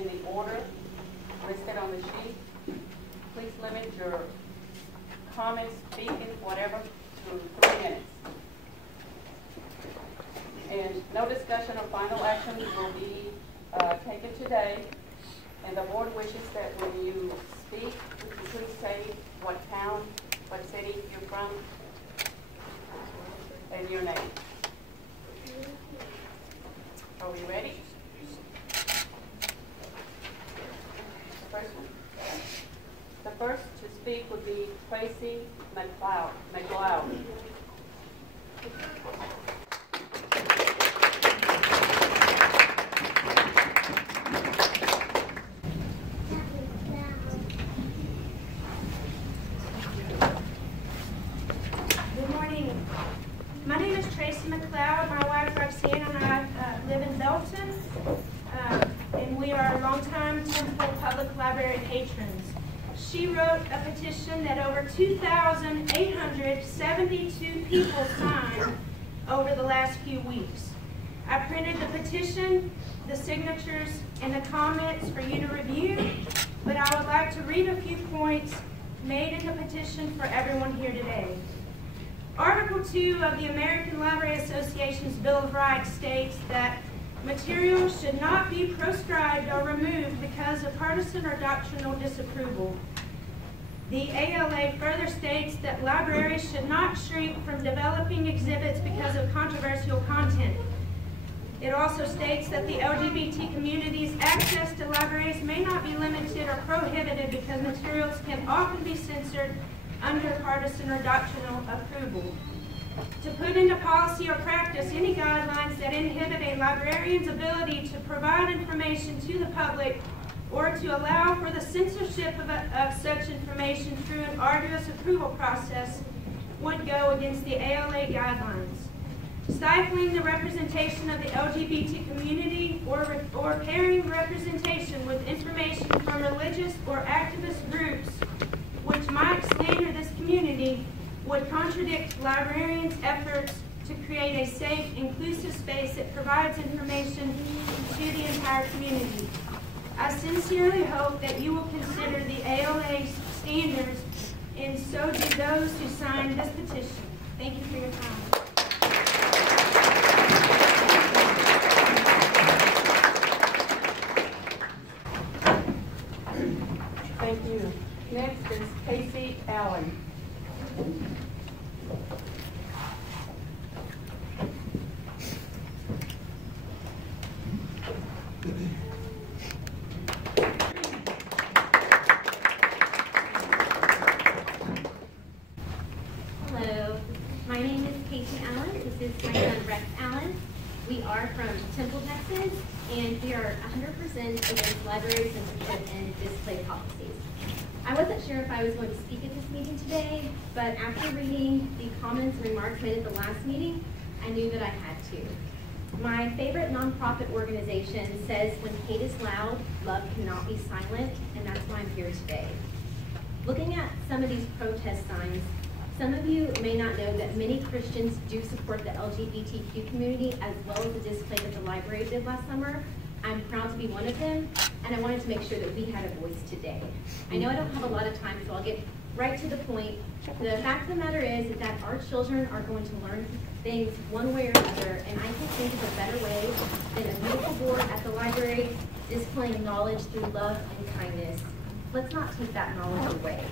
in the order listed on the sheet. Please limit your comments, speaking, whatever, to 3 minutes. And no discussion or final action will be taken today. And the board wishes that when you speak, would you please say what town, what city you're from, and your name. Are we ready? The first one. The first to speak would be Tracy McLeod. Good morning. My name is Tracy McLeod. My wife Roxanne and I live in Belton, and we are longtime Temple Public Library patrons. She wrote a petition that over 2,872 people signed over the last few weeks. I printed the petition, the signatures, and the comments for you to review, but I would like to read a few points made in the petition for everyone here today. Article 2 of the American Library Association's Bill of Rights states that materials should not be proscribed or removed because of partisan or doctrinal disapproval. The ALA further states that libraries should not shrink from developing exhibits because of controversial content. It also states that the LGBT community's access to libraries may not be limited or prohibited because materials can often be censored under partisan or doctrinal approval. To put into policy or practice any guidelines that inhibit a librarian's ability to provide information to the public or to allow for the censorship of such information through an arduous approval process would go against the ALA guidelines. Stifling the representation of the LGBT community or pairing representation with information from religious or activist groups which might slander this community would contradict librarians' efforts to create a safe, inclusive space that provides information to the entire community. I sincerely hope that you will consider the ALA standards, and so do those who signed this petition. Thank you for your time. Thank you. Next is Casey Allen. Hello, my name is Casey Allen. This is my son Rex Allen. We are from Temple, Texas, and we are 100% against library censorship and display policies. I wasn't sure if I was going to speak at this meeting today, but after reading the comments and remarks made at the last meeting, I knew that I had to. My favorite nonprofit organization says when hate is loud, love cannot be silent, and that's why I'm here today. Looking at some of these protest signs, some of you may not know that many Christians do support the LGBTQ community as well as the display that the library did last summer. I'm proud to be one of them, and I wanted to make sure that we had a voice today. I know I don't have a lot of time, so I'll get right to the point. The fact of the matter is that our children are going to learn things one way or another, and I can't think of a better way than a beautiful board at the library displaying knowledge through love and kindness. Let's not take that knowledge away.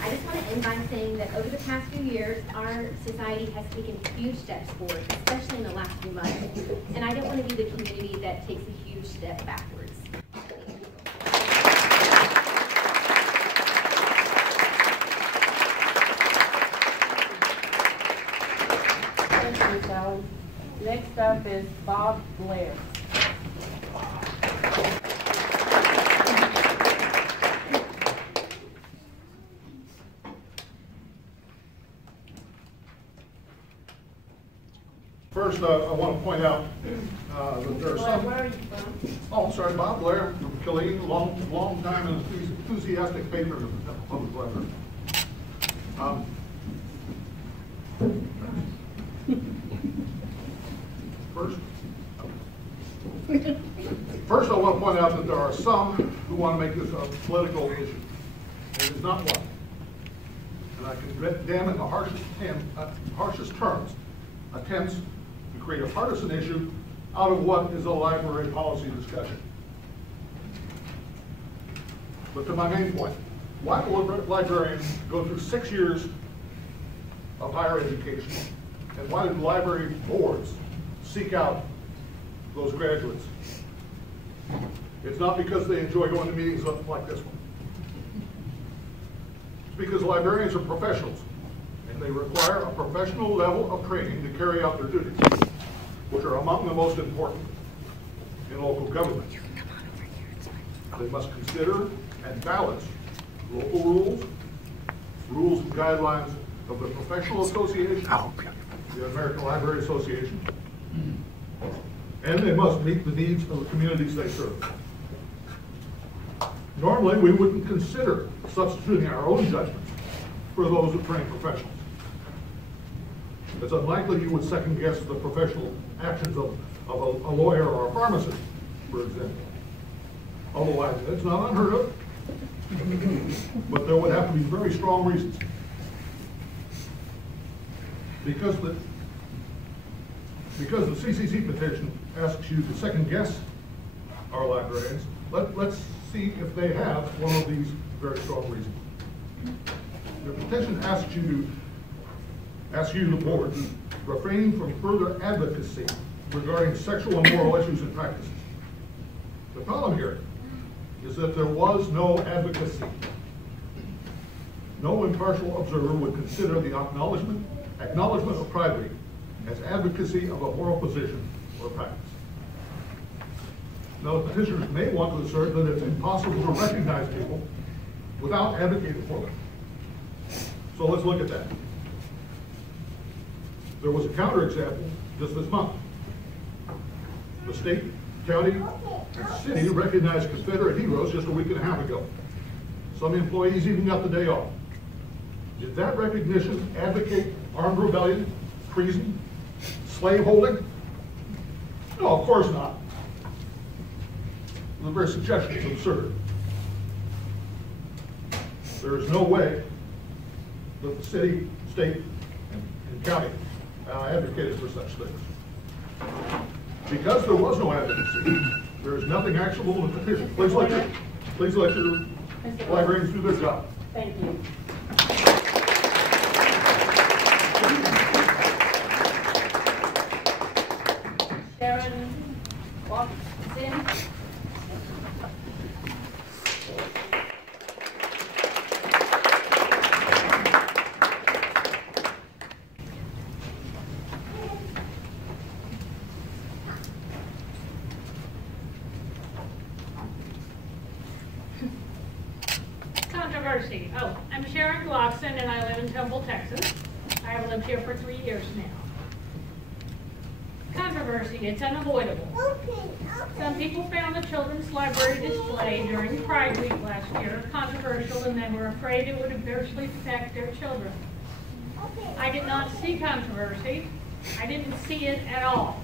I just want to end by saying that over the past few years, our society has taken huge steps forward, especially in the last few months, and I don't want to be the community that takes a huge step backwards. Thank you, Sally. Next up is Bob Blair. First, I want to point out that there are some. Where are you from? Oh, sorry, Bob Blair from Killeen, long time and enthusiastic patron of the Temple Public Library. First, I want to point point out that there are some who want to make this a political issue. It is not one. And I condemn in the harshest terms attempts to create a partisan issue out of what is a library policy discussion. But to my main point, why do librarians go through 6 years of higher education? And why do library boards seek out those graduates? It's not because they enjoy going to meetings like this one. It's because librarians are professionals, and they require a professional level of training to carry out their duties, which are among the most important in local government. They must consider and balance local rules and guidelines of the Professional Association, the American Library Association, and they must meet the needs of the communities they serve. Normally, we wouldn't consider substituting our own judgments for those of trained professionals. It's unlikely you would second guess the professional actions of a lawyer or a pharmacist, for example. Although it's not unheard of, but there would have to be very strong reasons. Because the CCC petition asks you to second guess our librarians, let's see if they have one of these very strong reasons. The petition asks you, the board, to refrain from further advocacy regarding sexual and moral issues and practices. The problem here is that there was no advocacy. No impartial observer would consider the acknowledgement of Pride Week as advocacy of a moral position or practice. Now, the petitioners may want to assert that it's impossible to recognize people without advocating for them. So let's look at that. There was a counterexample just this month. The state, county, and city recognized Confederate heroes just a week and a half ago. Some employees even got the day off. Did that recognition advocate armed rebellion, treason, slaveholding? No, of course not. The very suggestion is absurd. There is no way that the city, state, and county advocated for such things. Because there was no advocacy, there is nothing actionable in the petition. Please let your librarians do their job. Thank you. Sharon Watson. Controversy. Oh, I'm Sharon Glockson and I live in Temple, Texas. I have lived here for 3 years now. Controversy, it's unavoidable. Some people found the children's library display during Pride Week last year controversial and they were afraid it would adversely affect their children. I did not see controversy. I didn't see it at all.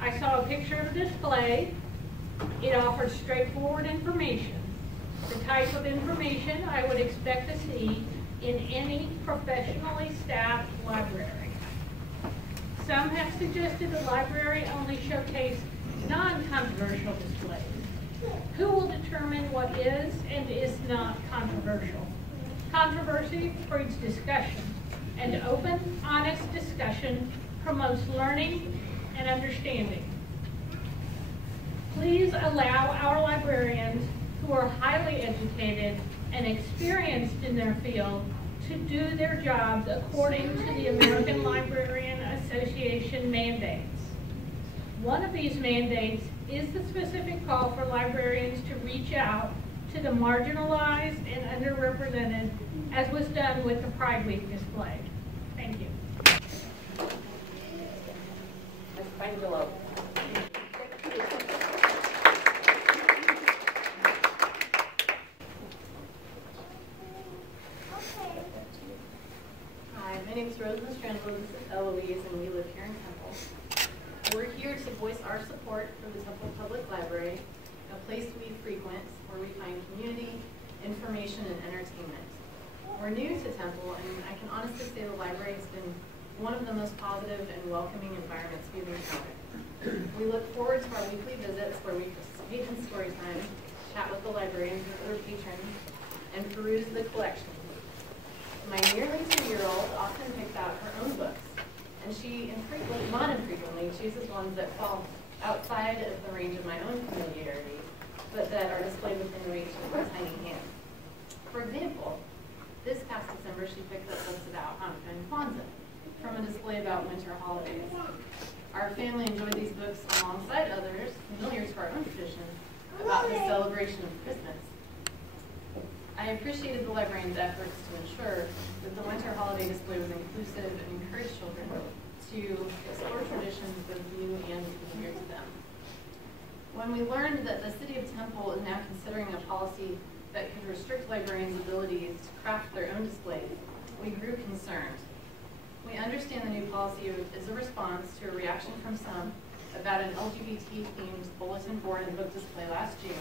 I saw a picture of the display. It offered straightforward information. The type of information I would expect to see in any professionally staffed library. Some have suggested the library only showcase non-controversial displays. Who will determine what is and is not controversial? Controversy breeds discussion, and open, honest discussion promotes learning and understanding. Please allow our librarians who are highly educated and experienced in their field to do their jobs according to the American Librarian Association mandates. One of these mandates is the specific call for librarians to reach out to the marginalized and underrepresented, as was done with the Pride Week display. Thank you. Ms. Pangelo. Hi, my name is Rose Mastrangelo. This is Eloise, and we live here in Temple. We're here to voice our support for the Temple Public Library, a place community, information, and entertainment. We're new to Temple, and I can honestly say the library has been one of the most positive and welcoming environments we've encountered. We look forward to our weekly visits where we participate in story time, chat with the librarians and other patrons, and peruse the collection. My nearly 2-year-old often picks out her own books, and she not infrequently chooses ones that fall outside of the range of my own familiarity, but that are displayed within reach of her tiny hands. For example, this past December she picked up books about Hanukkah and Kwanzaa from a display about winter holidays. Our family enjoyed these books alongside others familiar to our own tradition about the celebration of Christmas. I appreciated the librarian's efforts to ensure that the winter holiday display was inclusive and encouraged children to explore traditions both new and familiar to them. When we learned that the City of Temple is now considering a policy that could restrict librarians' abilities to craft their own displays, we grew concerned. We understand the new policy is a response to a reaction from some about an LGBT-themed bulletin board and book display last June,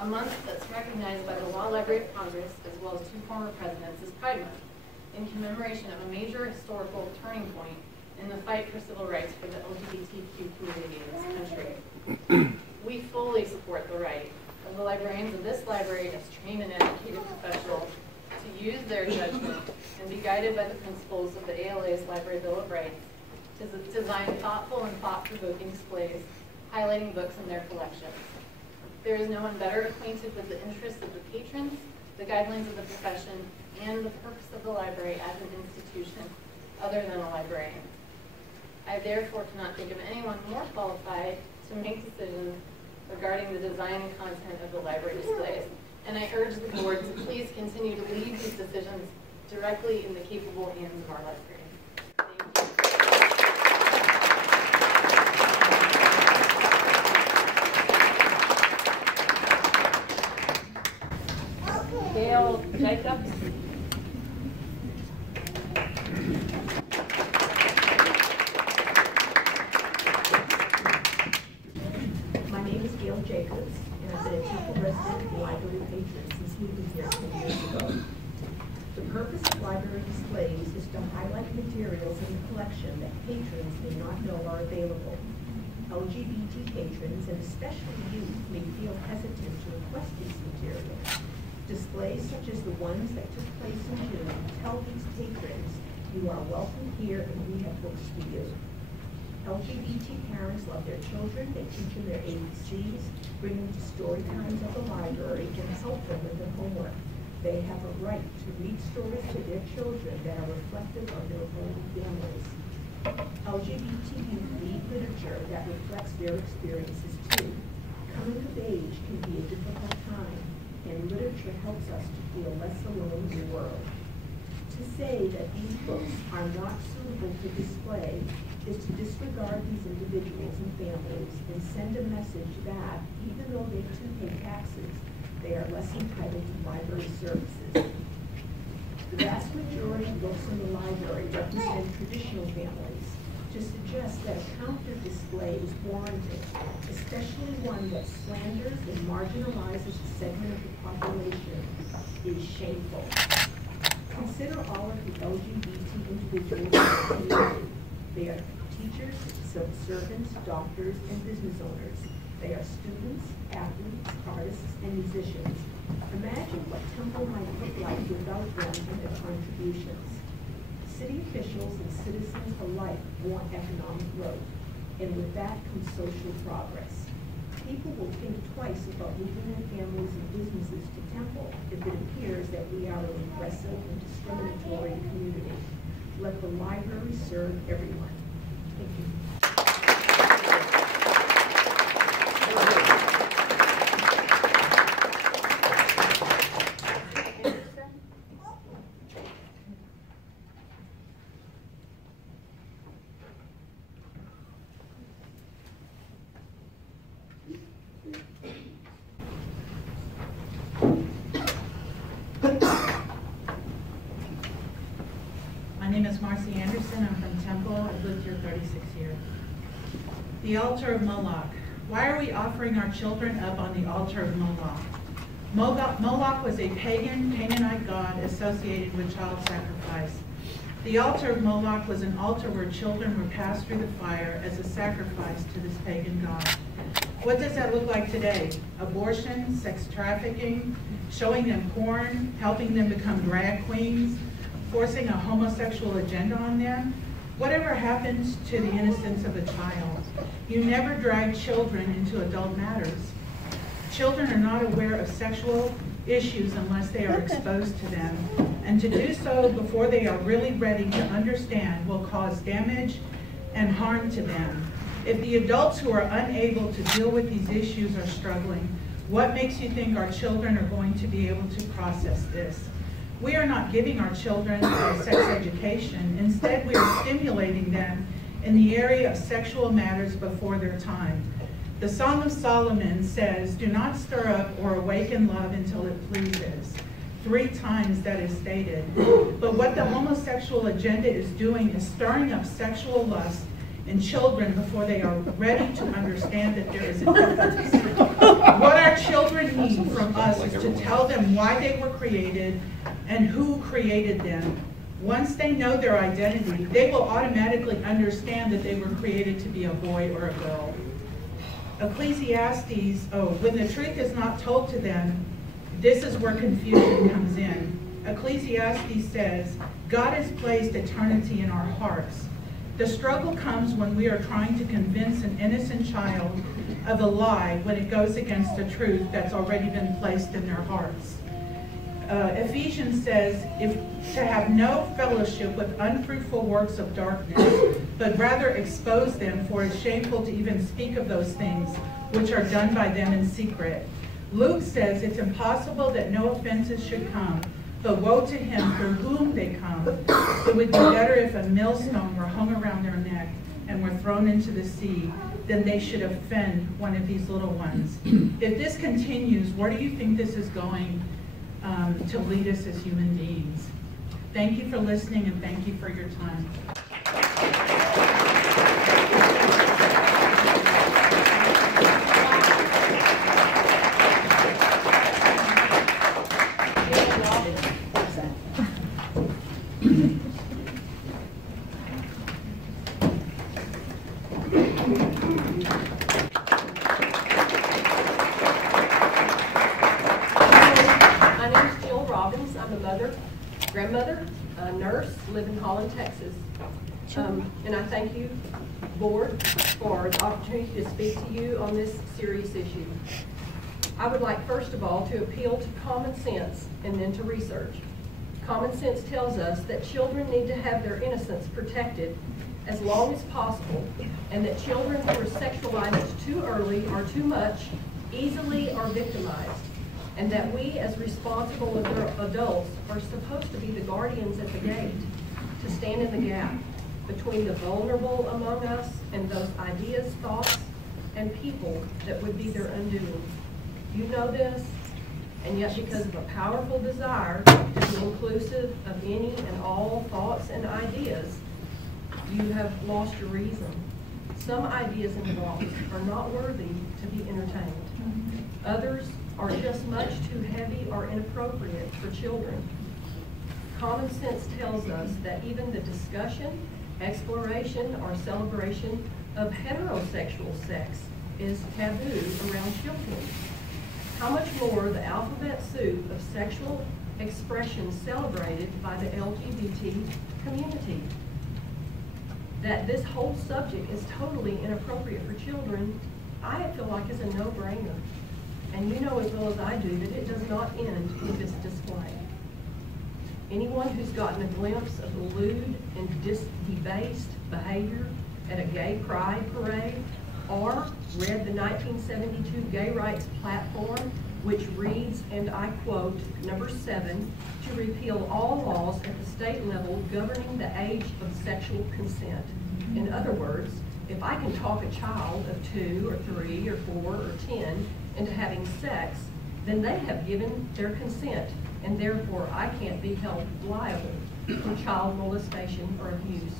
a month that's recognized by the Law Library of Congress, as well as 2 former presidents, as Pride Month, in commemoration of a major historical turning point in the fight for civil rights for the LGBTQ community in this country. We fully support the right of the librarians of this library as trained and educated professionals to use their judgment and be guided by the principles of the ALA's Library Bill of Rights to design thoughtful and thought-provoking displays highlighting books in their collections. There is no one better acquainted with the interests of the patrons, the guidelines of the profession, and the purpose of the library as an institution other than a librarian. I therefore cannot think of anyone more qualified to make decisions regarding the design and content of the library displays, and I urge the board to please continue to leave these decisions directly in the capable hands of our librarians. Thank you. Gail Jacobs. My name is Gail Jacobs, and I've been a Temple resident and library patron since moving here 10 years ago. The purpose of library displays is to highlight materials in the collection that patrons may not know are available. LGBT patrons, and especially youth, may feel hesitant to request these materials. Displays such as the ones that took place in June tell these patrons, you are welcome here and we have books for you. LGBT parents love their children, they teach them their ABCs, bring them to story times at the library, and help them with their homework. They have a right to read stories to their children that are reflective of their own families. LGBT youth read literature that reflects their experiences too. Coming of age can be a difficult time, and literature helps us to feel less alone in the world. To say that these books are not suitable to display is to disregard these individuals and families and send a message that, even though they too pay taxes, they are less entitled to library services. The vast majority of books in the library represent traditional families. To suggest that a counter display is warranted, especially one that slanders and marginalizes a segment of the population, is shameful. Consider all of the LGBT individuals in the community. They are teachers, civil servants, doctors, and business owners. They are students, athletes, artists, and musicians. Imagine what Temple might look like without them and their contributions. City officials and citizens alike want economic growth, and with that comes social progress. People will think twice about moving their families and businesses to Temple if it appears that we are an aggressive and discriminatory community. Let the library serve everyone. Thank you. My name is Marcy Anderson. I'm from Temple. I've lived here 36 years. The altar of Moloch. Why are we offering our children up on the altar of Moloch? Moloch was a pagan Canaanite god associated with child sacrifice. The altar of Moloch was an altar where children were passed through the fire as a sacrifice to this pagan god. What does that look like today? Abortion, sex trafficking, showing them porn, helping them become drag queens, forcing a homosexual agenda on them? Whatever happens to the innocence of a child? You never drag children into adult matters. Children are not aware of sexual issues unless they are exposed to them. And to do so before they are really ready to understand will cause damage and harm to them. If the adults who are unable to deal with these issues are struggling, what makes you think our children are going to be able to process this? We are not giving our children a sex education. Instead, we are stimulating them in the area of sexual matters before their time. The Song of Solomon says, "Do not stir up or awaken love until it pleases." 3 times that is stated. But what the homosexual agenda is doing is stirring up sexual lust in children before they are ready to understand that there is a difference. What our children need from us is to tell them why they were created and who created them. Once they know their identity, they will automatically understand that they were created to be a boy or a girl. Ecclesiastes, when the truth is not told to them, this is where confusion comes in. Ecclesiastes says, God has placed eternity in our hearts. The struggle comes when we are trying to convince an innocent child of a lie when it goes against the truth that's already been placed in their hearts. Ephesians says, to have no fellowship with unfruitful works of darkness, but rather expose them, for it is shameful to even speak of those things which are done by them in secret. Luke says it's impossible that no offenses should come, but woe to him through whom they come. It would be better if a millstone were hung around their neck and were thrown into the sea than they should offend one of these little ones. If this continues, where do you think this is going to lead us as human beings? Thank you for listening, and thank you for your time. Grandmother, a nurse, live in Holland, Texas. And I thank you, board, for the opportunity to speak to you on this serious issue. I would like, first of all, to appeal to common sense and then to research. Common sense tells us that children need to have their innocence protected as long as possible, and that children who are sexualized too early or too much easily are victimized, and that we as responsible adults are supposed to be the guardians at the gate, to stand in the gap between the vulnerable among us and those ideas, thoughts, and people that would be their undoing. You know this, and yet because of a powerful desire to be inclusive of any and all thoughts and ideas, you have lost your reason. Some ideas involved are not worthy to be entertained. Others are just much too heavy or inappropriate for children. Common sense tells us that even the discussion, exploration, or celebration of heterosexual sex is taboo around children. How much more the alphabet soup of sexual expression celebrated by the LGBT community? That this whole subject is totally inappropriate for children, I feel like is a no-brainer. And you know as well as I do that it does not end with this display. Anyone who's gotten a glimpse of the lewd and debased behavior at a gay pride parade, or read the 1972 gay rights platform, which reads, and I quote, number 7, to repeal all laws at the state level governing the age of sexual consent. In other words, if I can talk a child of 2 or 3 or 4 or 10 into having sex, then they have given their consent, and therefore I can't be held liable for child molestation or abuse.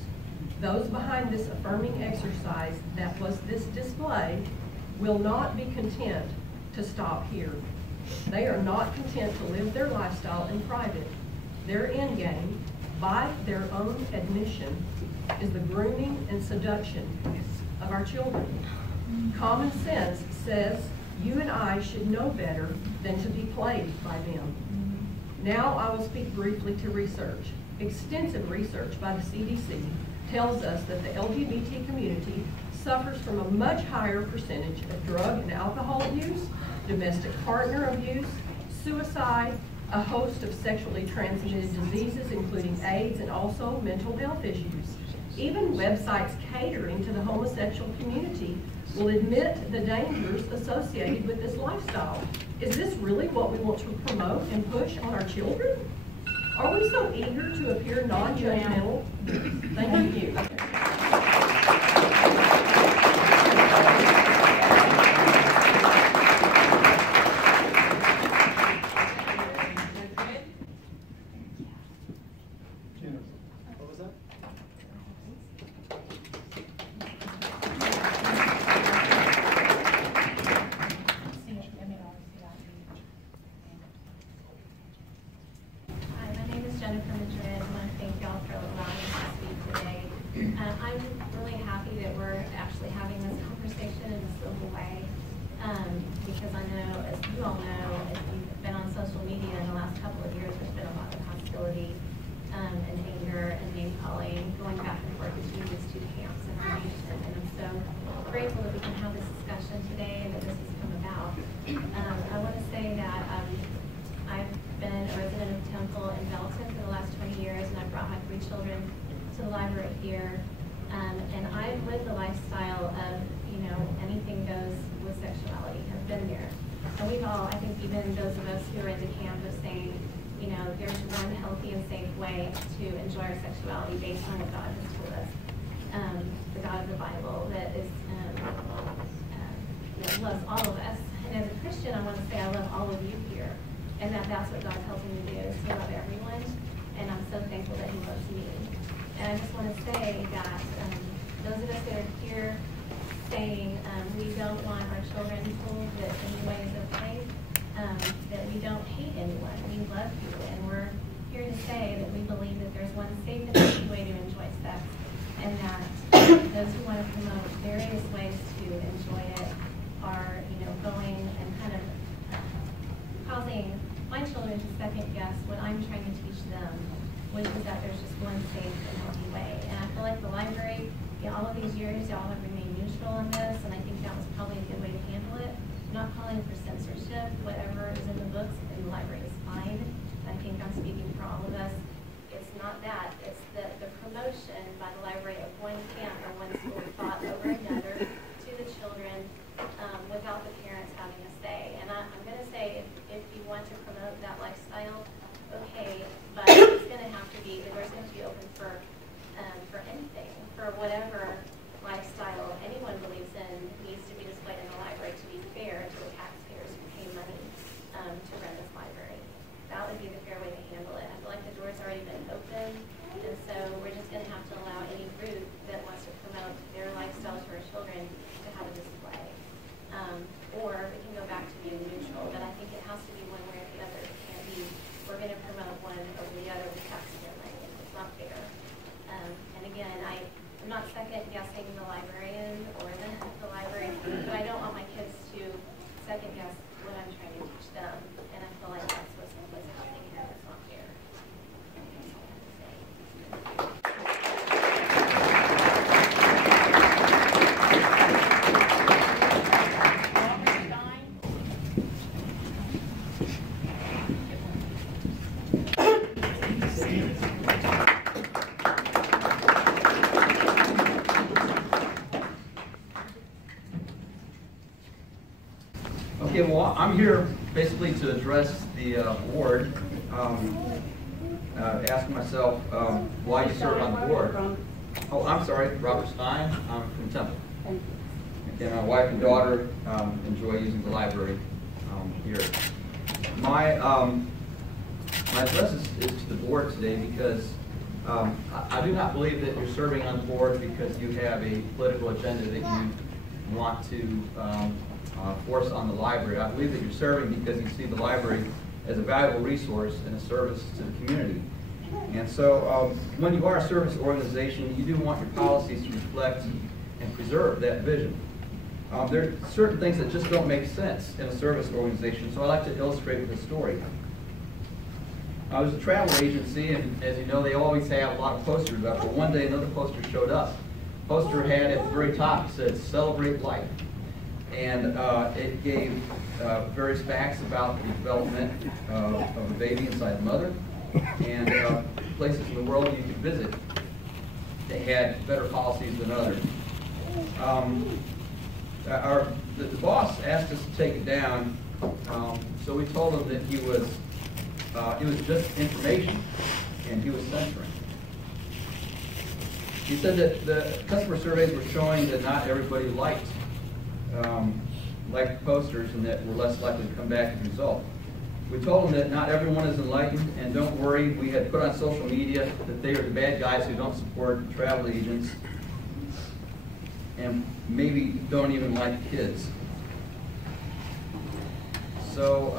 Those behind this affirming exercise that was this display will not be content to stop here. They are not content to live their lifestyle in private. Their end game, by their own admission, is the grooming and seduction of our children. Common sense says you and I should know better than to be played by them. Now I will speak briefly to research. Extensive research by the CDC tells us that the LGBT community suffers from a much higher percentage of drug and alcohol abuse, domestic partner abuse, suicide, a host of sexually transmitted diseases including AIDS, and also mental health issues. Even websites catering to the homosexual community will admit the dangers associated with this lifestyle. Is this really what we want to promote and push on our children? Are we so eager to appear non-judgmental? Thank you. Because I know, as you all know, if you've been on social media in the last couple of years, there's been a lot of hostility and anger and name calling going back and forth between these two camps in our nation. And I'm so grateful that we can have this discussion today and that this has come about. I want to say that I've been a resident of Temple in Belton for the last 20 years, and I've brought my 3 children to the library here. And I've lived the lifestyle of, anything goes with sexuality. I've been there. And we've all, I think even those of us who are in the camp are saying, there's one healthy and safe way to enjoy our sexuality based on what God has told us. The God of the Bible that is, that loves all of us. And as a Christian, I want to say I love all of you here. And that's what God's helping me do, is to love everyone. And I'm so thankful that He loves me. And I just want to say that those of us that are here saying we don't want our children told that any way is okay, that we don't hate anyone, we love you, and we're here to say that we believe that there's one safe and healthy way to enjoy sex, and that those who want to promote various ways to enjoy it are, going and kind of causing my children to second guess what I'm trying to teach them, which is that there's just one safe and healthy way. And I feel like the library, all of these years, y'all have remained neutral on this, and I think that was probably a good way to handle it. I'm not calling for censorship. Whatever is in the books in the library is fine. I think I'm speaking for all of us. It's not that. It's the promotion by the library of one camp or one school of thought over another to the children without the parents having a say. And I'm going to say, if you want to promote that lifestyle, okay, but it's going to have to be, the door's going to be open for anything, for whatever lifestyle anyone believes in needs to be displayed in the library to be fair to the taxpayers who pay money to run this library. That would be the fair way to handle it. I feel like the door's already been open, and so we're just going to have to allow any group that wants to promote their lifestyle to our children to have a display. Or we can go back to being neutral, but I think it has to be one way or the other. It can't be, we're going to promote one over the other with taxpayer money. It's not fair. And again, I'm not second guessing the librarian or the library, but I don't want my kids to second guess what I'm trying to teach them. And I feel like that's what's happening here. That's not fair. That's all I have to say. Okay, well, I'm here basically to address the board, asking myself why you serve on the board. Oh, I'm sorry, Robert Stein. I'm from Temple. And my wife and daughter enjoy using the library here. My address is to the board today because I do not believe that you're serving on the board because you have a political agenda that you want to force on the library. I believe that you're serving because you see the library as a valuable resource and a service to the community. And so when you are a service organization, you do want your policies to reflect and preserve that vision. There are certain things that just don't make sense in a service organization, so I like to illustrate with a story. I was a travel agency, and as you know, they always have a lot of posters up, but one day another poster showed up. The poster had at the very top, it said, "Celebrate Life." And it gave various facts about the development of a baby inside the mother, and places in the world you could visit. They had better policies than others. The boss asked us to take it down, so we told him that it was just information, and he was censoring. He said that the customer surveys were showing that not everybody liked posters and that we're less likely to come back as a result. We told them that not everyone is enlightened, and don't worry, we had put on social media that they are the bad guys who don't support travel agents and maybe don't even like kids. So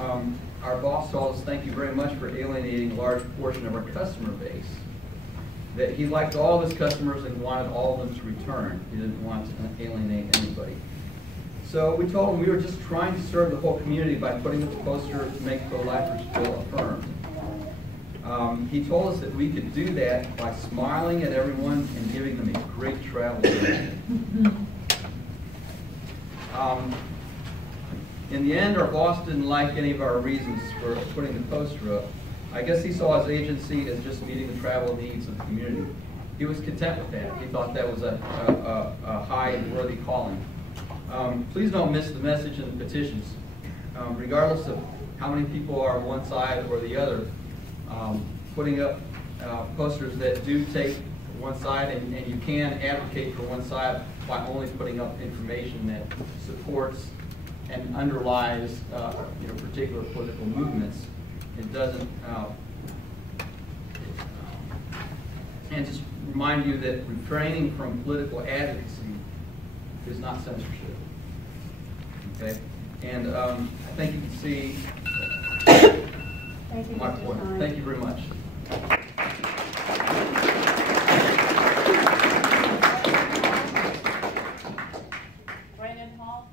our boss told us, "Thank you very much for alienating a large portion of our customer base." That he liked all of his customers and wanted all of them to return. He didn't want to alienate anybody. So we told him we were just trying to serve the whole community by putting up a poster to make pro-lifers feel affirmed. He told us that we could do that by smiling at everyone and giving them a great travel day. In the end, our boss didn't like any of our reasons for putting the poster up. I guess he saw his agency as just meeting the travel needs of the community. He was content with that. He thought that was a high and worthy calling. Please don't miss the message in the petitions. Regardless of how many people are on one side or the other, putting up posters that do take one side, and you can advocate for one side by only putting up information that supports and underlies particular political movements. It doesn't, and just remind you that refraining from political advocacy is not censorship. Okay, and I think you can see my point. Thank you very much. Brandon Hall.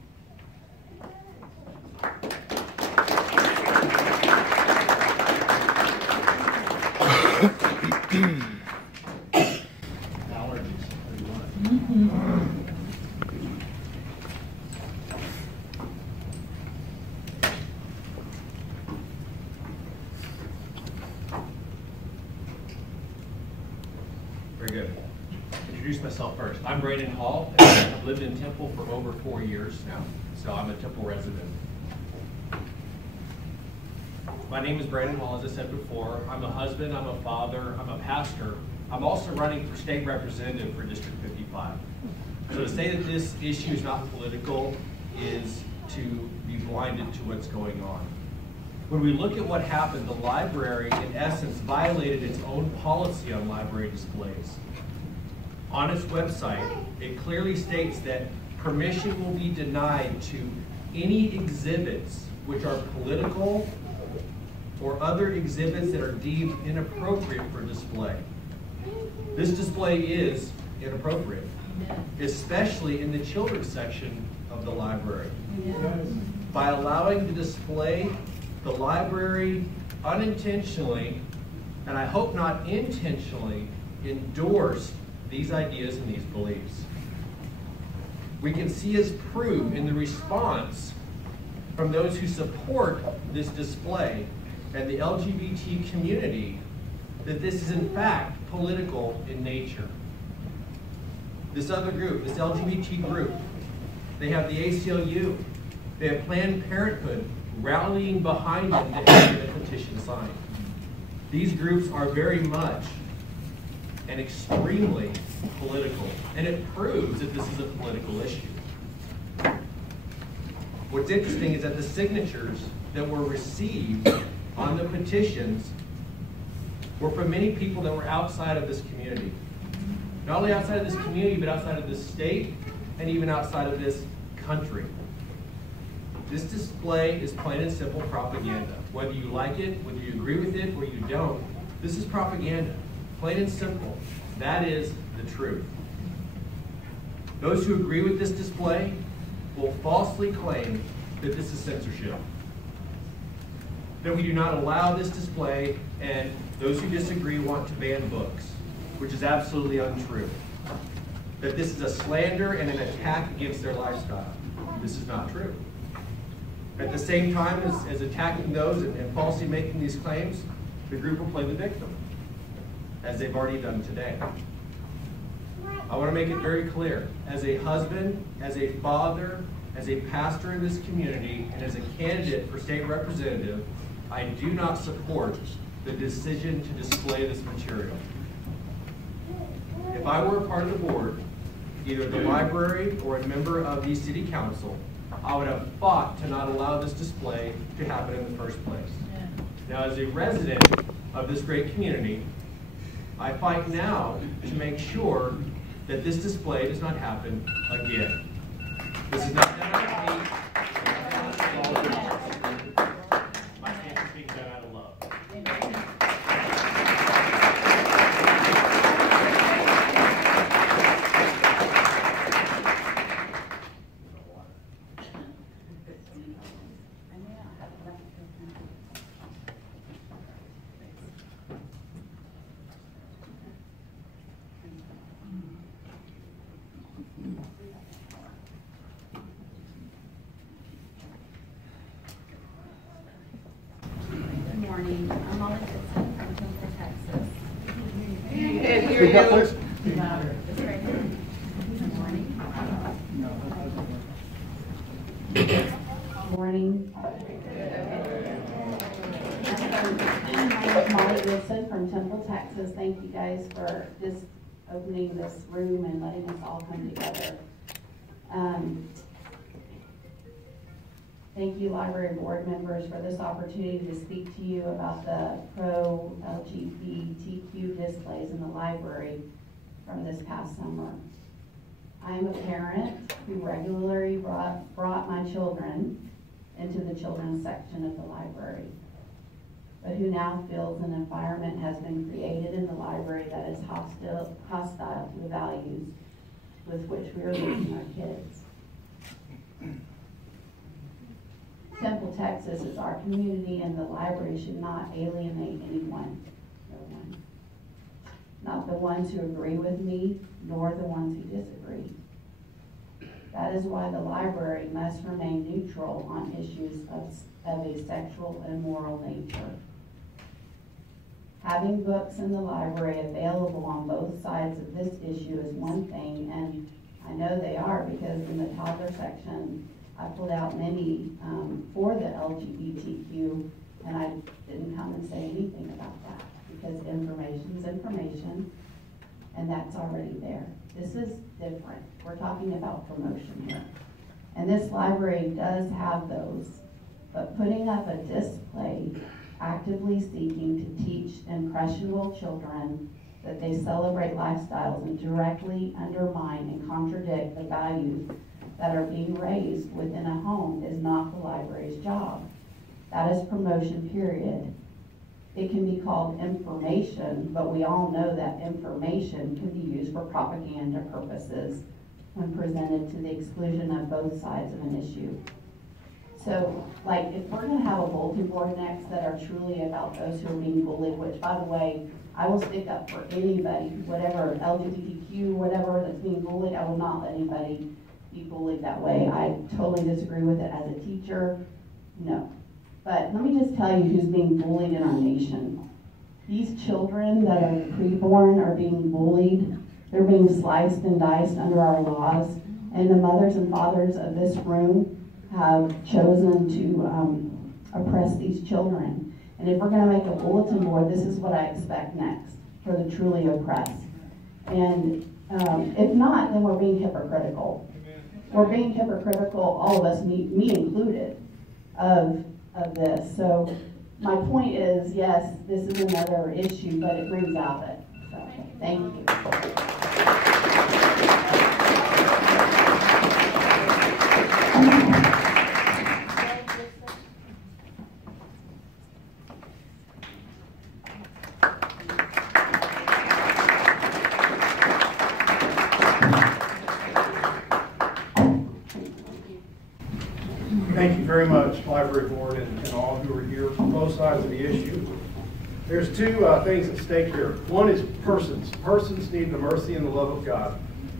Very good. Introduce myself first. I'm Brandon Hall. I've lived in Temple for over 4 years now, so I'm a Temple resident. My name is Brandon Hall, as I said before. I'm a husband, I'm a father, I'm a pastor. I'm also running for state representative for District 55. So to say that this issue is not political is to be blinded to what's going on. When we look at what happened, the library, in essence, violated its own policy on library displays. On its website, it clearly states that permission will be denied to any exhibits which are political or other exhibits that are deemed inappropriate for display. This display is inappropriate, especially in the children's section of the library. By allowing the display, the library unintentionally, and I hope not intentionally, endorsed these ideas and these beliefs. We can see as proof in the response from those who support this display and the LGBT community that this is in fact political in nature. This other group, this LGBT group, they have the ACLU, they have Planned Parenthood rallying behind them to get a petition signed. These groups are very much and extremely political, and it proves that this is a political issue. What's interesting is that the signatures that were received on the petitions were from many people that were outside of this community. Not only outside of this community, but outside of this state, and even outside of this country. This display is plain and simple propaganda. Whether you like it, whether you agree with it, or you don't, this is propaganda. Plain and simple. That is the truth. Those who agree with this display will falsely claim that this is censorship, that we do not allow this display, and those who disagree want to ban books, which is absolutely untrue. That this is a slander and an attack against their lifestyle. This is not true. At the same time as attacking those and falsely making these claims, the group will play the victim, as they've already done today. I want to make it very clear, as a husband, as a father, as a pastor in this community, and as a candidate for state representative, I do not support the decision to display this material. If I were a part of the board, either the library or a member of the city council, I would have fought to not allow this display to happen in the first place. Now, as a resident of this great community, I fight now to make sure that this display does not happen again. This is not done out of hate. My stance is being done out of love. Good morning. I'm Molly Gibson from Temple, Texas. Speak up, please. This right here. Good morning. Morning. I'm Molly Gibson from Temple, Texas. Thank you guys for just opening this room and letting us all come together. Thank you, library board members, for this opportunity to speak to you about the pro-LGBTQ displays in the library from this past summer. I am a parent who regularly brought my children into the children's section of the library, but who now feels an environment has been created in the library that is hostile to the values with which we are raising our kids. Temple, Texas is our community, and the library should not alienate anyone. No one. Not the ones who agree with me, nor the ones who disagree. That is why the library must remain neutral on issues of a sexual and moral nature. Having books in the library available on both sides of this issue is one thing, and I know they are because in the toddler section, I pulled out many for the LGBTQ, and I didn't come and say anything about that because information is information, and that's already there. This is different. We're talking about promotion here. And this library does have those, but putting up a display actively seeking to teach impressionable children that they celebrate lifestyles and directly undermine and contradict the values that are being raised within a home is not the library's job. That is promotion, period. It can be called information, but we all know that information can be used for propaganda purposes when presented to the exclusion of both sides of an issue. So, like, if we're gonna have a bulletin board next that are truly about those who are being bullied, which, by the way, I will stick up for anybody, whatever, LGBTQ, whatever, that's being bullied, I will not let anybody be bullied that way. I totally disagree with it as a teacher, no. But let me just tell you who's being bullied in our nation. These children that are preborn are being bullied. They're being sliced and diced under our laws. And the mothers and fathers of this room have chosen to oppress these children. And if we're gonna make a bulletin board, this is what I expect next for the truly oppressed. And if not, then we're being hypocritical. We're being hypocritical, all of us, me included, of this. So my point is, yes, this is another issue, but it brings out it. So thank you. very much, Library Board and all who are here from both sides of the issue. There's two things at stake here. One is persons. Persons need the mercy and the love of God.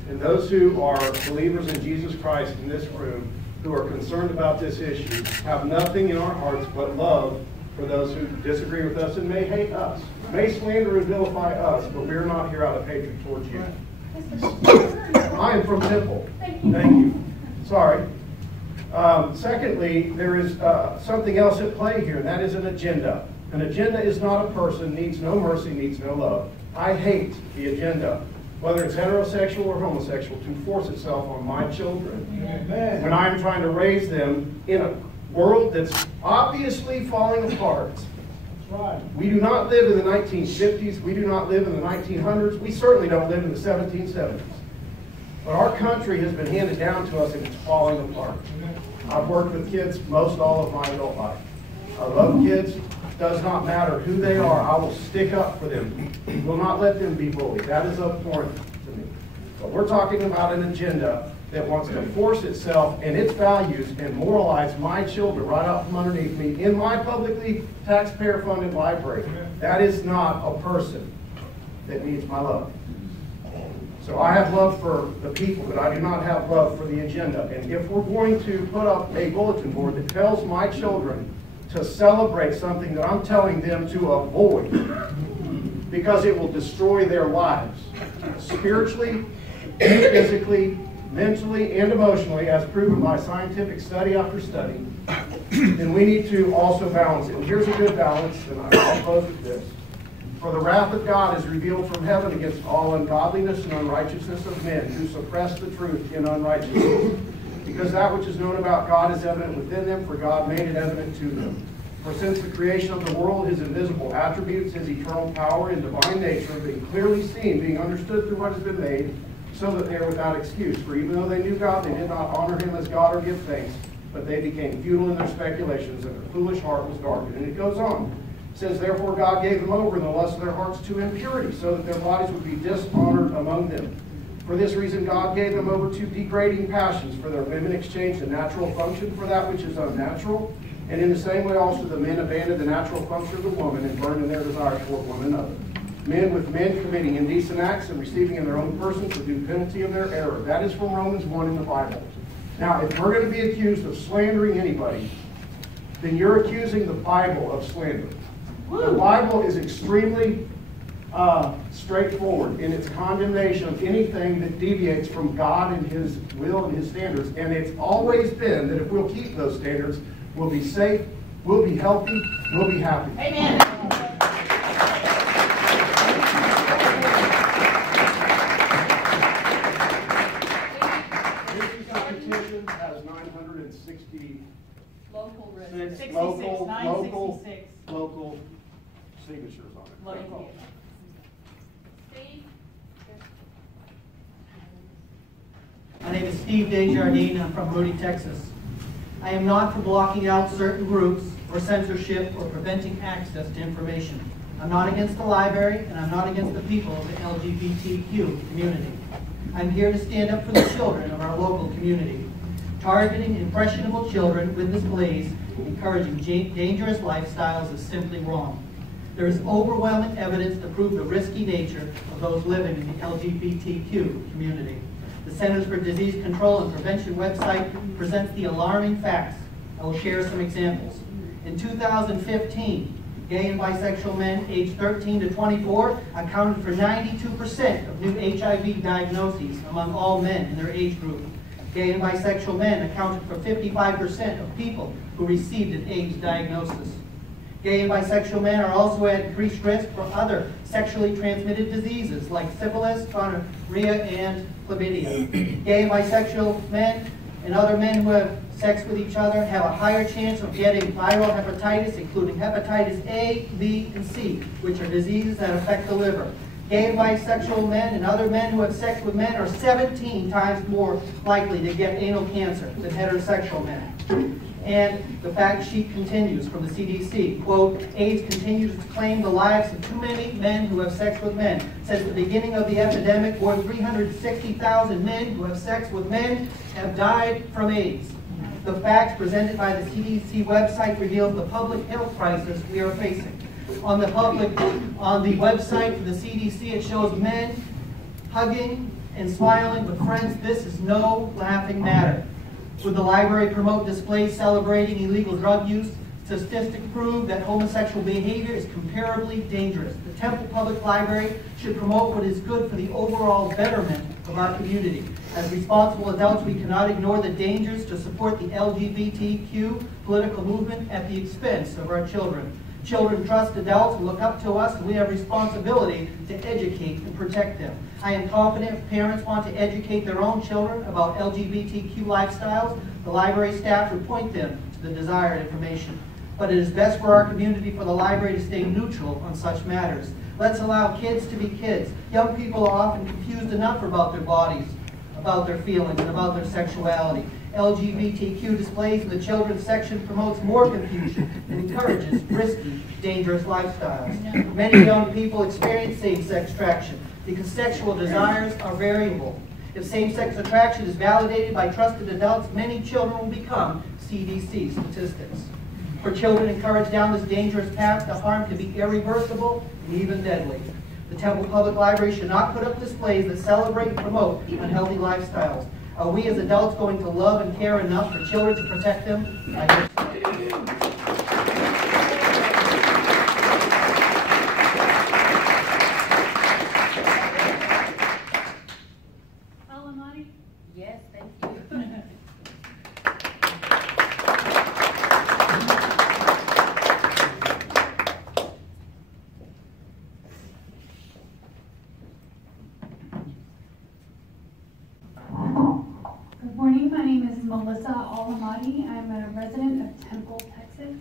And those who are believers in Jesus Christ in this room, who are concerned about this issue, have nothing in our hearts but love for those who disagree with us and may hate us, may slander and vilify us, but we're not here out of hatred towards you. I am from Temple. Thank you. Sorry. Secondly, there is something else at play here, and that is an agenda. An agenda is not a person, needs no mercy, needs no love. I hate the agenda, whether it's heterosexual or homosexual, to force itself on my children. Amen. When I'm trying to raise them in a world that's obviously falling apart. That's right. We do not live in the 1950s. We do not live in the 1900s. We certainly don't live in the 1770s. But our country has been handed down to us and it's falling apart. I've worked with kids most all of my adult life. I love kids. Does not matter who they are. I will stick up for them. Will not let them be bullied. That is abhorrent to me. But we're talking about an agenda that wants to force itself and its values and moralize my children right out from underneath me in my publicly taxpayer-funded library. That is not a person that needs my love. So I have love for the people, but I do not have love for the agenda. And if we're going to put up a bulletin board that tells my children to celebrate something that I'm telling them to avoid, because it will destroy their lives, spiritually, physically, mentally, and emotionally, as proven by scientific study after study, then we need to also balance it. And here's a good balance, and I'll close with this. For the wrath of God is revealed from heaven against all ungodliness and unrighteousness of men who suppress the truth in unrighteousness. Because that which is known about God is evident within them, for God made it evident to them. For since the creation of the world, his invisible attributes, his eternal power and divine nature have been clearly seen, being understood through what has been made, so that they are without excuse. For even though they knew God, they did not honor him as God or give thanks, but they became futile in their speculations, and their foolish heart was darkened. And it goes on. It says, therefore God gave them over in the lust of their hearts to impurity, so that their bodies would be dishonored among them. For this reason God gave them over to degrading passions, for their women exchanged the natural function for that which is unnatural. And in the same way also the men abandoned the natural function of the woman and burned in their desires toward one another. Men with men committing indecent acts and receiving in their own persons the due penalty of their error. That is from Romans 1 in the Bible. Now, if we're going to be accused of slandering anybody, then you're accusing the Bible of slander. The Bible is extremely straightforward in its condemnation of anything that deviates from God and his will and his standards. And it's always been that if we'll keep those standards, we'll be safe, we'll be healthy, we'll be happy. Amen. Petition has 960 Local local signatures on it. Local. My name is Steve Desjardins. I'm from Moody, Texas. I am not for blocking out certain groups or censorship or preventing access to information. I'm not against the library, and I'm not against the people of the LGBTQ community. I'm here to stand up for the children of our local community. Targeting impressionable children with displays encouraging dangerous lifestyles is simply wrong. There is overwhelming evidence to prove the risky nature of those living in the LGBTQ community. The Centers for Disease Control and Prevention website presents the alarming facts. I will share some examples. In 2015, gay and bisexual men aged 13 to 24 accounted for 92% of new HIV diagnoses among all men in their age group. Gay and bisexual men accounted for 55% of people who received an AIDS diagnosis. Gay and bisexual men are also at increased risk for other sexually transmitted diseases like syphilis, gonorrhea, and chlamydia. Gay and bisexual men and other men who have sex with each other have a higher chance of getting viral hepatitis, including hepatitis A, B, and C, which are diseases that affect the liver. Gay and bisexual men and other men who have sex with men are 17 times more likely to get anal cancer than heterosexual men. And the fact sheet continues from the CDC, quote, AIDS continues to claim the lives of too many men who have sex with men. Since the beginning of the epidemic, more than 360,000 men who have sex with men have died from AIDS. The facts presented by the CDC website reveals the public health crisis we are facing. On the website for the CDC, it shows men hugging and smiling with friends. This is no laughing matter. Would the library promote displays celebrating illegal drug use? Statistics prove that homosexual behavior is comparably dangerous. The Temple Public Library should promote what is good for the overall betterment of our community. As responsible adults, we cannot ignore the dangers to support the LGBTQ political movement at the expense of our children. Children trust adults and look up to us, and we have responsibility to educate and protect them. I am confident if parents want to educate their own children about LGBTQ lifestyles, the library staff would point them to the desired information. But it is best for our community for the library to stay neutral on such matters. Let's allow kids to be kids. Young people are often confused enough about their bodies, about their feelings, and about their sexuality. LGBTQ displays in the children's section promotes more confusion and encourages risky, dangerous lifestyles. Many young people experience same-sex attraction because sexual desires are variable. If same-sex attraction is validated by trusted adults, many children will become CDC statistics. For children encouraged down this dangerous path, the harm can be irreversible and even deadly. The Temple Public Library should not put up displays that celebrate and promote unhealthy lifestyles. Are we as adults going to love and care enough for children to protect them? Alamani? Yes, thank you. Good morning, my name is Melissa Alamati. I'm a resident of Temple, Texas.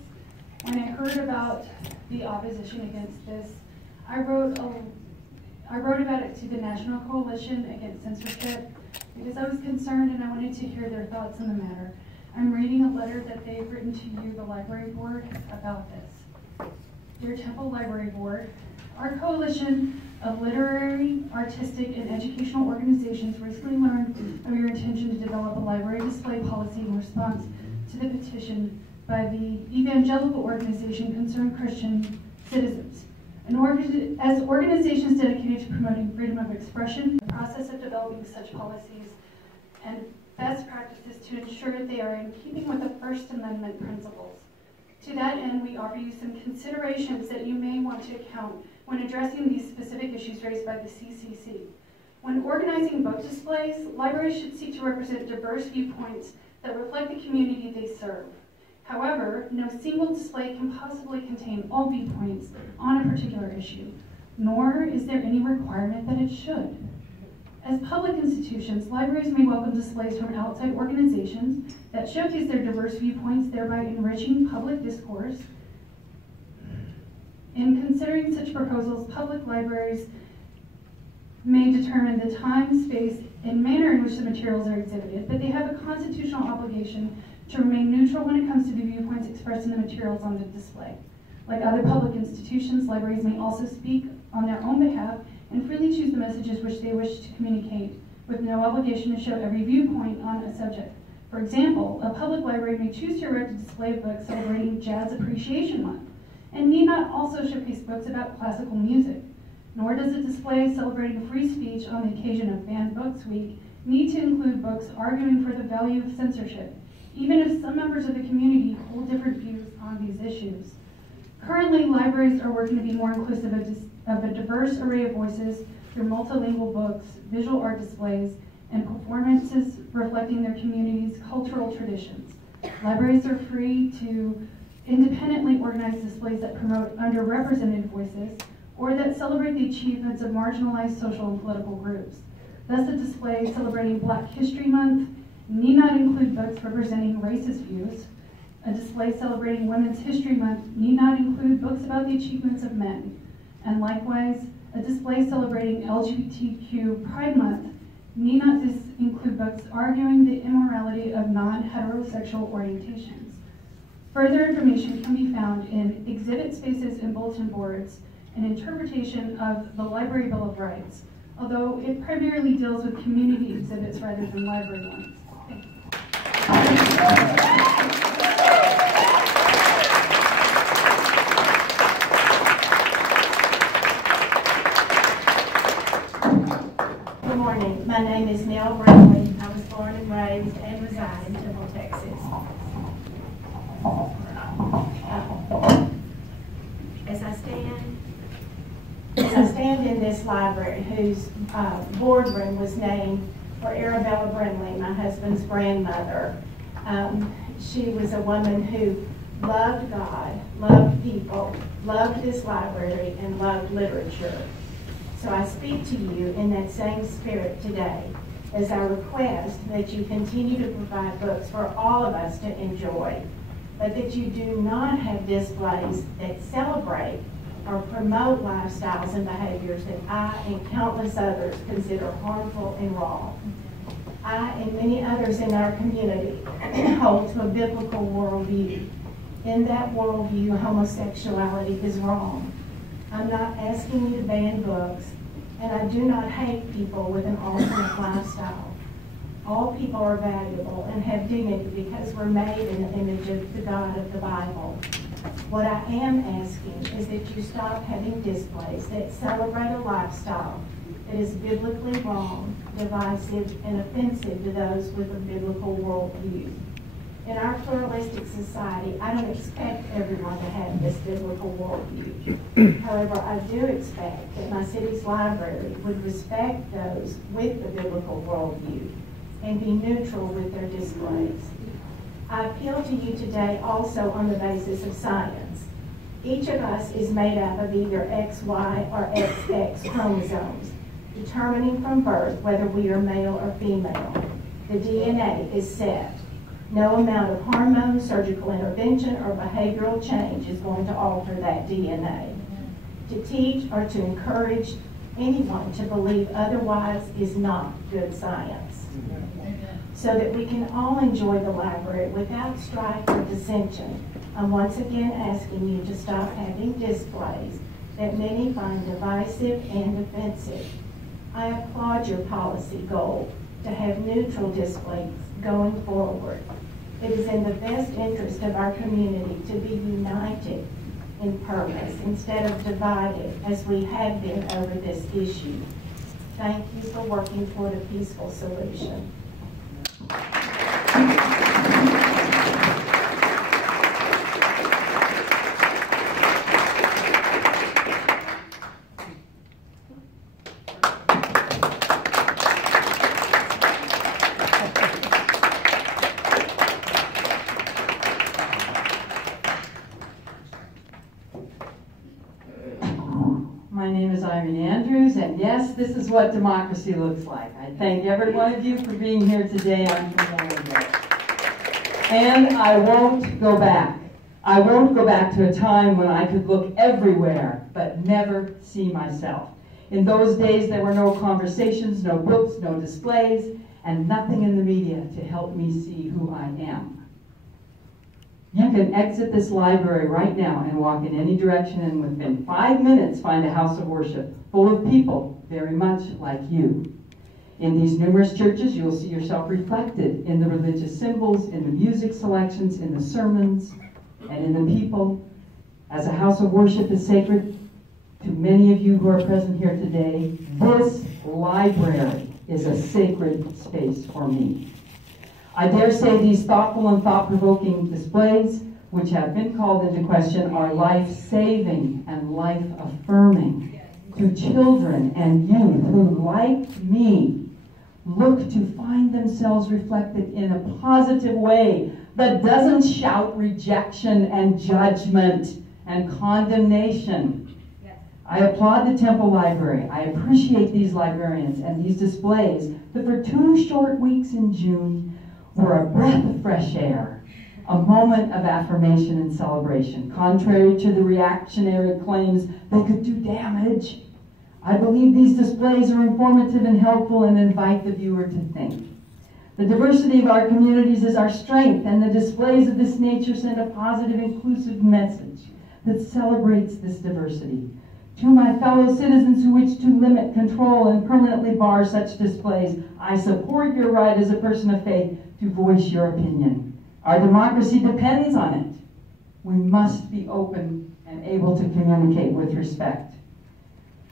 When I heard about the opposition against this, I wrote about it to the National Coalition Against Censorship because I was concerned and I wanted to hear their thoughts on the matter. I'm reading a letter that they've written to you, the library board, about this. Dear Temple Library Board, our coalition of literary, artistic, and educational organizations recently learned of your intention to develop a library display policy in response to the petition by the evangelical organization Concerned Christian Citizens. As organizations dedicated to promoting freedom of expression, the process of developing such policies and best practices to ensure they are in keeping with the First Amendment principles. To that end, we offer you some considerations that you may want to account when addressing these specific issues raised by the CCC. When organizing book displays, libraries should seek to represent diverse viewpoints that reflect the community they serve. However, no single display can possibly contain all viewpoints on a particular issue, nor is there any requirement that it should. As public institutions, libraries may welcome displays from outside organizations that showcase their diverse viewpoints, thereby enriching public discourse. In considering such proposals, public libraries may determine the time, space, and manner in which the materials are exhibited, but they have a constitutional obligation to remain neutral when it comes to the viewpoints expressed in the materials on the display. Like other public institutions, libraries may also speak on their own behalf and freely choose the messages which they wish to communicate, with no obligation to show every viewpoint on a subject. For example, a public library may choose to erect a display of books celebrating Jazz Appreciation Month, and need not also showcase books about classical music. Nor does a display celebrating free speech on the occasion of Banned Books Week need to include books arguing for the value of censorship, even if some members of the community hold different views on these issues. Currently, libraries are working to be more inclusive of a diverse array of voices through multilingual books, visual art displays, and performances reflecting their community's cultural traditions. Libraries are free to independently organize displays that promote underrepresented voices or that celebrate the achievements of marginalized social and political groups. Thus, a display celebrating Black History Month need not include books representing racist views. A display celebrating Women's History Month need not include books about the achievements of men. And likewise, a display celebrating LGBTQ Pride Month need not include books arguing the immorality of non-heterosexual orientations. Further information can be found in exhibit spaces and bulletin boards, an interpretation of the Library Bill of Rights, although it primarily deals with community exhibits rather than library ones. Thank you. Good morning. My name is Nell Bradley. I was born and raised and reside in Temple, Texas. As I stand in this library, whose boardroom was named for Arabella Brindley, my husband's grandmother. She was a woman who loved God, loved people, loved this library, and loved literature. So I speak to you in that same spirit today as I request that you continue to provide books for all of us to enjoy, but that you do not have displays that celebrate or promote lifestyles and behaviors that I and countless others consider harmful and wrong. I and many others in our community hold to a biblical worldview. In that worldview, homosexuality is wrong. I'm not asking you to ban books, and I do not hate people with an alternate lifestyle. All people are valuable and have dignity because we're made in the image of the God of the Bible. What I am asking is that you stop having displays that celebrate a lifestyle that is biblically wrong, divisive, and offensive to those with a biblical worldview. In our pluralistic society, I don't expect everyone to have this biblical worldview. However, I do expect that my city's library would respect those with the biblical worldview and be neutral with their displays. I appeal to you today also on the basis of science. Each of us is made up of either XY or XX chromosomes, determining from birth whether we are male or female. The DNA is set. No amount of hormone, surgical intervention, or behavioral change is going to alter that DNA. To teach or to encourage anyone to believe otherwise is not good science. So that we can all enjoy the library without strife or dissension, I'm once again asking you to stop having displays that many find divisive and offensive. I applaud your policy goal to have neutral displays going forward. It is in the best interest of our community to be united in purpose instead of divided as we have been over this issue. Thank you for working toward a peaceful solution. My name is Irene Andrews, and yes, this is what democracy looks like. I thank every one of you for being here today on Memorial Day. And I won't go back. I won't go back to a time when I could look everywhere but never see myself. In those days, there were no conversations, no books, no displays, and nothing in the media to help me see who I am. You can exit this library right now and walk in any direction, and within 5 minutes find a house of worship full of people very much like you. In these numerous churches, you will see yourself reflected in the religious symbols, in the music selections, in the sermons, and in the people. As a house of worship is sacred to many of you who are present here today, this library is a sacred space for me. I dare say these thoughtful and thought-provoking displays, which have been called into question, are life-saving and life-affirming to children and youth who, like me, look to find themselves reflected in a positive way that doesn't shout rejection and judgment and condemnation. I applaud the Temple Library. I appreciate these librarians and these displays that for 2 short weeks in June were a breath of fresh air, a moment of affirmation and celebration. Contrary to the reactionary claims they could do damage, I believe these displays are informative and helpful and invite the viewer to think. The diversity of our communities is our strength, and the displays of this nature send a positive, inclusive message that celebrates this diversity. To my fellow citizens who wish to limit, control, and permanently bar such displays, I support your right as a person of faith to voice your opinion. Our democracy depends on it. We must be open and able to communicate with respect.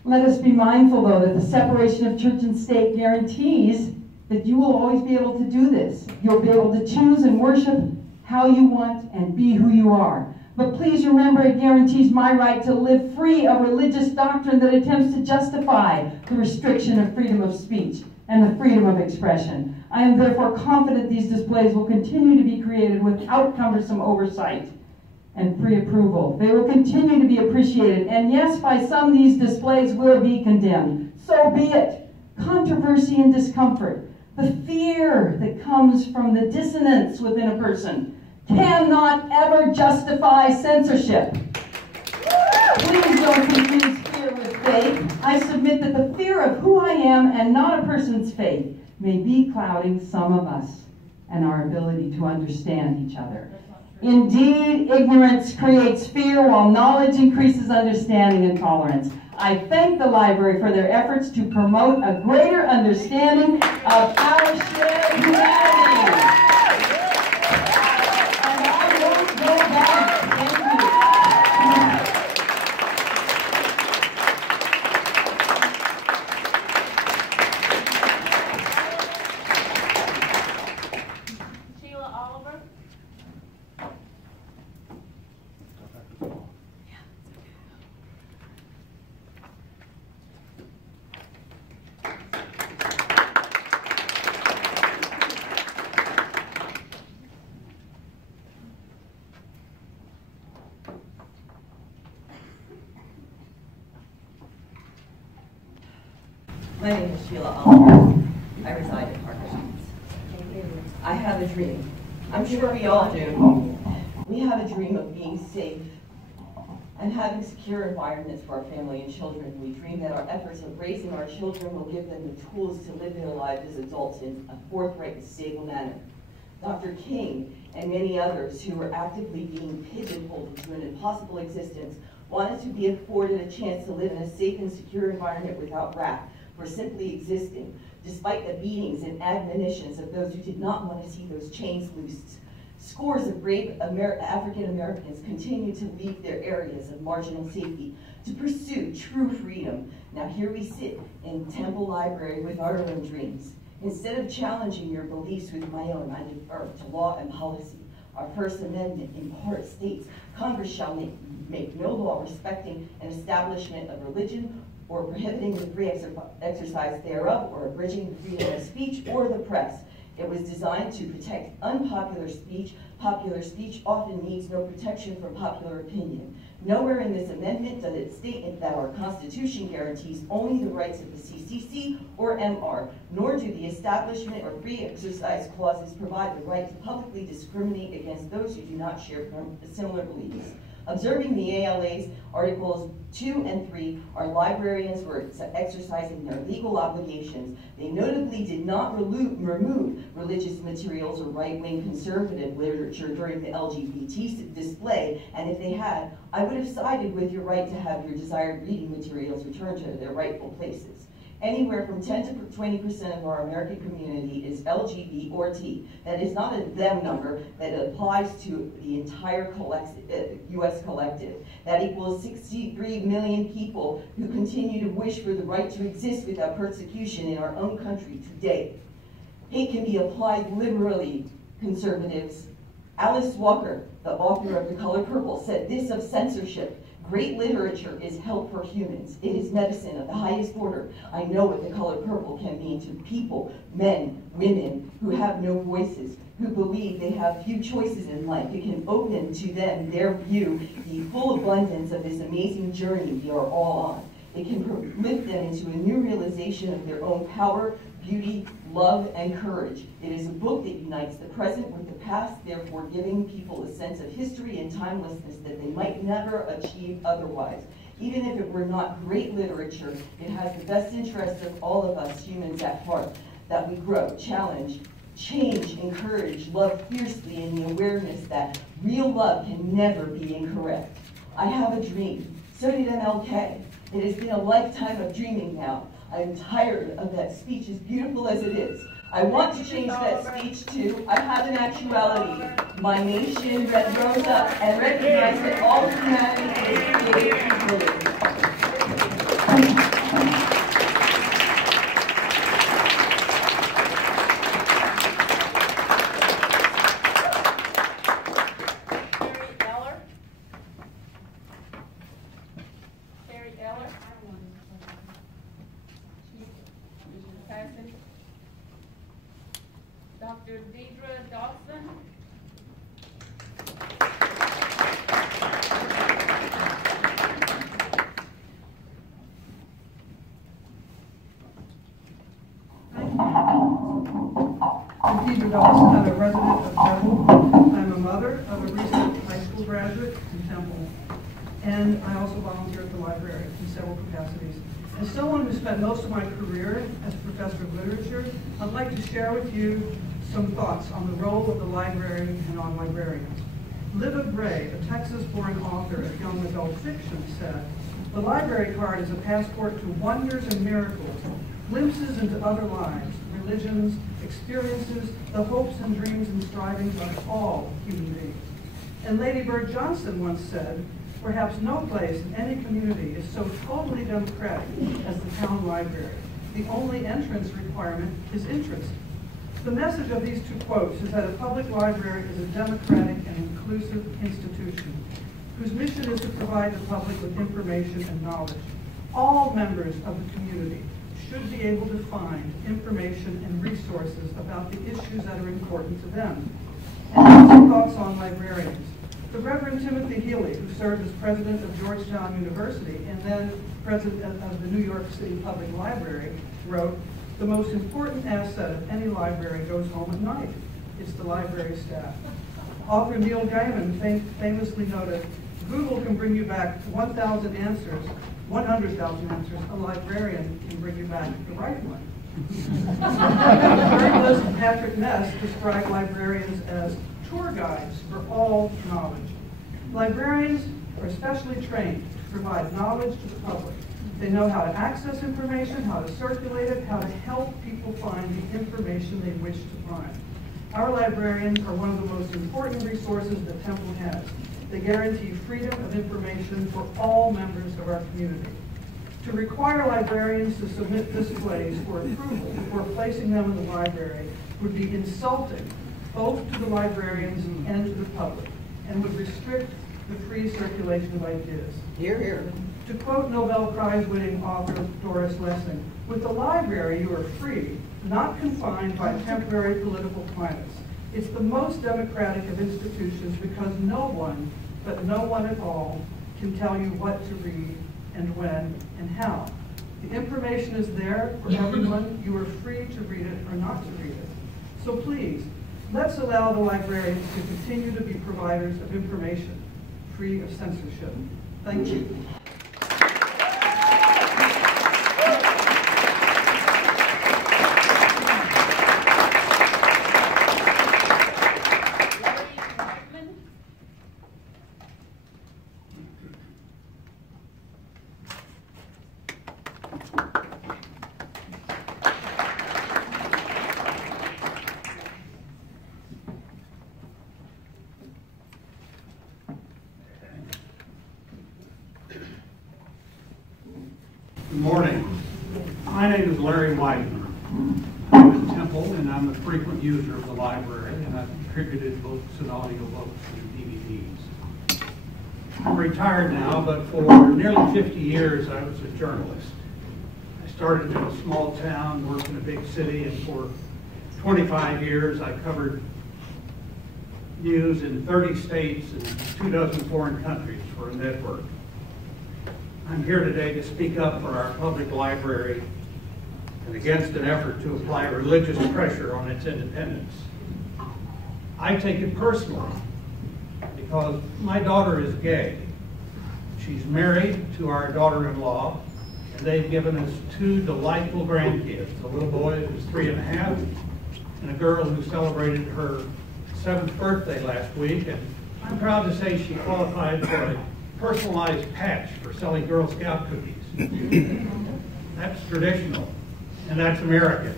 Let us be mindful, though, that the separation of church and state guarantees that you will always be able to do this. You'll be able to choose and worship how you want and be who you are. But please remember, it guarantees my right to live free of religious doctrine that attempts to justify the restriction of freedom of speech and the freedom of expression. I am therefore confident these displays will continue to be created without cumbersome oversight and pre-approval. They will continue to be appreciated, and yes, by some these displays will be condemned. So be it. Controversy and discomfort, the fear that comes from the dissonance within a person, cannot ever justify censorship. Please don't confuse fear with faith. I submit that the fear of who I am and not a person's faith may be clouding some of us and our ability to understand each other. Indeed, ignorance creates fear while knowledge increases understanding and tolerance. I thank the library for their efforts to promote a greater understanding of our shared humanity. And I won't go back. Thank you. Sheila Oliver. My name is Sheila Oliver. I reside in Parker Heights. I have a dream. I'm sure we all do. We have a dream of being safe and having secure environments for our family and children. We dream that our efforts of raising our children will give them the tools to live their lives as adults in a forthright and stable manner. Dr. King and many others who were actively being pigeonholed into an impossible existence wanted to be afforded a chance to live in a safe and secure environment without wrath for simply existing, despite the beatings and admonitions of those who did not want to see those chains loosed. Scores of brave African Americans continue to leave their areas of marginal safety to pursue true freedom. Now here we sit in Temple Library with our own dreams. Instead of challenging your beliefs with my own, I defer to law and policy. Our First Amendment in part states, Congress shall make no law respecting an establishment of religion or prohibiting the free exercise thereof, or abridging the freedom of speech or the press. It was designed to protect unpopular speech. Popular speech often needs no protection from popular opinion. Nowhere in this amendment does it state that our Constitution guarantees only the rights of the CCC or MR, nor do the establishment or free exercise clauses provide the right to publicly discriminate against those who do not share similar beliefs. Observing the ALA's Articles 2 and 3, our librarians were exercising their legal obligations. They notably did not remove religious materials or right-wing conservative literature during the LGBT display, and if they had, I would have sided with your right to have your desired reading materials returned to their rightful places. Anywhere from 10 to 20% of our American community is LGBT or T. That is not a them number that applies to the entire U.S. collective. That equals 63 million people who continue to wish for the right to exist without persecution in our own country today. Hate can be applied liberally, conservatives. Alice Walker, the author of The Color Purple, said this of censorship: great literature is help for humans. It is medicine of the highest order. I know what The Color Purple can mean to people, men, women, who have no voices, who believe they have few choices in life. It can open to them, their view, the full abundance of this amazing journey we are all on. It can lift them into a new realization of their own power, beauty, love, and courage. It is a book that unites the present with the past, therefore giving people a sense of history and timelessness that they might never achieve otherwise. Even if it were not great literature, it has the best interest of all of us humans at heart, that we grow, challenge, change, encourage, love fiercely in the awareness that real love can never be incorrect. I have a dream. So did MLK. It has been a lifetime of dreaming now. I'm tired of that speech, as beautiful as it is. I want to change that speech to, I have an actuality, my nation that grows up and recognizes that all humanity is created equally. Dr. Deidre Dawson. I'm Deidre Dawson. I'm a resident of Temple. I'm a mother of a recent high school graduate from Temple. And I also volunteer at the library in several capacities. As someone who spent most of my career as a professor of literature, I'd like to share with you some thoughts on the role of the library and on librarians. Liva Gray, a Texas-born author of young adult fiction, said, "The library card is a passport to wonders and miracles, glimpses into other lives, religions, experiences, the hopes and dreams and strivings of all human beings." And Lady Bird Johnson once said, "Perhaps no place in any community is so totally democratic as the town library. The only entrance requirement is interest." The message of these two quotes is that a public library is a democratic and inclusive institution whose mission is to provide the public with information and knowledge. All members of the community should be able to find information and resources about the issues that are important to them. And some thoughts on librarians. The Reverend Timothy Healy, who served as president of Georgetown University and then president of the New York City Public Library, wrote, "The most important asset of any library goes home at night. It's the library staff." Author Neil Gaiman famously noted, "Google can bring you back 1,000 answers, 100,000 answers. A librarian can bring you back the right one." Journalist Patrick Ness described librarians as tour guides for all knowledge. Librarians are especially trained to provide knowledge to the public. They know how to access information, how to circulate it, how to help people find the information they wish to find. Our librarians are one of the most important resources that Temple has. They guarantee freedom of information for all members of our community. To require librarians to submit displays for approval before placing them in the library would be insulting both to the librarians and to the public, and would restrict the free circulation of ideas. Hear, hear. To quote Nobel Prize-winning author Doris Lessing, "With the library you are free, not confined by temporary political climates. It's the most democratic of institutions because no one, but no one at all, can tell you what to read and when and how. The information is there for everyone. You are free to read it or not to read it. So please, let's allow the librarians to continue to be providers of information, free of censorship." Thank you. Good morning. My name is Larry Widener. I'm at Temple, and I'm a frequent user of the library, and I've contributed books and audiobooks and DVDs. I'm retired now, but for nearly 50 years I was a journalist. I started in a small town, worked in a big city, and for 25 years I covered news in 30 states and 24 foreign countries for a network. I'm here today to speak up for our public library and against an effort to apply religious pressure on its independence. I take it personally because my daughter is gay. She's married to our daughter-in-law, and they've given us two delightful grandkids, a little boy who's 3.5 and a girl who celebrated her 7th birthday last week, and I'm proud to say she qualified for a personalized patch for selling Girl Scout cookies. That's traditional, and that's American.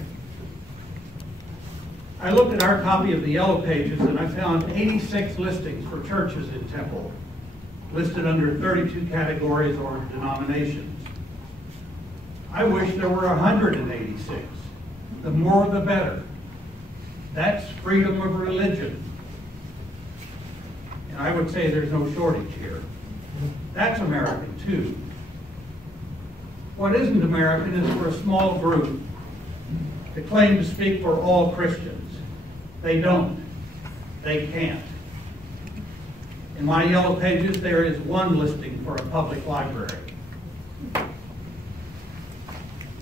I looked at our copy of the Yellow Pages and I found 86 listings for churches in Temple, listed under 32 categories or denominations. I wish there were 186. The more the better. That's freedom of religion. And I would say there's no shortage here. That's American too. What isn't American is for a small group to claim to speak for all Christians. They don't. They can't. In my Yellow Pages, there is one listing for a public library.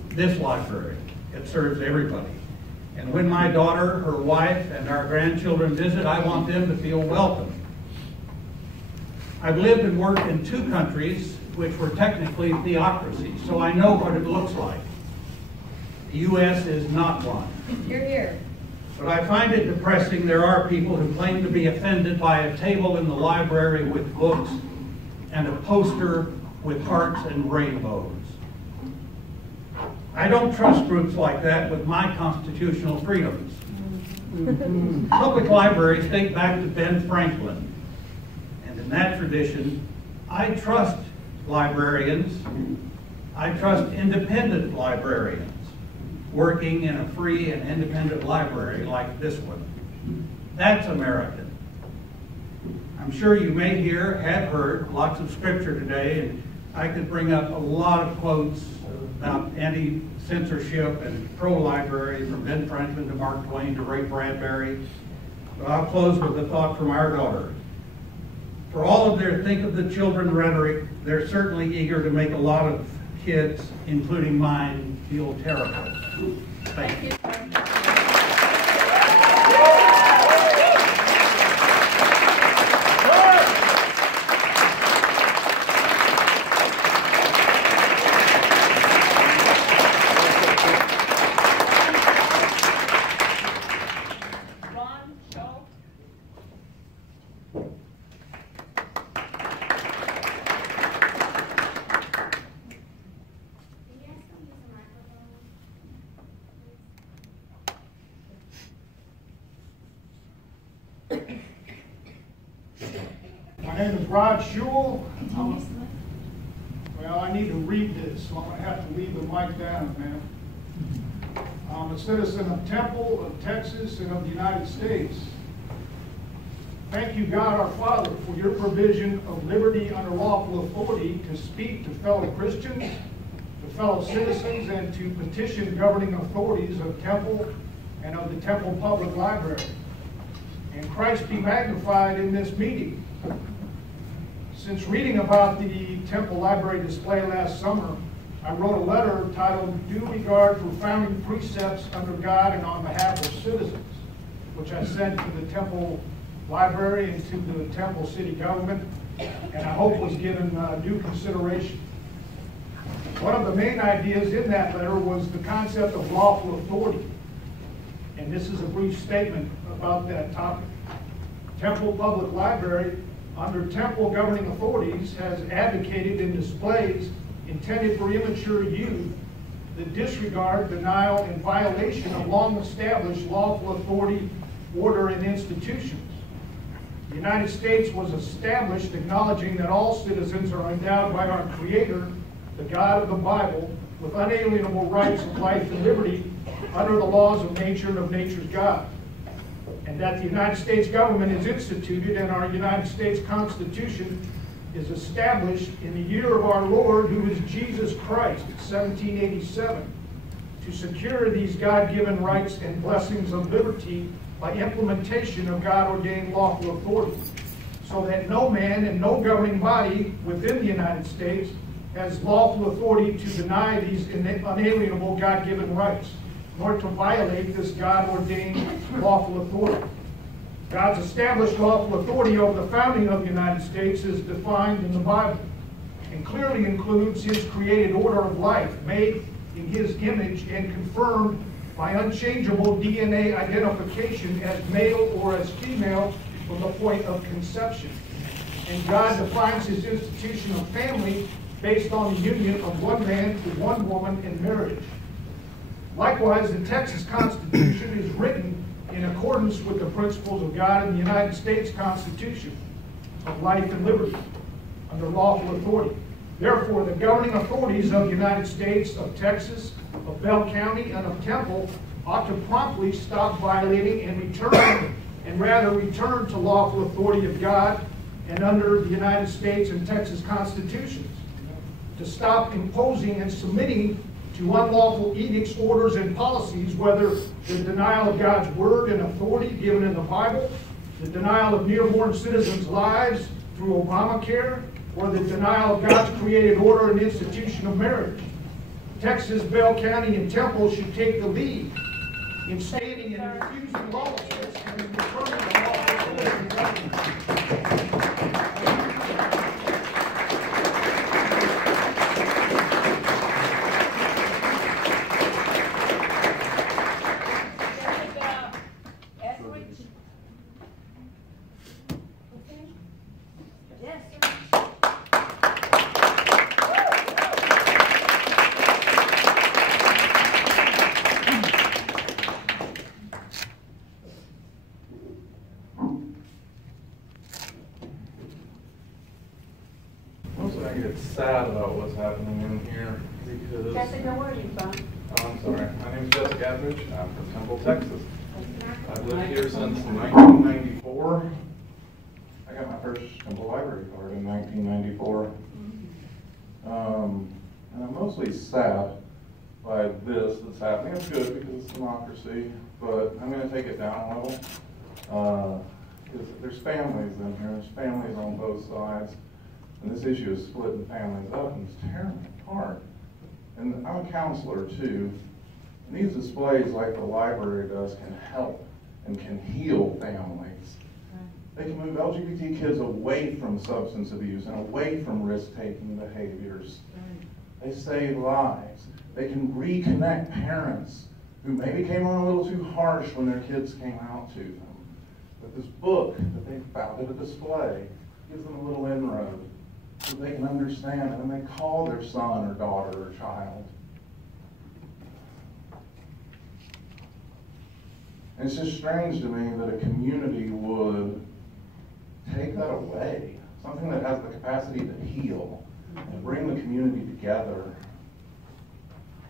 This library. It serves everybody. And when my daughter, her wife, and our grandchildren visit, I want them to feel welcome. I've lived and worked in 2 countries which were technically theocracies, so I know what it looks like. The U.S. is not one. You're here. But I find it depressing there are people who claim to be offended by a table in the library with books and a poster with hearts and rainbows. I don't trust groups like that with my constitutional freedoms. Public libraries date back to Ben Franklin. And in that tradition, I trust librarians. I trust independent librarians working in a free and independent library like this one. That's American. I'm sure you may have heard lots of scripture today, and I could bring up a lot of quotes about anti-censorship and pro-library from Ben Franklin to Mark Twain to Ray Bradbury. But I'll close with a thought from our daughter. For all of their think of the children rhetoric, they're certainly eager to make a lot of kids, including mine, feel terrible. Thank you. My name is Rod Shule. Well, I need to read this, so I'm going to have to leave the mic down, man. I'm a citizen of Temple, of Texas, and of the United States. Thank you, God our Father, for your provision of liberty under lawful authority to speak to fellow Christians, to fellow citizens, and to petition governing authorities of Temple and of the Temple Public Library. And Christ be magnified in this meeting. Since reading about the Temple Library display last summer, I wrote a letter titled Due Regard for Founding Precepts Under God and on Behalf of Citizens, which I sent to the Temple Library and to the Temple City Government, and I hope was given due consideration. One of the main ideas in that letter was the concept of lawful authority, and this is a brief statement about that topic. Temple Public Library, under Temple governing authorities, has advocated in displays intended for immature youth the disregard, denial, and violation of long-established lawful authority, order, and institutions. The United States was established acknowledging that all citizens are endowed by our Creator, the God of the Bible, with unalienable rights of life and liberty under the laws of nature and of nature's God. And that the United States government is instituted and our United States Constitution is established in the year of our Lord, who is Jesus Christ, 1787, to secure these God-given rights and blessings of liberty by implementation of God-ordained lawful authority, so that no man and no governing body within the United States has lawful authority to deny these unalienable God-given rights, nor to violate this God-ordained lawful authority. God's established lawful authority over the founding of the United States is defined in the Bible and clearly includes His created order of life, made in His image and confirmed by unchangeable DNA identification as male or as female from the point of conception. And God defines His institution of family based on the union of one man to one woman in marriage. Likewise, the Texas Constitution is written in accordance with the principles of God and the United States Constitution of life and liberty under lawful authority. Therefore, the governing authorities of the United States, of Texas, of Bell County, and of Temple ought to promptly stop violating and rather return to lawful authority of God and under the United States and Texas constitutions, to stop imposing and submitting to unlawful edicts, orders, and policies, whether the denial of God's word and authority given in the Bible, the denial of newborn citizens' lives through Obamacare, or the denial of God's created order and institution of marriage. Texas, Bell County, and Temple should take the lead in standing and refusing lawlessness and in returning the lawful order and government. I get sad about what's happening in here because... Jessica, where are you from? Oh, I'm sorry. My name is Jessica Gathridge. I'm from Temple, Texas. I've lived here since 1994. I got my first Temple Library card in 1994. And I'm mostly sad by this that's happening. It's good because it's democracy, but I'm going to take it down a level. Because there's families in here. There's families on both sides. And this issue is splitting families up and it's tearing them apart. And I'm a counselor too. And these displays, like the library does, can help and can heal families. They can move LGBT kids away from substance abuse and away from risk-taking behaviors. They save lives. They can reconnect parents who maybe came on a little too harsh when their kids came out to them. But this book that they found at a display gives them a little inroad, so they can understand, and then they call their son or daughter or child. And it's just strange to me that a community would take that away, something that has the capacity to heal and bring the community together.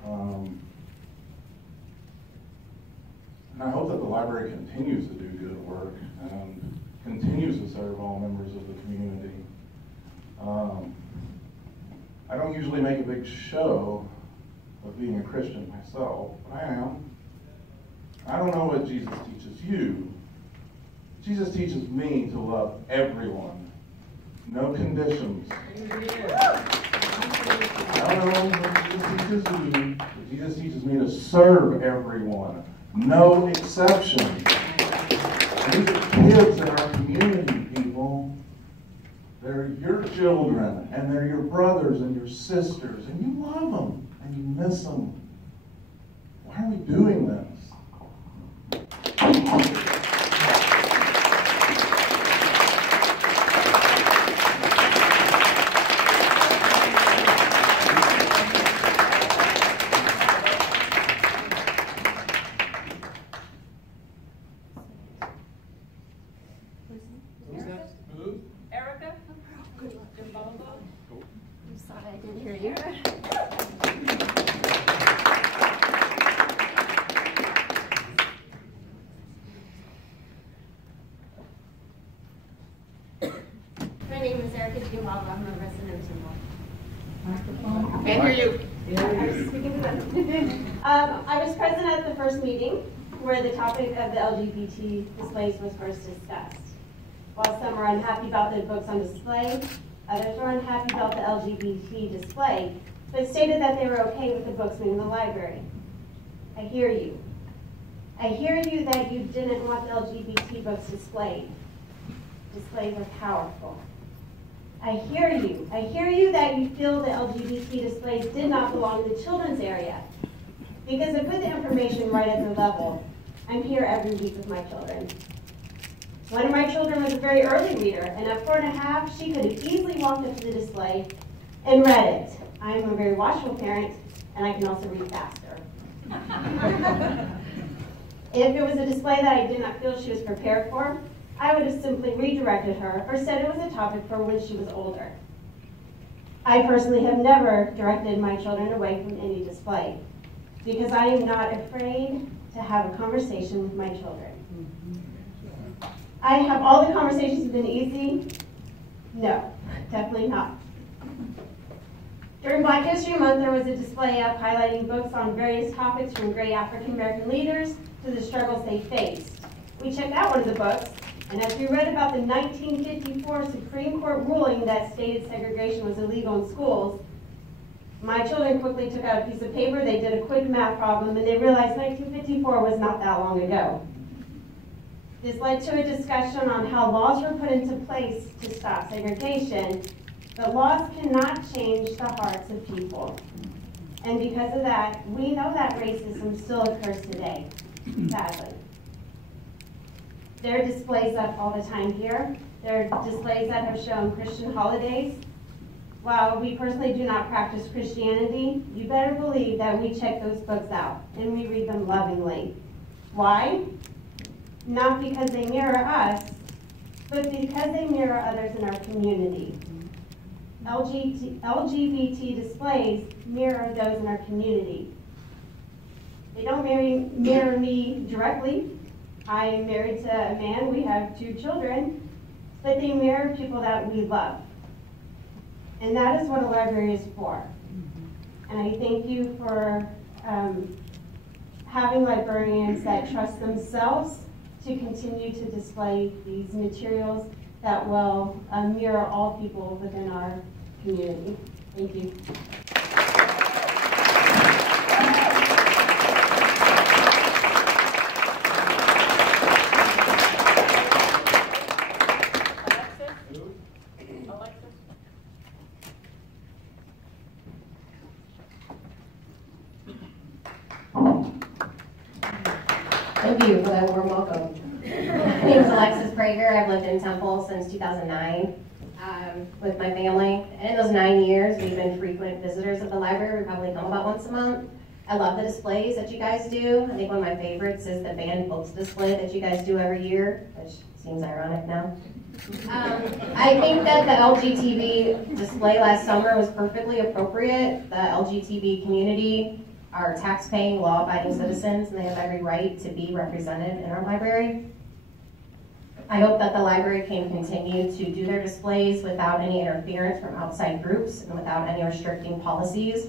And I hope that the library continues to do good work and continues to serve all members of the community. I don't usually make a big show of being a Christian myself, but I am. I don't know what Jesus teaches you. Jesus teaches me to love everyone, no conditions. I don't know what Jesus teaches you, but Jesus teaches me to serve everyone, no exceptions. These are kids in our community, people. They're your children, and they're your brothers and your sisters, and you love them, and you miss them. Why are we doing this? Erica? I'm sorry, I didn't hear you. My name is Erica Gimbala. I'm a resident of Temple. Can't hear you. I was present at the first meeting where the topic of the LGBT displays was first discussed. While some were unhappy about the books on display, others were unhappy about the LGBT display, but stated that they were okay with the books being in the library. I hear you. I hear you that you didn't want the LGBT books displayed. Displays are powerful. I hear you. I hear you that you feel the LGBT displays did not belong in the children's area. Because I put the information right at their level. I'm here every week with my children. One of my children was a very early reader, and at 4.5, she could have easily walked up to the display and read it. I'm a very watchful parent, and I can also read faster. If it was a display that I did not feel she was prepared for, I would have simply redirected her or said it was a topic for when she was older. I personally have never directed my children away from any display because I am not afraid to have a conversation with my children. Have all the conversations been easy? No, definitely not. During Black History Month, there was a display up highlighting books on various topics from great African American leaders to the struggles they faced. We checked out one of the books, and as we read about the 1954 Supreme Court ruling that stated segregation was illegal in schools, my children quickly took out a piece of paper, they did a quick math problem, and they realized 1954 was not that long ago. This led to a discussion on how laws were put into place to stop segregation, but laws cannot change the hearts of people. And because of that, we know that racism still occurs today, sadly. There are displays up all the time here. There are displays that have shown Christian holidays. While we personally do not practice Christianity, you better believe that we check those books out and we read them lovingly. Why? Not because they mirror us, but because they mirror others in our community. LGBT displays mirror those in our community. They don't mirror me directly. I am married to a man, we have 2 children, but they mirror people that we love. And that is what a library is for. And I thank you for having librarians that trust themselves to continue to display these materials that will mirror all people within our community. Thank you. Thank you for that warm welcome. My name is Alexis Prager. I've lived in Temple since 2009 with my family. And in those 9 years, we've been frequent visitors of the library. We probably come about once a month. I love the displays that you guys do. I think one of my favorites is the banned books display that you guys do every year, which seems ironic now. I think that the LGBTQ display last summer was perfectly appropriate. The LGBTQ community are tax-paying, law-abiding citizens, and they have every right to be represented in our library. I hope that the library can continue to do their displays without any interference from outside groups and without any restricting policies.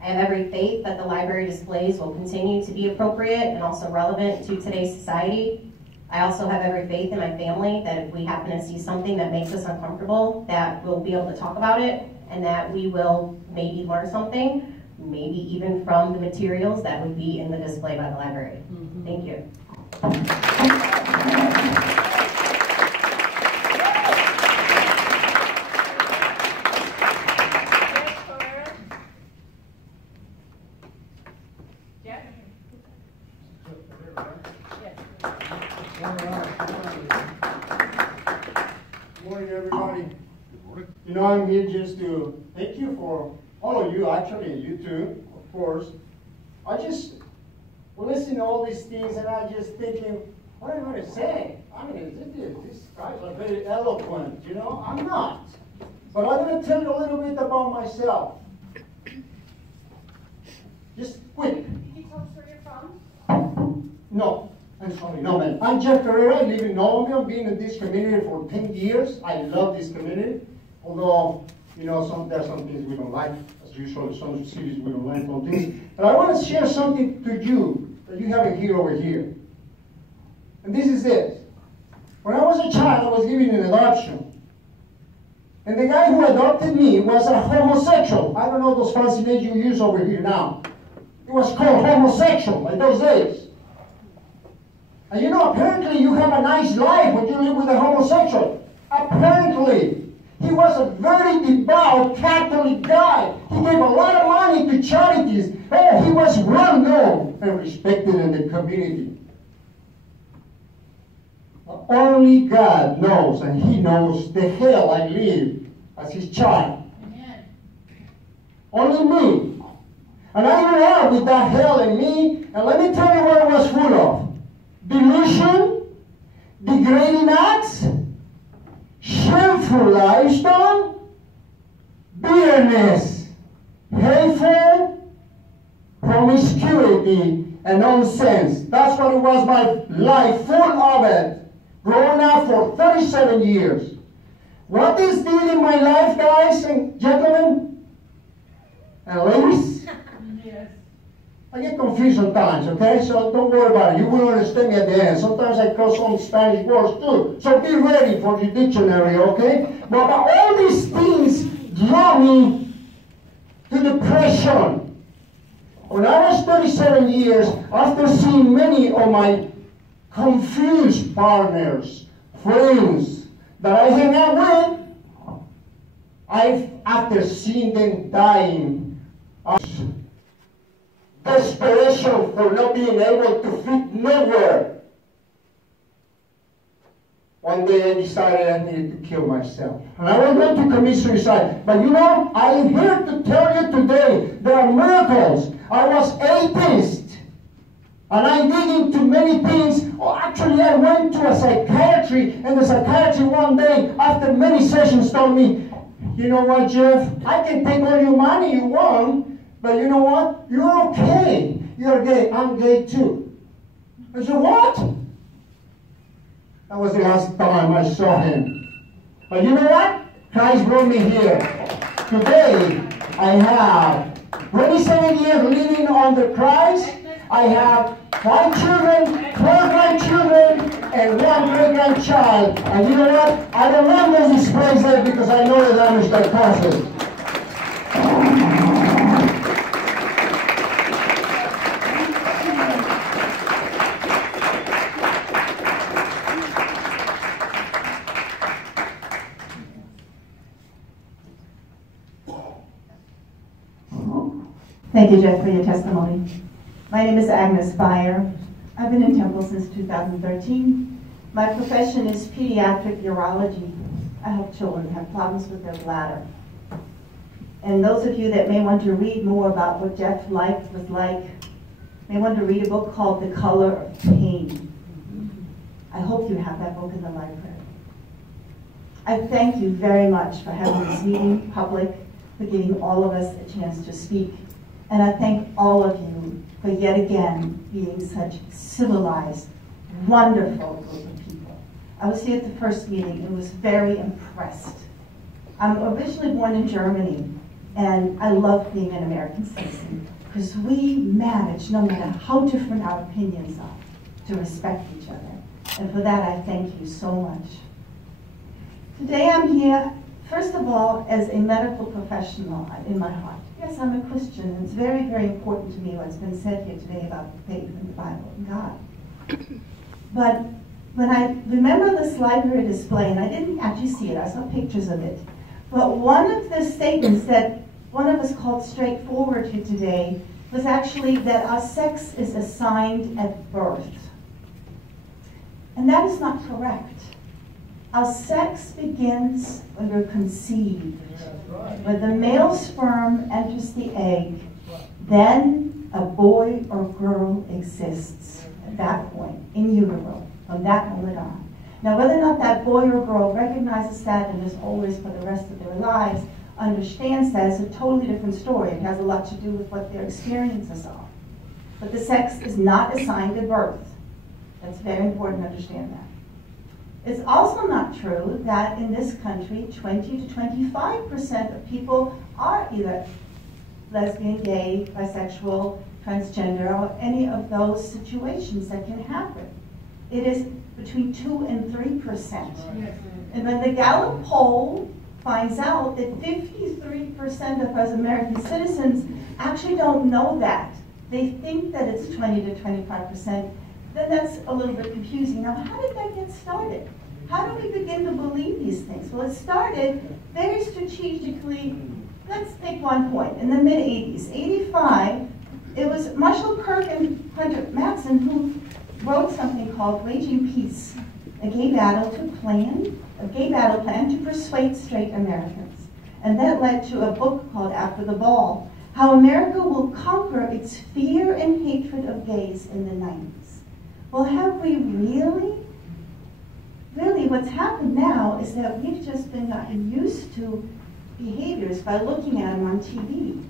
I have every faith that the library displays will continue to be appropriate and also relevant to today's society. I also have every faith in my family that if we happen to see something that makes us uncomfortable, that we'll be able to talk about it and that we will maybe learn something, maybe even from the materials that would be in the display by the library. Thank you. Good morning, everybody. Good morning. You know, I'm here just to thank you for all of you, actually, you too, of course. I just listening to all these things and I just thinking, what am I going to say? I mean, these guys are very eloquent, you know? I'm not. But I'm going to tell you a little bit about myself. Just quick. Can you tell us where you're from? No, I'm sorry, no man. I'm Jeff Ferreira, I live in Colombia. I've been in this community for 10 years. I love this community. Although, you know, there's some things we don't like. As usual, some cities we don't like some things. But I want to share something to you that you haven't heard over here. And this is it. When I was a child, I was given an adoption. And the guy who adopted me was a homosexual. I don't know those fancy names you use over here now. It was called homosexual in those days. And you know, apparently you have a nice life when you live with a homosexual. Apparently. He was a very devout Catholic guy. He gave a lot of money to charities. Oh, he was well known and respected in the community. But only God knows, and He knows the hell I lived as His child. Amen. Only me. And I grew up with that hell in me, and let me tell you what it was full of. Delusion, degrading acts, shameful lifestyle, bitterness, hateful, promiscuity, and nonsense. That's what it was, my life, full of it. Growing up for 37 years. What this did in my life, guys and gentlemen, and ladies, I get confused sometimes, okay? So don't worry about it. You will understand me at the end. Sometimes I cross some Spanish words too. So be ready for the dictionary, okay? But all these things draw me to depression. When I was 37 years, after seeing many of my confused partners, friends that I hang out with, after seeing them dying, desperation for not being able to fit nowhere. One day I decided I needed to kill myself. And I was going to commit suicide. But you know, I'm here to tell you today, there are miracles. I was atheist. And I dig into many things. Oh, actually, I went to a psychiatry, and the psychiatry one day, after many sessions, told me, you know what, Jeff? I can take all your money you want, but you know what? You're okay. You're gay. I'm gay too. I said, what? That was the last time I saw him. But you know what? Christ brought me here. Today, I have 27 years living under Christ. I have 5 children, 12 grandchildren, and 1 great-grandchild. And you know what? I don't want those displays there because I know the damage that causes. Thank you, Jeff, for your testimony. My name is Agnes Beyer. I've been in Temple since 2013. My profession is pediatric urology. I help children who have problems with their bladder. And those of you that may want to read more about what Jeff was like, may want to read a book called The Color of Pain. I hope you have that book in the library. I thank you very much for having this meeting public, for giving all of us a chance to speak. And I thank all of you for yet again being such civilized, wonderful group of people. I was here at the first meeting and was very impressed. I'm originally born in Germany, and I love being an American citizen because we manage, no matter how different our opinions are, to respect each other. And for that, I thank you so much. Today I'm here, first of all, as a medical professional in my heart. Yes, I'm a Christian, and it's very, very important to me what's been said here today about faith and the Bible and God. But when I remember this library display, and I didn't actually see it, I saw pictures of it, but one of the statements that one of us called straightforward here today was actually that our sex is assigned at birth. And that is not correct. Our sex begins when we're conceived. When the male sperm enters the egg, then a boy or girl exists at that point, in utero, from that moment on. Now, whether or not that boy or girl recognizes that and is always for the rest of their lives, understands that is a totally different story. It has a lot to do with what their experiences are. But the sex is not assigned at birth. That's very important to understand that. It's also not true that in this country, 20 to 25% of people are either lesbian, gay, bisexual, transgender, or any of those situations that can happen. It is between 2 and 3%. And when the Gallup poll finds out that 53% of us American citizens actually don't know that, they think that it's 20 to 25%, then that's a little bit confusing. Now, how did that get started? How do we begin to believe these things? Well, it started very strategically. Let's take one point. In the mid-'80s, 85, it was Marshall Kirk and Hunter Mattson who wrote something called Waging Peace, a gay battle plan to persuade straight Americans. And that led to a book called After the Ball, how America will conquer its fear and hatred of gays in the 90s. Well, have we really? Really, what's happened now is that we've just been gotten used to behaviors by looking at them on TV.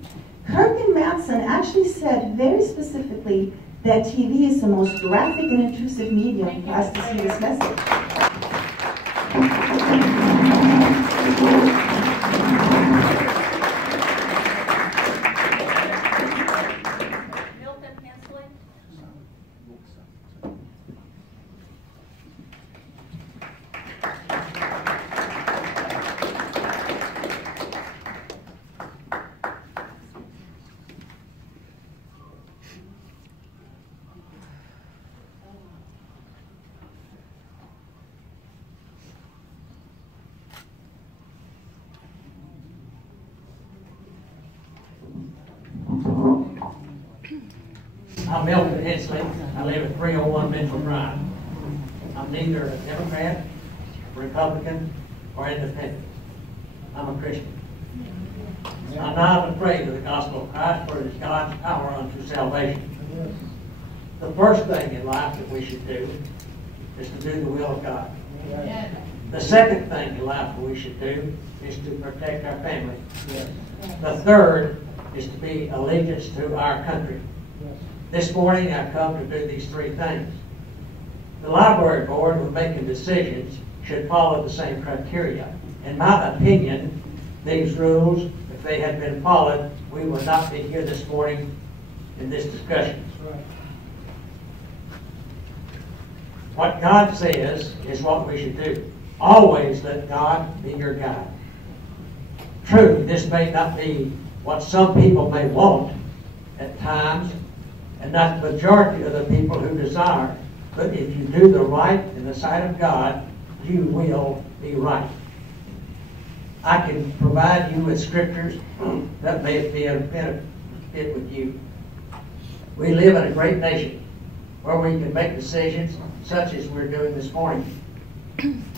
Kirk and Matson actually said very specifically that TV is the most graphic and intrusive medium for us to see this message. I'm Milton Hensley. I live at 301 Mitchell Drive. I'm neither a Democrat, Republican, or independent. I'm a Christian. I'm not afraid of the gospel of Christ, for it is God's power unto salvation. The first thing in life that we should do is to do the will of God. The second thing in life that we should do is to protect our family. The third is to be allegiance to our country. This morning I've come to do these three things. The library board, when making decisions, should follow the same criteria. In my opinion, these rules, if they had been followed, we would not be here this morning in this discussion. What God says is what we should do. Always let God be your guide. True, this may not be what some people may want at times, and not the majority of the people who desire. But if you do the right in the sight of God, you will be right. I can provide you with scriptures that may be a benefit with you. We live in a great nation where we can make decisions such as we're doing this morning.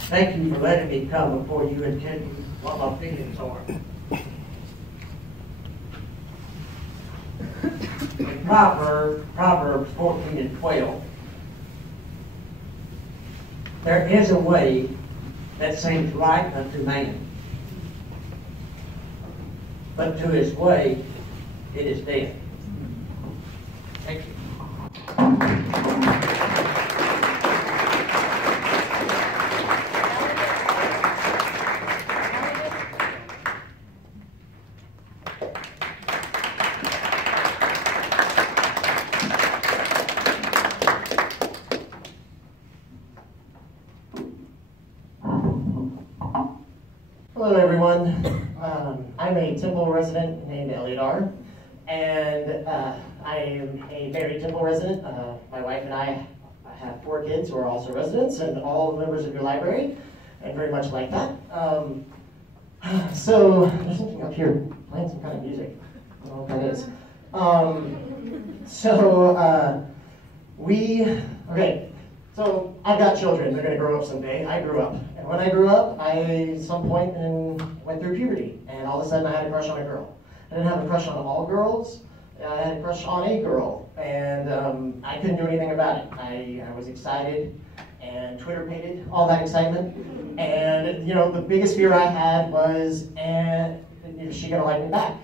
Thank you for letting me come before you and tell you what my feelings are. In Proverbs 14 and 12, there is a way that seems right unto man, but to his way it is death. Thank you. Hello everyone, I'm a Temple resident named Eliadar, and I am a married Temple resident. My wife and I have 4 kids who are also residents and all members of your library, and very much like that. So, there's something up here playing some kind of music. I don't know what that is. So I've got children. They're going to grow up someday. I grew up. And when I grew up, I, at some point, went through puberty. And all of a sudden, I had a crush on a girl. I didn't have a crush on all girls. I had a crush on a girl. And I couldn't do anything about it. I was excited and Twitter-pated all that excitement. And, you know, the biggest fear I had was, is she going to like me back?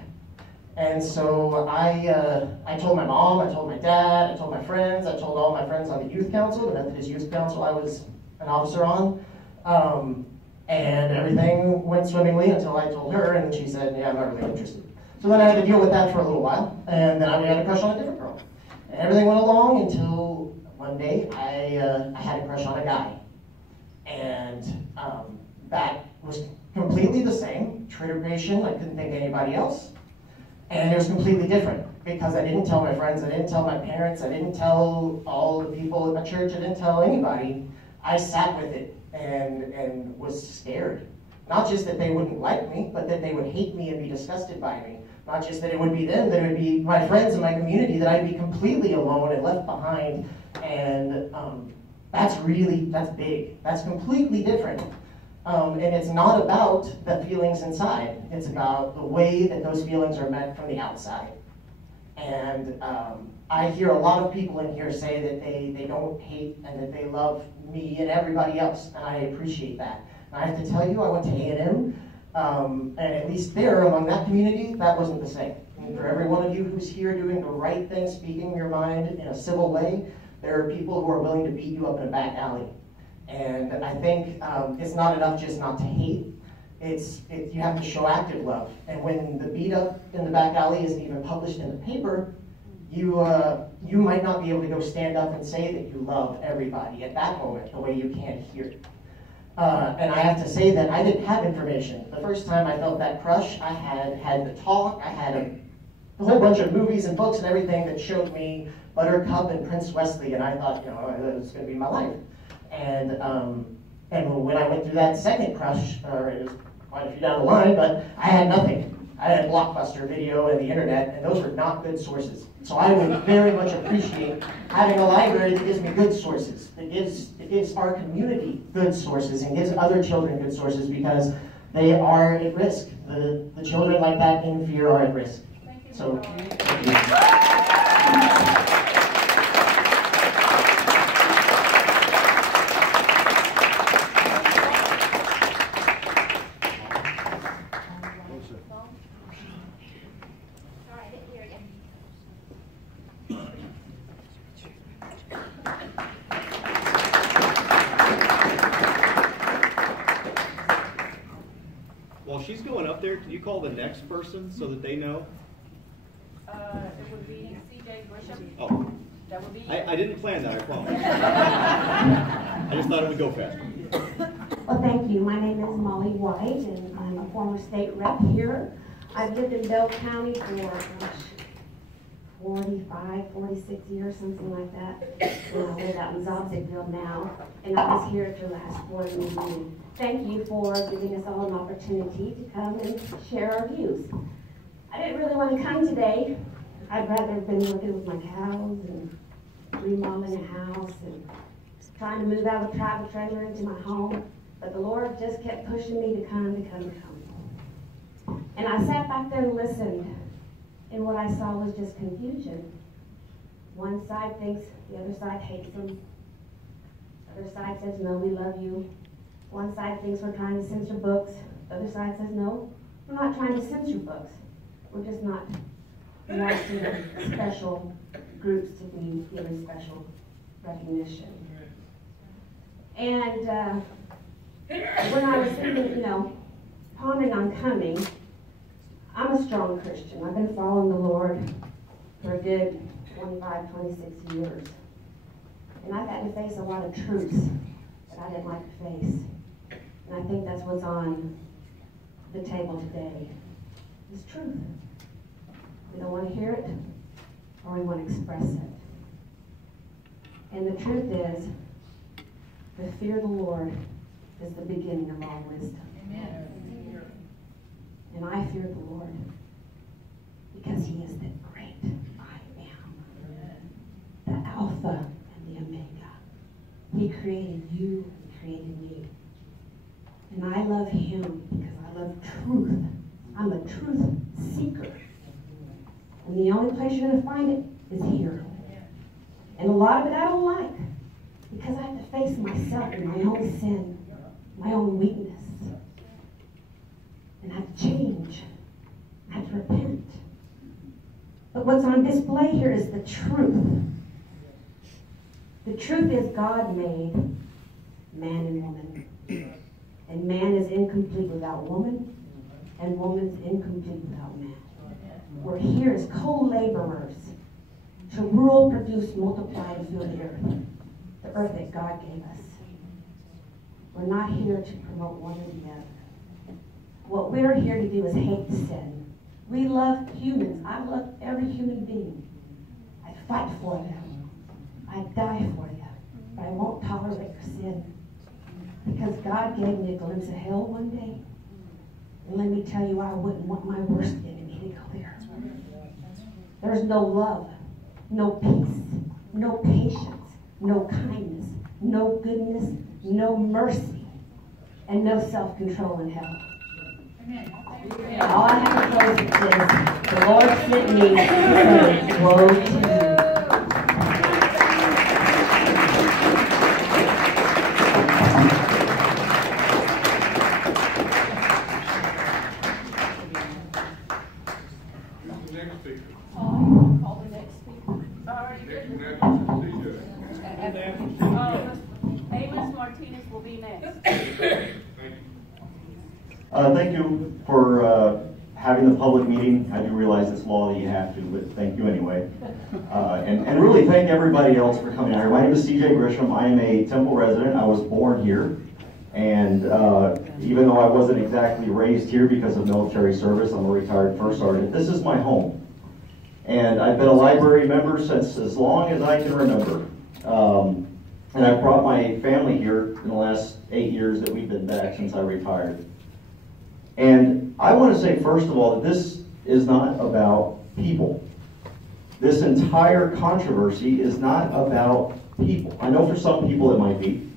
And so I told my mom, I told my dad, I told my friends, I told all my friends on the youth council, the Methodist Youth Council I was an officer on, and everything went swimmingly until I told her, and she said, yeah, I'm not really interested. So then I had to deal with that for a little while, and then I had a crush on a different girl. And everything went along until one day I had a crush on a guy. And that was completely the same, triggeration, I couldn't think of anybody else. And it was completely different because I didn't tell my friends, I didn't tell my parents, I didn't tell all the people at my church, I didn't tell anybody. I sat with it and was scared. Not just that they wouldn't like me, but that they would hate me and be disgusted by me. Not just that it would be them, that it would be my friends in my community, that I'd be completely alone and left behind. And that's big. That's completely different. And it's not about the feelings inside. It's about the way that those feelings are met from the outside. And I hear a lot of people in here say that they don't hate and that they love me and everybody else, and I appreciate that. And I have to tell you, I went to A&M, and at least there, among that community, that wasn't the same. And for every one of you who's here doing the right thing, speaking your mind in a civil way, there are people who are willing to beat you up in a back alley. And I think it's not enough just not to hate. You have to show active love. And when the beat up in the back alley isn't even published in the paper, you might not be able to go stand up and say that you love everybody at that moment the way you can here. And I have to say that I didn't have information. The first time I felt that crush, I had the talk, I had a whole bunch of movies and books and everything that showed me Buttercup and Prince Wesley, and I thought, you know, it was going to be my life. And when I went through that second crush, or it was quite a few down the line, but I had nothing. I had Blockbuster Video and the internet, and those were not good sources. So I would very much appreciate having a library that gives me good sources, that gives our community good sources, and gives other children good sources, because they are at risk. The children like that in fear are at risk. So, thank you. While she's going up there, can you call the next person so that they know? It would be C.J. Grisham. Oh. That would be you. I didn't plan that, I promise. I just thought it would go faster. Well, thank you. My name is Molly White, and I'm a former state rep here. I've lived in Bell County for 45, 46 years, something like that. And I live out in Zobsicville now, and I was here at your last board meeting. Thank you for giving us all an opportunity to come and share our views. I didn't really want to come today. I'd rather have been working with my cows and remodeling a house and trying to move out of a travel trailer into my home. But the Lord just kept pushing me to come. And I sat back there and listened, and what I saw was just confusion. One side thinks the other side hates them. The other side says, no, we love you. One side thinks we're trying to censor books. The other side says, no, we're not trying to censor books. We're just not wanting special groups to be given special recognition. And when I was thinking, pondering on coming, I'm a strong Christian. I've been following the Lord for a good 25, 26 years. And I've had to face a lot of truths that I didn't like to face. And I think that's what's on the table today, is truth. We don't want to hear it, or we want to express it. And the truth is, the fear of the Lord is the beginning of all wisdom. Amen. And I fear the Lord because He is the great I am, the Alpha and the Omega. He created you and created me. And I love Him because I love truth. I'm a truth seeker. And the only place you're going to find it is here. And a lot of it I don't like, because I have to face myself and my own sin, my own weakness. And I have to change. I have to repent. But what's on display here is the truth. The truth is God made man and woman. And man is incomplete without woman, and woman's incomplete without man. We're here as co-laborers to rule, produce, multiply, and fill the earth that God gave us. We're not here to promote one or the other. What we're here to do is hate sin. We love humans. I love every human being. I fight for them. I die for you. But I won't tolerate your sin. Because God gave me a glimpse of hell one day. And let me tell you, I wouldn't want my worst enemy to go there. There's no love, no peace, no patience, no kindness, no goodness, no mercy. and no self-control in hell. All I have to close with is, the Lord sent me to say, woe to you. Call the next speaker. Sorry. Amos Martinez will be next. Thank you for having the public meeting. I do realize it's law that you have to, but thank you anyway. And really thank everybody else for coming out here. My name is CJ Grisham. I am a Temple resident. I was born here. And even though I wasn't exactly raised here because of military service, I'm a retired first sergeant, this is my home. And I've been a library member since as long as I can remember. And I've brought my family here in the last 8 years that we've been back since I retired. And I want to say, first of all, that this is not about people. This entire controversy is not about people. I know for some people it might be,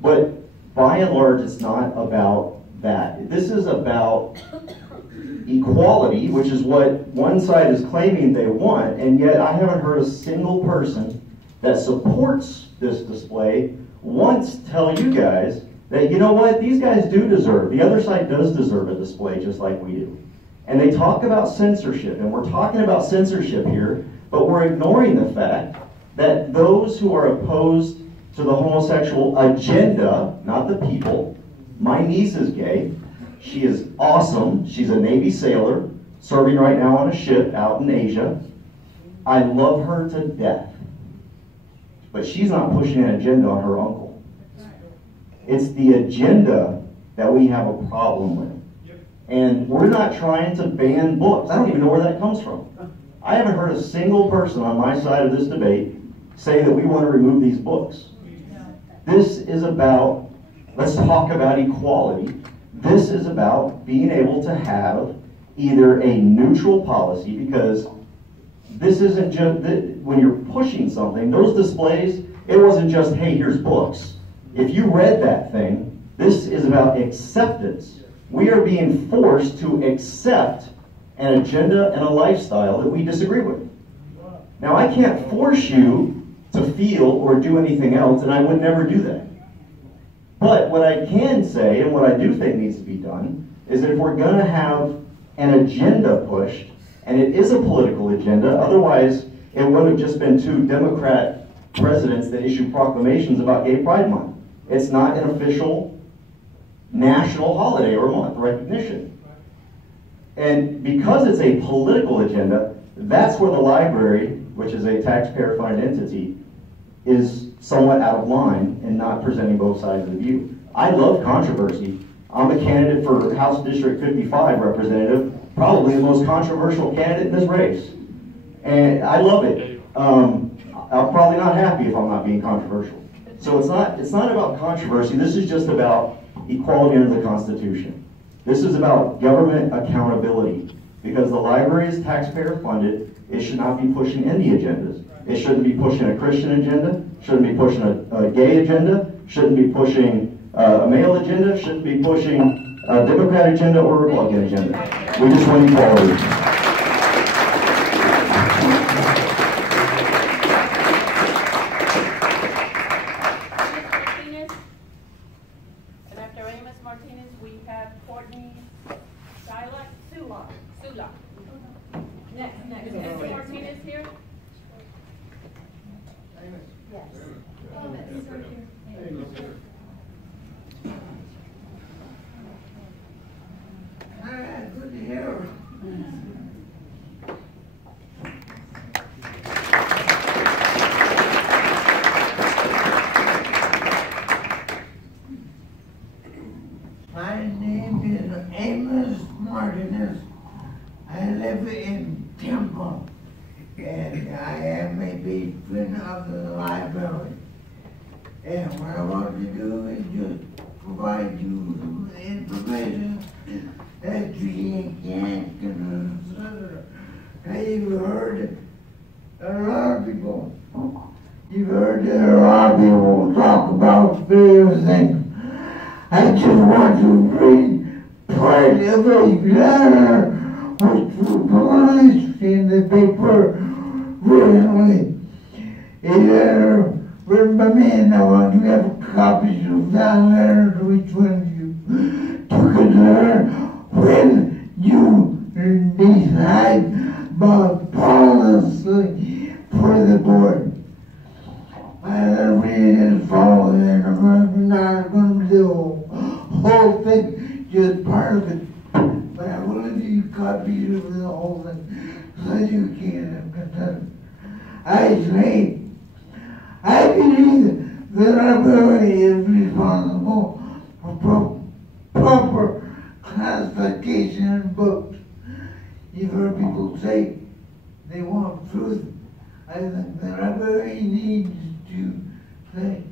but by and large, it's not about that. This is about equality, which is what one side is claiming they want, and yet I haven't heard a single person that supports this display once tell you guys that, you know what, these guys do deserve, the other side does deserve a display just like we do. And they talk about censorship, and we're talking about censorship here, but we're ignoring the fact that those who are opposed to the homosexual agenda, not the people, my niece is gay, she is awesome, she's a Navy sailor, serving right now on a ship out in Asia. I love her to death. But she's not pushing an agenda on her uncle. It's the agenda that we have a problem with. And we're not trying to ban books. I don't even know where that comes from. I haven't heard a single person on my side of this debate say that we want to remove these books. This is about, let's talk about equality. This is about being able to have either a neutral policy, because this isn't just, when you're pushing something, those displays, it wasn't just, hey, here's books. If you read that thing, this is about acceptance. We are being forced to accept an agenda and a lifestyle that we disagree with. Now, I can't force you to feel or do anything else, and I would never do that. But what I can say, and what I do think needs to be done, is that if we're going to have an agenda pushed, and it is a political agenda, otherwise it would have just been 2 Democrat presidents that issue proclamations about Gay Pride Month. It's not an official national holiday or month recognition. And because it's a political agenda, that's where the library, which is a taxpayer-funded entity, is somewhat out of line and not presenting both sides of the view. I love controversy. I'm a candidate for House District 55 representative, probably the most controversial candidate in this race. And I love it. I'm probably not happy if I'm not being controversial. So it's not about controversy. This is just about equality under the Constitution. This is about government accountability. Because the library is taxpayer funded, it should not be pushing any agendas. It shouldn't be pushing a Christian agenda, shouldn't be pushing a gay agenda, shouldn't be pushing a male agenda, shouldn't be pushing a Democrat agenda or a Republican agenda. We just want equality. And after Amos Martinez, we have Courtney Sula. Next. Is Mr. Martinez here? Yes. Good to hear. My name is Amos Martinez. I live in Temple, and I am a patron of the library. And what I want to do is just provide you some information that you can't consider. Now, you've heard a lot of people, you've heard a lot of people talk about various things. I just want to read part of a letter which was published in the paper recently. A letter written by me, and I want to have copies of that letter to each one of you to consider when you decide about policy for the board. I'm reading as follows, and I'm not going to do the whole thing, just part of it. But I will give you copies of the whole thing so you can consider. I say, I believe the library is responsible for proper classification of books. You've heard people say they want truth. I think the library needs to say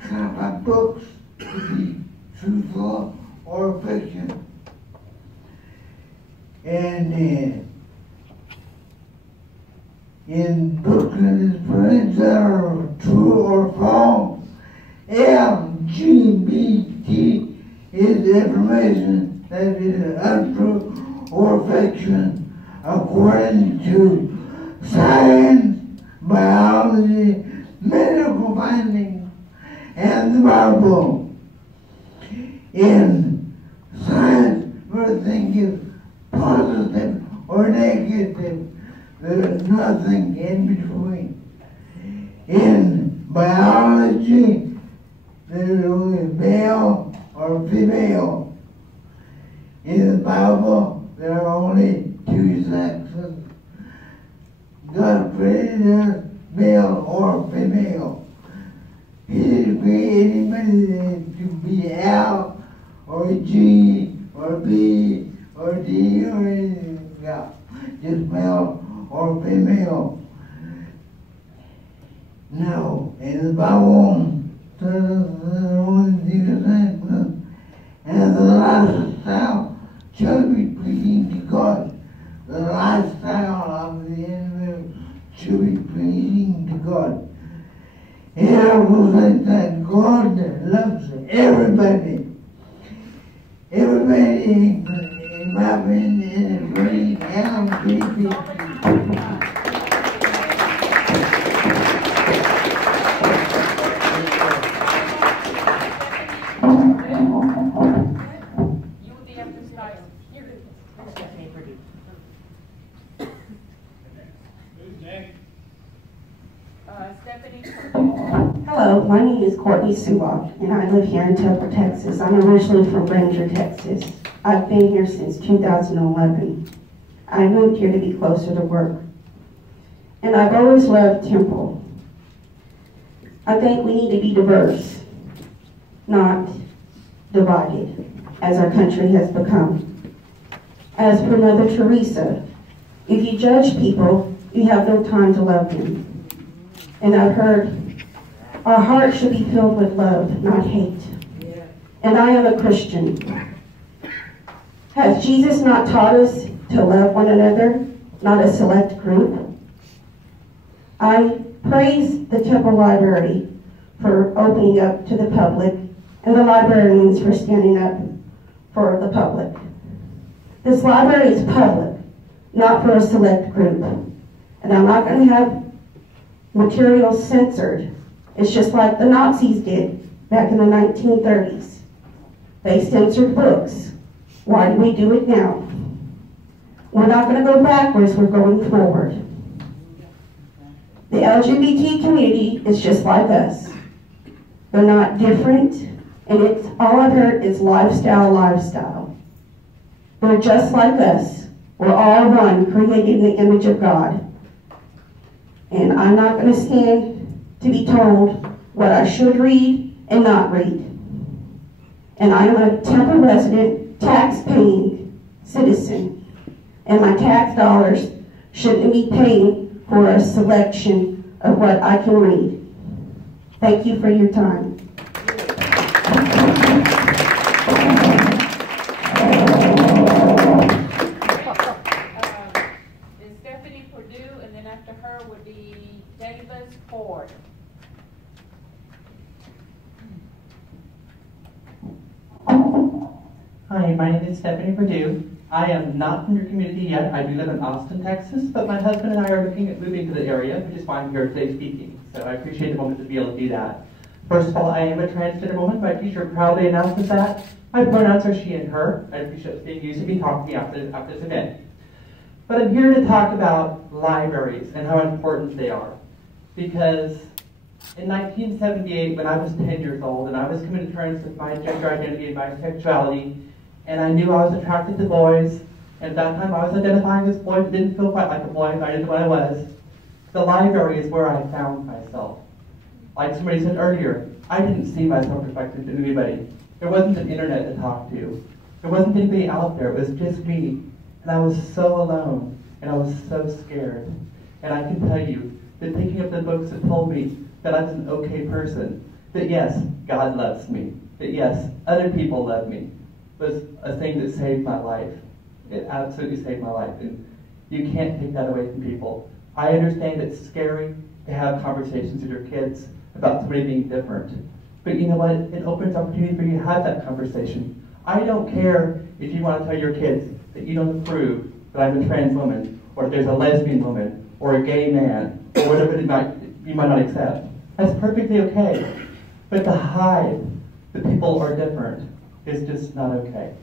classify books to be truthful or fiction. And in books and experience that are true or false, LGBT is information that is untrue or fiction according to science, biology, medical findings, and the Bible. In science, everything is positive or negative. There is nothing in between. In biology, there is only male or female. In the Bible, there are only two sexes. God created us male or female. He didn't create anybody to be L or G or B or D or anything else. Just male or female. No, in the Bible, there's only two sexes. And the lifestyle should be pleasing to God. The lifestyle of the individual should be pleasing to God. And I will say that God loves everybody. Everybody, in my opinion, is really LGBTQ. Hello, my name is Courtney Suwak, and I live here in Temple, Texas. I'm originally from Ranger, Texas. I've been here since 2011. I moved here to be closer to work. And I've always loved Temple. I think we need to be diverse, not divided, as our country has become. As per Mother Teresa, if you judge people, you have no time to love them. And I've heard our heart should be filled with love, not hate. And I am a Christian. Has Jesus not taught us to love one another, not a select group? I praise the Temple Library for opening up to the public and the librarians for standing up for the public. This library is public, not for a select group. And I'm not going to have material censored. It's just like the Nazis did back in the 1930s. They censored books. Why do we do it now? We're not going to go backwards, we're going forward. The LGBT community is just like us. They're not different, and it's all I've heard is lifestyle. They're just like us. We're all one, created in the image of God. And I'm not going to stand to be told what I should read and not read. And I am a Temple resident, tax-paying citizen. And my tax dollars shouldn't be paying for a selection of what I can read. Thank you for your time. Stephanie Purdue, and then after her would be Davis Ford. Hi, my name is Stephanie Perdue. I am not from your community yet. I do live in Austin, Texas, but my husband and I are looking at moving to the area, which is why I'm here today speaking. So I appreciate the moment to be able to do that. First of all, I am a transgender woman. My teacher proudly announces that. My pronouns are she and her. I appreciate being used to be talking to me after this event. But I'm here to talk about libraries and how important they are. Because in 1978, when I was 10 years old, and I was coming to terms with my gender identity and my sexuality, and I knew I was attracted to boys, and at that time I was identifying as boy, but didn't feel quite like a boy, I didn't know what I was. The library is where I found myself. Like somebody said earlier, I didn't see myself reflected in anybody. There wasn't an internet to talk to. There wasn't anybody out there, it was just me. And I was so alone, and I was so scared. And I can tell you that picking up the books that told me that I was an okay person, that yes, God loves me, that yes, other people love me, was a thing that saved my life. It absolutely saved my life, and you can't take that away from people. I understand it's scary to have conversations with your kids about somebody being different, but you know what? It opens opportunity for you to have that conversation. I don't care if you want to tell your kids that you don't approve that I'm a trans woman, or if there's a lesbian woman, or a gay man, or whatever you might not accept. That's perfectly okay. But to hide that people are different is just not okay.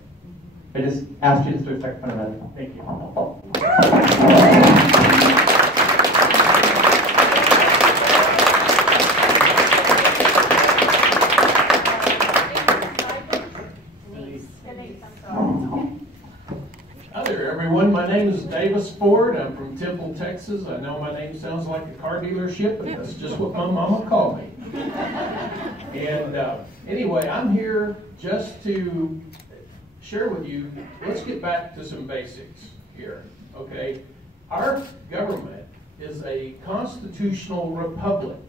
I just ask you to respect one another. Thank you. Hi there, everyone. My name is Davis Ford. I'm from Temple, Texas. I know my name sounds like a car dealership, but that's just what my mama called me. And anyway, I'm here just to share with you, let's get back to some basics here, okay? Our government is a constitutional republic,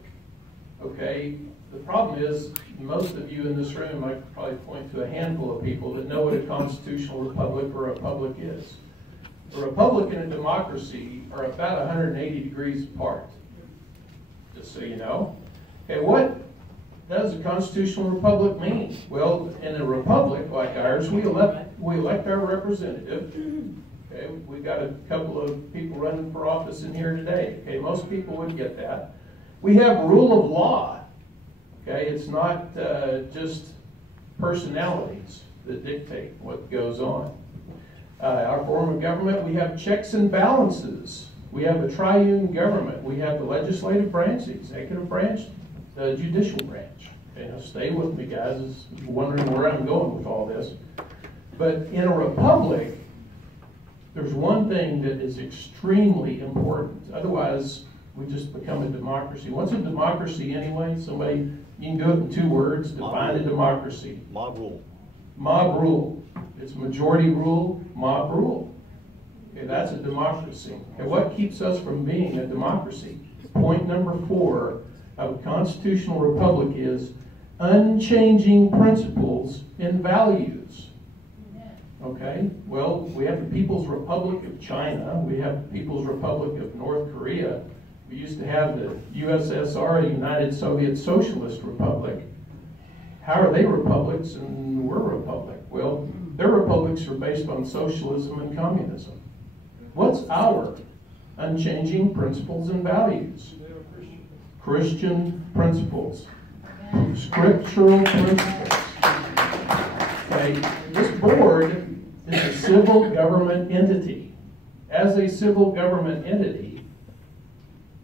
okay? The problem is, most of you in this room, I could probably point to a handful of people that know what a constitutional republic or a republic is. A republic and a democracy are about 180 degrees apart, just so you know. Okay, what does a constitutional republic mean? Well, in a republic like ours, we elect our representative. Okay, we've got a couple of people running for office in here today. Okay, most people would get that. We have rule of law. Okay, it's not just personalities that dictate what goes on. Our form of government, we have checks and balances. We have a triune government. We have the legislative branch, the executive branch, the judicial branch. Okay, now stay with me, guys. Is wondering where I'm going with all this. But in a republic, there's one thing that is extremely important. Otherwise, we just become a democracy. What's a democracy anyway? Somebody, you can do it in 2 words. Define a democracy. Mob rule. Mob rule. It's majority rule, mob rule. Okay, that's a democracy. Okay, what keeps us from being a democracy? Point number 4 of a constitutional republic is unchanging principles and values. Okay, well, we have the People's Republic of China. We have the People's Republic of North Korea. We used to have the USSR, the United Soviet Socialist Republic. How are they republics and we're a republic? Well, their republics are based on socialism and communism. What's our unchanging principles and values? Christian principles. Scriptural principles. Okay, this board is a civil government entity. As a civil government entity,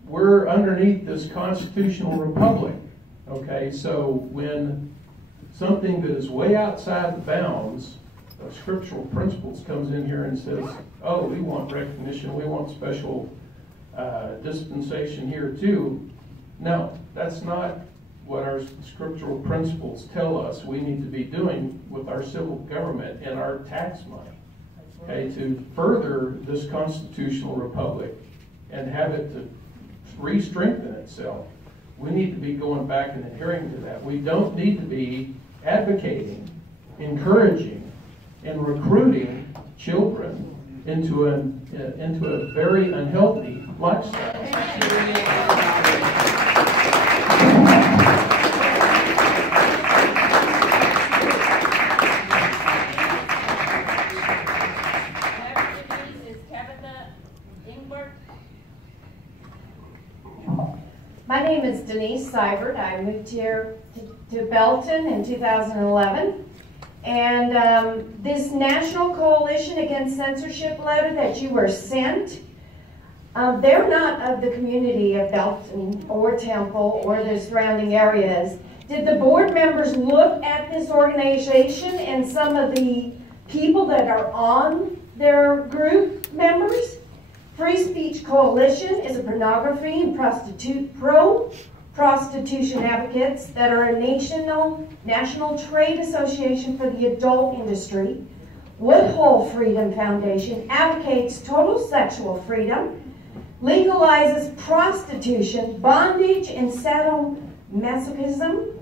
we're underneath this constitutional republic. Okay, so when something that is way outside the bounds of scriptural principles comes in here and says, oh, we want recognition, we want special dispensation here too. No, that's not what our scriptural principles tell us we need to be doing with our civil government and our tax money. Okay, to further this constitutional republic and have it to re-strengthen itself, we need to be going back and adhering to that. We don't need to be advocating, encouraging, and recruiting children into a very unhealthy lifestyle. My name is Denise Seibert. I moved here to Belton in 2011. And this National Coalition Against Censorship letter that you were sent, they're not of the community of Belton or Temple or the surrounding areas. Did the board members look at this organization and some of the people that are on their group members? Free Speech Coalition is a pornography and pro-prostitution advocates that are a national trade association for the adult industry. Woodhull Freedom Foundation advocates total sexual freedom, legalizes prostitution, bondage, and sadomasochism.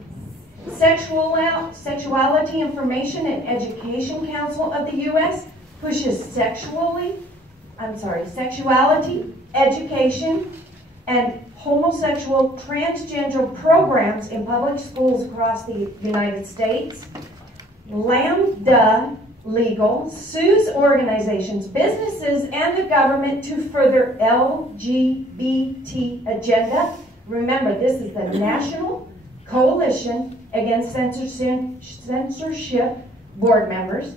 Sexuality Information and Education Council of the U.S. pushes sexuality, education, and homosexual transgender programs in public schools across the United States. Lambda Legal sues organizations, businesses, and the government to further LGBT agenda. Remember, this is the National Coalition Against Censorship board members.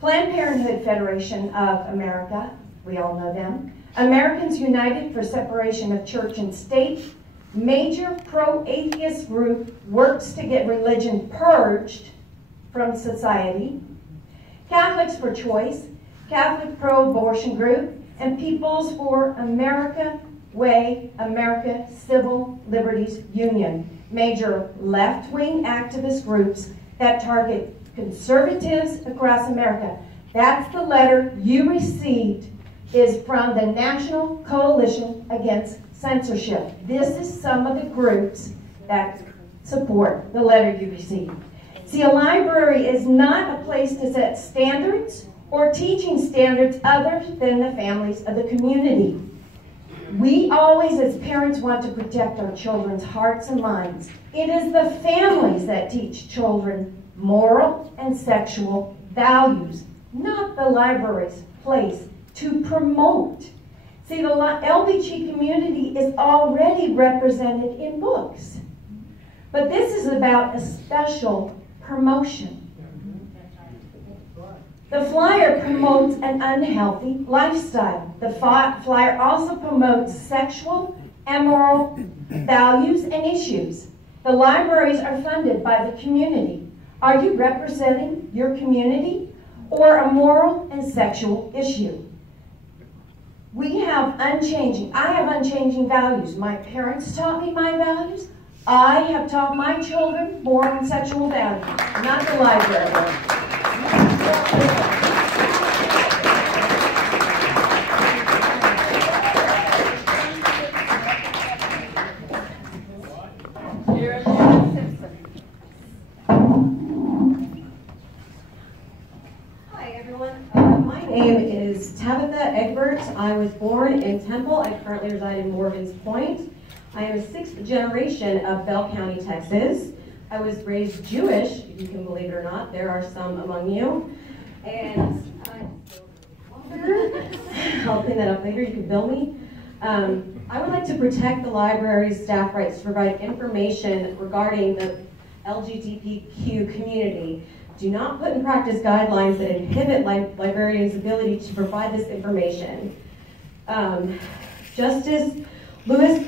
Planned Parenthood Federation of America, we all know them. Americans United for Separation of Church and State, major pro-atheist group, works to get religion purged from society. Catholics for Choice, Catholic pro-abortion group, and Peoples for America Way, America Civil Liberties Union, major left-wing activist groups that target conservatives across America. That's the letter you received, is from the National Coalition Against Censorship. This is some of the groups that support the letter you received. See, a library is not a place to set standards or teaching standards other than the families of the community. We always, as parents, want to protect our children's hearts and minds. It is the families that teach children moral and sexual values, not the library's place to promote. See, the LBG community is already represented in books. But this is about a special promotion. The flyer promotes an unhealthy lifestyle. The flyer also promotes sexual and moral values and issues. The libraries are funded by the community. Are you representing your community or a moral and sexual issue? I have unchanging values. My parents taught me my values. I have taught my children moral and sexual values, not the library. Hi everyone, my name is Tabitha Egbert. I was born in Temple. I currently reside in Morgan's Point. I am a 6th generation of Bell County, Texas. I was raised Jewish, if you can believe it or not. There are some among you. And I'll clean that up later. You can bill me. I would like to protect the library's staff rights to provide information regarding the LGBTQ community. Do not put in practice guidelines that inhibit librarians' ability to provide this information. Justice Lewis,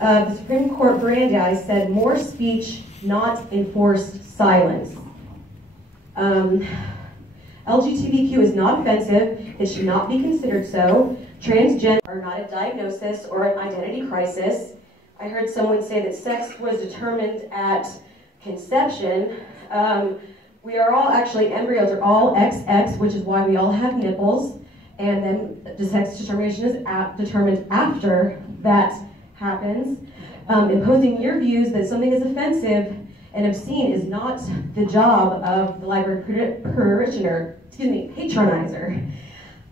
the Supreme Court Brandeis, said more speech, not enforced silence. LGBTQ is not offensive. It should not be considered so. Transgender are not a diagnosis or an identity crisis. I heard someone say that sex was determined at conception. We are all actually, embryos are all XX, which is why we all have nipples. And then the sex determination is determined after that happens. Imposing your views that something is offensive and obscene is not the job of the library patronizer.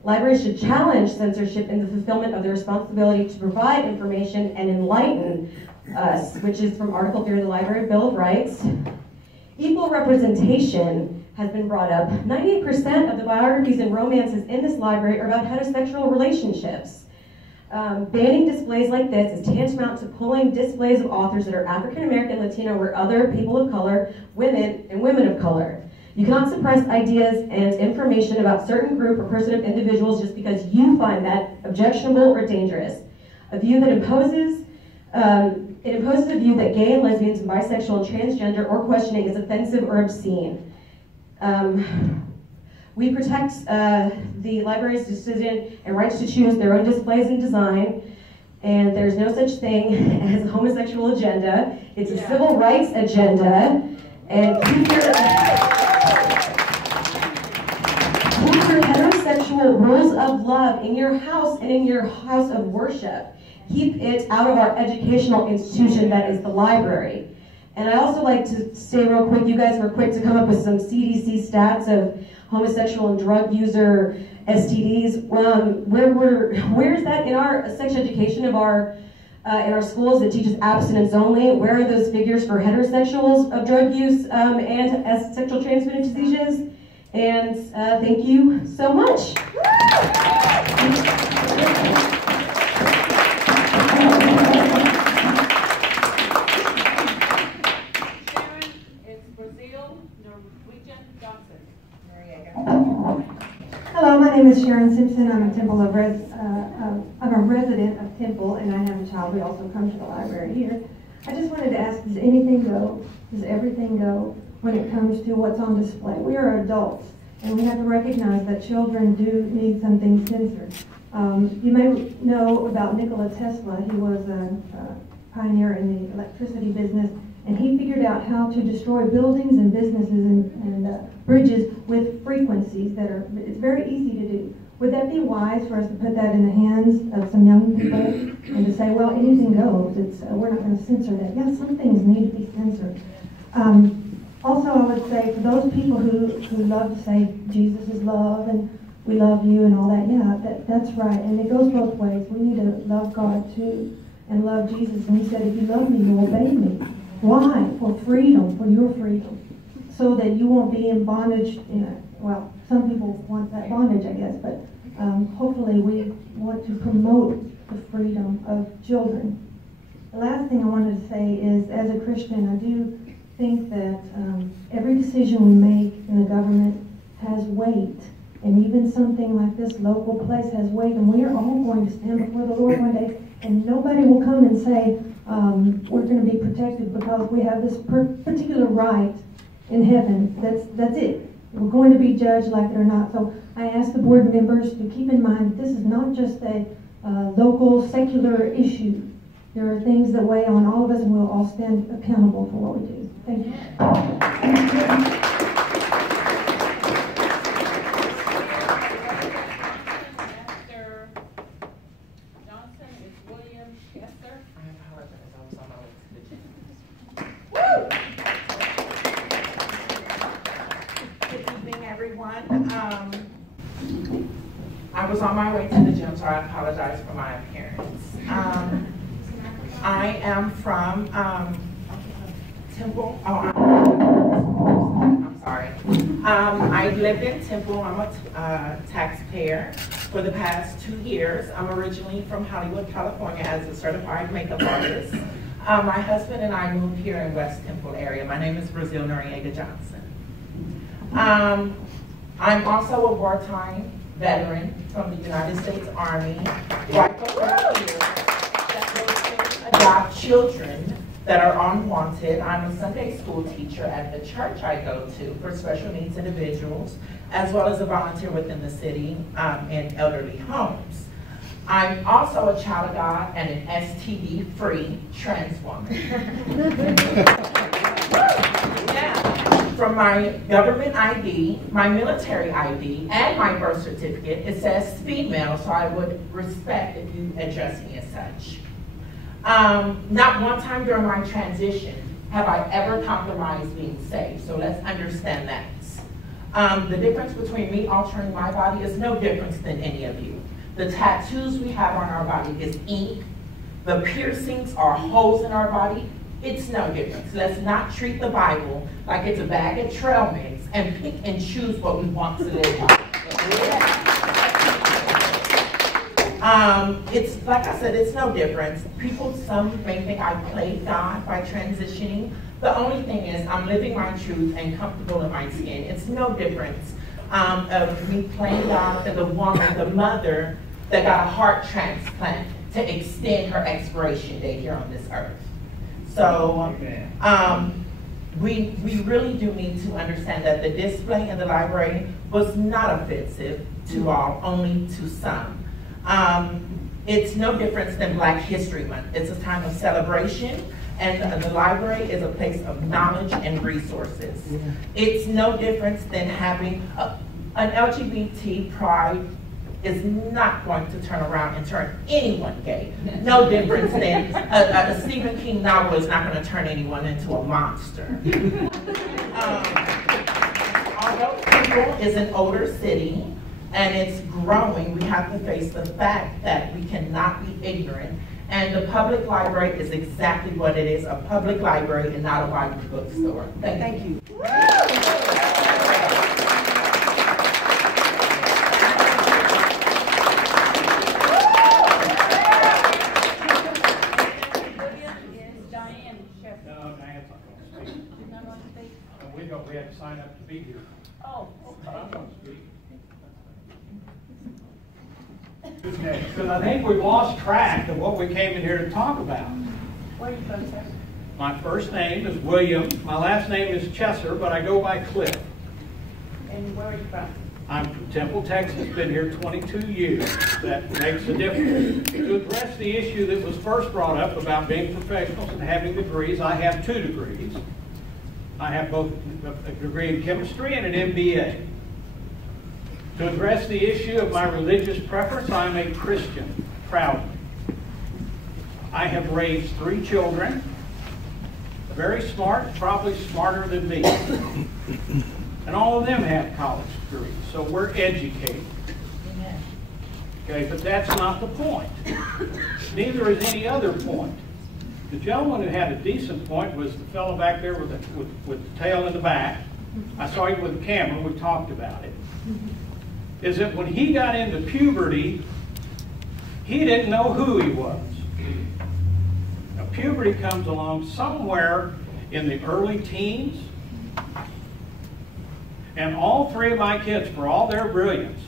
Libraries should challenge censorship in the fulfillment of their responsibility to provide information and enlighten us, which is from Article 3 of the Library Bill of Rights. Equal representation has been brought up. 98% of the biographies and romances in this library are about heterosexual relationships. Banning displays like this is tantamount to pulling displays of authors that are African American, Latino, or other people of color, women, and women of color. You cannot suppress ideas and information about certain group or person of individuals just because you find that objectionable or dangerous. A view that imposes a view that gay and lesbians and bisexual and transgender or questioning is offensive or obscene. We protect the library's decision and rights to choose their own displays and design, and there's no such thing as a homosexual agenda. It's a civil rights agenda, and keep your heterosexual rules of love in your house and in your house of worship. Keep it out of our educational institution that is the library. And I also like to say real quick, you guys were quick to come up with some CDC stats of homosexual and drug user STDs. Where's that in our sex education of our in our schools that teaches abstinence only? Where are those figures for heterosexuals of drug use and sexual transmitted diseases? And thank you so much. Hello, my name is Sharon Simpson. I'm a resident of Temple, and I have a child who also comes to the library here. I just wanted to ask, does anything go? Does everything go when it comes to what's on display? We are adults, and we have to recognize that children do need something censored. You may know about Nikola Tesla. He was a pioneer in the electricity business, and he figured out how to destroy buildings and businesses and bridges with frequencies that are, it's very easy to do. Would that be wise for us to put that in the hands of some young people and to say, well, anything goes, we're not going to censor that? Yes, some things need to be censored. Also, I would say for those people who love to say Jesus is love and we love you and all that, yeah, that's right. And it goes both ways. We need to love God too and love Jesus. And he said, if you love me, you obey me. Why? For freedom, for your freedom. So that you won't be in bondage, well, some people want that bondage, I guess, but hopefully we want to promote the freedom of children. The last thing I wanted to say is, as a Christian, I do think that every decision we make in the government has weight, and even something like this local place has weight, and we are all going to stand before the Lord one day, and nobody will come and say, we're going to be protected because we have this particular right in heaven. That's it. We're going to be judged like it or not. So I ask the board members to keep in mind that this is not just a local secular issue. There are things that weigh on all of us, and we'll all stand accountable for what we do. Thank you. I was on my way to the gym, so I apologize for my appearance. I am from Temple. I'm sorry. I lived in Temple. I'm a taxpayer for the past 2 years. I'm originally from Hollywood, California, as a certified makeup artist. My husband and I moved here in West Temple area. My name is Brazil Noriega Johnson. I'm also a wartime veteran from the United States Army, rifle volunteer that goes to adopt children that are unwanted. I'm a Sunday school teacher at the church I go to for special needs individuals, as well as a volunteer within the city in elderly homes. I'm also a child of God and an STD-free trans woman. From my government ID, my military ID, and my birth certificate, it says female, so I would respect if you address me as such. Not one time during my transition have I ever compromised being safe, so let's understand that. The difference between me altering my body is no difference than any of you. The tattoos we have on our body is ink. The piercings are holes in our body. It's no difference. Let's not treat the Bible like it's a bag of trail mix and pick and choose what we want to live by. It's like I said, it's no difference. Some may think I played God by transitioning. The only thing is I'm living my truth and comfortable in my skin. It's no difference of me playing God than the woman, the mother that got a heart transplant to extend her expiration date here on this earth. So we really do need to understand that the display in the library was not offensive to all, only to some. It's no different than Black History Month. It's a time of celebration, and the library is a place of knowledge and resources. It's no different than having an LGBT pride is not going to turn around and turn anyone gay. No difference than a Stephen King novel is not going to turn anyone into a monster. Although Temple is an older city and it's growing, we have to face the fact that we cannot be ignorant. And the public library is exactly what it is, a public library and not a library bookstore. Thank you. We had to sign up to be here. Oh, But I'm going to speak. Because I think we've lost track of what we came in here to talk about. Where are you from, sir? My first name is William. My last name is Chesser, but I go by Cliff. And where are you from? I'm from Temple, Texas. Been here 22 years. That makes a difference. To address the issue that was first brought up about being professionals and having degrees, I have 2 degrees. I have both a degree in chemistry and an MBA. To address the issue of my religious preference, I am a Christian, proudly. I have raised 3 children, very smart, probably smarter than me. And all of them have college degrees, so we're educated. Okay, but that's not the point. Neither is any other point. The gentleman who had a decent point was the fellow back there with the tail in the back. I saw him with the camera, we talked about it. Is that when he got into puberty, he didn't know who he was. Now, puberty comes along somewhere in the early teens, and all 3 of my kids, for all their brilliance,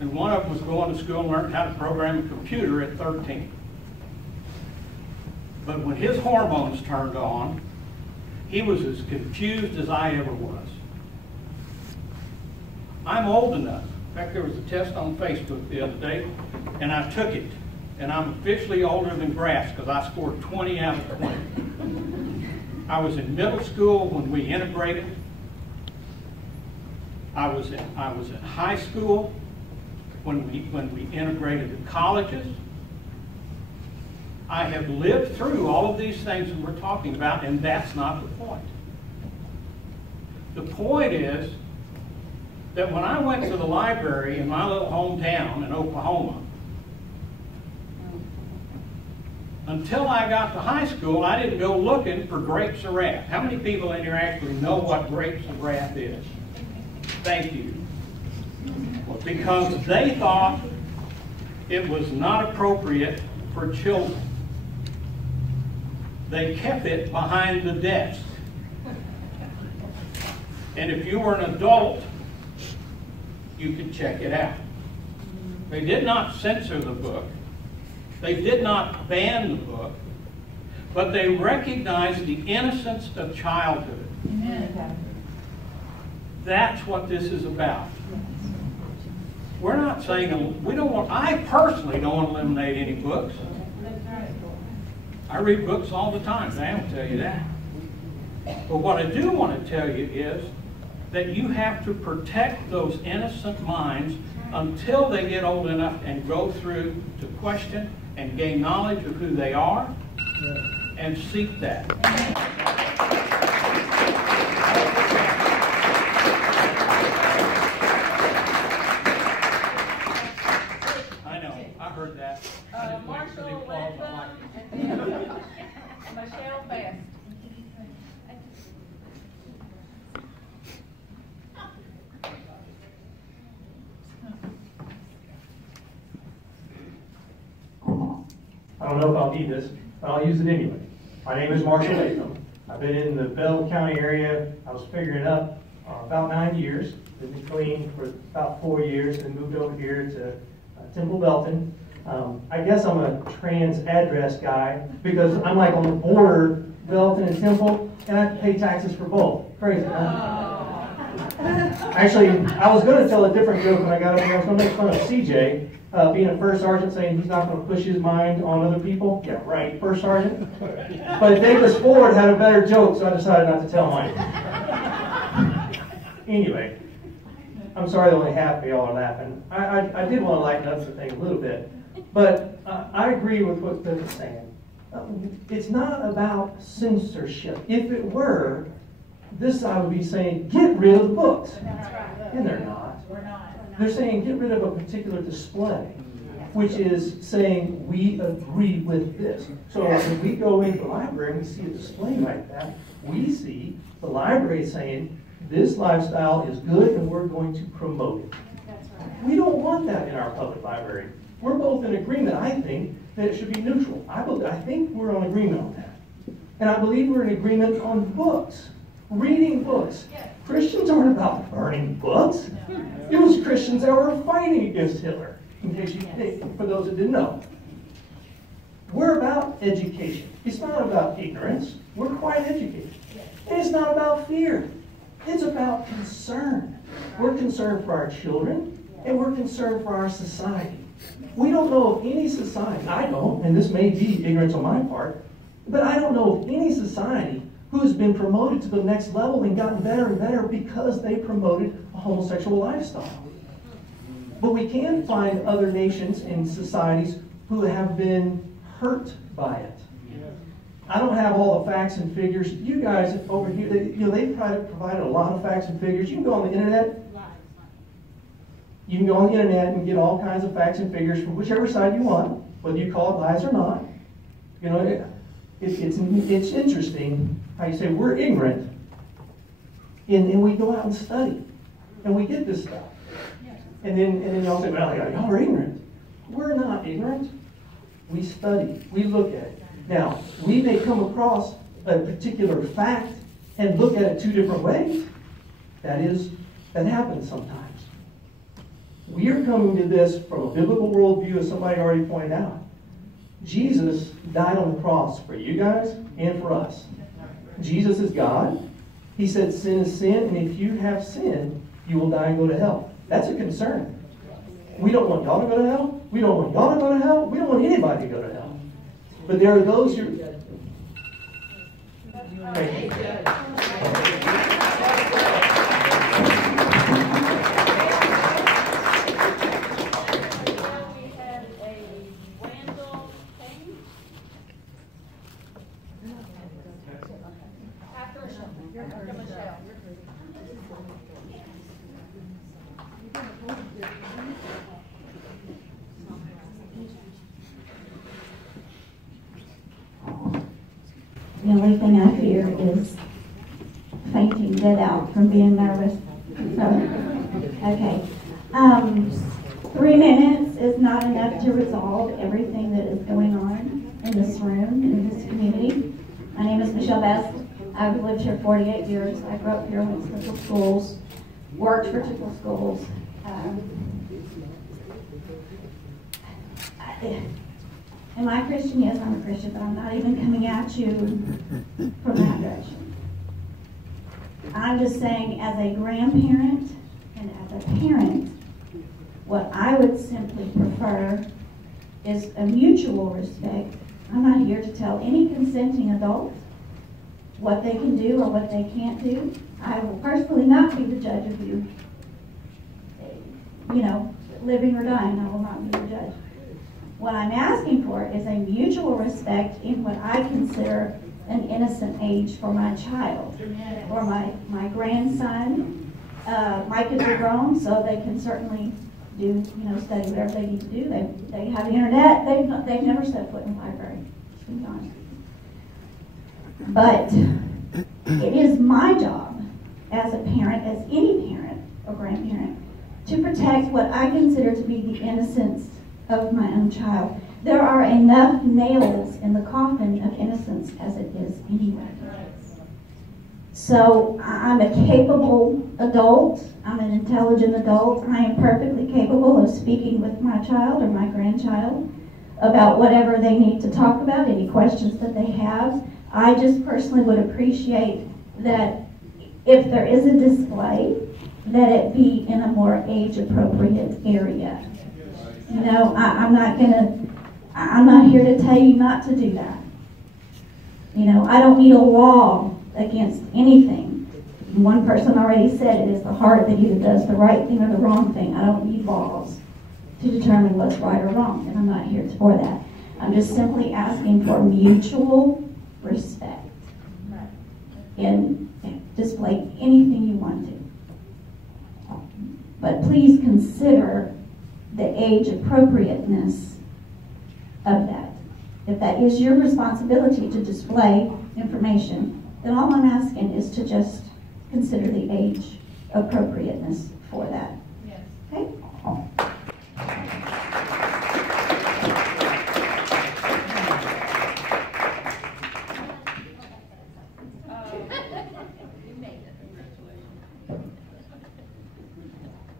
and one of them was going to school and learning how to program a computer at 13. But when his hormones turned on, he was as confused as I ever was. I'm old enough. In fact, there was a test on Facebook the other day, and I took it. And I'm officially older than grass because I scored 20 out of 20. I was in middle school when we integrated. I was in high school when we integrated the colleges. I have lived through all of these things that we're talking about, and that's not the point. The point is that when I went to the library in my little hometown in Oklahoma, until I got to high school, I didn't go looking for grapes of wrath. How many people in here actually know what grapes of wrath is? Thank you. Well, because they thought it was not appropriate for children. They kept it behind the desk. And if you were an adult, you could check it out. They did not censor the book. They did not ban the book. But they recognized the innocence of childhood. Amen. That's what this is about. We're not saying, we don't want, I personally don't want to eliminate any books. I read books all the time, Sam will tell you that. But what I do want to tell you is that you have to protect those innocent minds until they get old enough and go through to question and gain knowledge of who they are and seek that. I know, I heard that. Marshall Wendland and then Michelle Best. I don't know if I'll need this, but I'll use it anyway. My name is Marshall Latham. I've been in the Bell County area. I was figuring it up about 9 years. Been in Killeen for about 4 years and moved over here to Temple Belton. I guess I'm a trans address guy because I'm like on the border, Belton and Temple, and I have to pay taxes for both. Crazy, huh? Actually, I was going to tell a different joke when I got up here. I was going to make fun of CJ being a first sergeant, saying he's not going to push his mind on other people. Yeah, right, first sergeant. But Davis Ford had a better joke, so I decided not to tell mine. Anyway, I'm sorry that only half of y'all are laughing. I did want to lighten up the thing a little bit, but I agree with what Bill is saying. It's not about censorship. If it were, this I would be saying, get rid of the books. And they're not. They're saying get rid of a particular display, which is saying we agree with this. So when we go into the library and we see a display like that, we see the library saying this lifestyle is good and we're going to promote it. We don't want that in our public library. We're both in agreement, I think, that it should be neutral. I think we're on agreement on that. And I believe we're in agreement on books, reading books. Christians aren't about burning books. It was Christians that were fighting against Hitler, in case for those that didn't know. We're about education. It's not about ignorance. We're quite educated. And it's not about fear. It's about concern. We're concerned for our children, and we're concerned for our society. We don't know of any society, I don't, and this may be ignorance on my part, but I don't know of any society who's been promoted to the next level and gotten better and better because they promoted a homosexual lifestyle. But we can find other nations and societies who have been hurt by it. I don't have all the facts and figures. You guys over here, they've provided a lot of facts and figures. You can go on the internet. You can go on the internet and get all kinds of facts and figures from whichever side you want, whether you call it lies or not. You know, it's interesting how you say we're ignorant, and we go out and study, and we get this stuff, and then y'all say, well, y'all are ignorant. We're not ignorant. We study. We look at it. Now, we may come across a particular fact and look at it two different ways. That happens sometimes. We are coming to this from a biblical worldview, as somebody already pointed out. Jesus died on the cross for you guys and for us. Jesus is God. He said sin is sin, and if you have sin, you will die and go to hell. That's a concern. We don't want y'all to go to hell. We don't want y'all to go to hell. We don't want anybody to go to hell. But there are those who... Thank you. The only thing I fear is fainting dead out from being nervous. So, okay. 3 minutes is not enough to resolve everything that is going on in this room, in this community. My name is Michelle Best. I've lived here 48 years. I grew up here, went to Temple schools, worked for Temple schools. Am I a Christian? Yes, I'm a Christian, but I'm not even coming at you from that direction. I'm just saying, as a grandparent and as a parent, what I would simply prefer is a mutual respect. I'm not here to tell any consenting adult what they can do or what they can't do. I will personally not be the judge of you. You know, living or dying, I will not be the judge. What I'm asking for is a mutual respect in what I consider an innocent age for my child or my grandson. My kids are grown, so they can certainly do, study whatever they need to do. They have the internet. They've never set foot in the library, to be honest. But it is my job as a parent, as any parent or grandparent, to protect what I consider to be the innocence of my own child. There are enough nails in the coffin of innocence as it is anyway. So I'm a capable adult. I'm an intelligent adult. I am perfectly capable of speaking with my child or my grandchild about whatever they need to talk about, any questions that they have. I just personally would appreciate that if there is a display, that it be in a more age-appropriate area. You know, I'm not here to tell you not to do that. You know, I don't need a law against anything. One person already said it is the heart that either does the right thing or the wrong thing. I don't need laws to determine what's right or wrong, and I'm not here for that. I'm just simply asking for mutual respect and display anything you want to. But please consider the age appropriateness of that. If that is your responsibility to display information, then all I'm asking is to just consider the age appropriateness for that. Yes. Okay?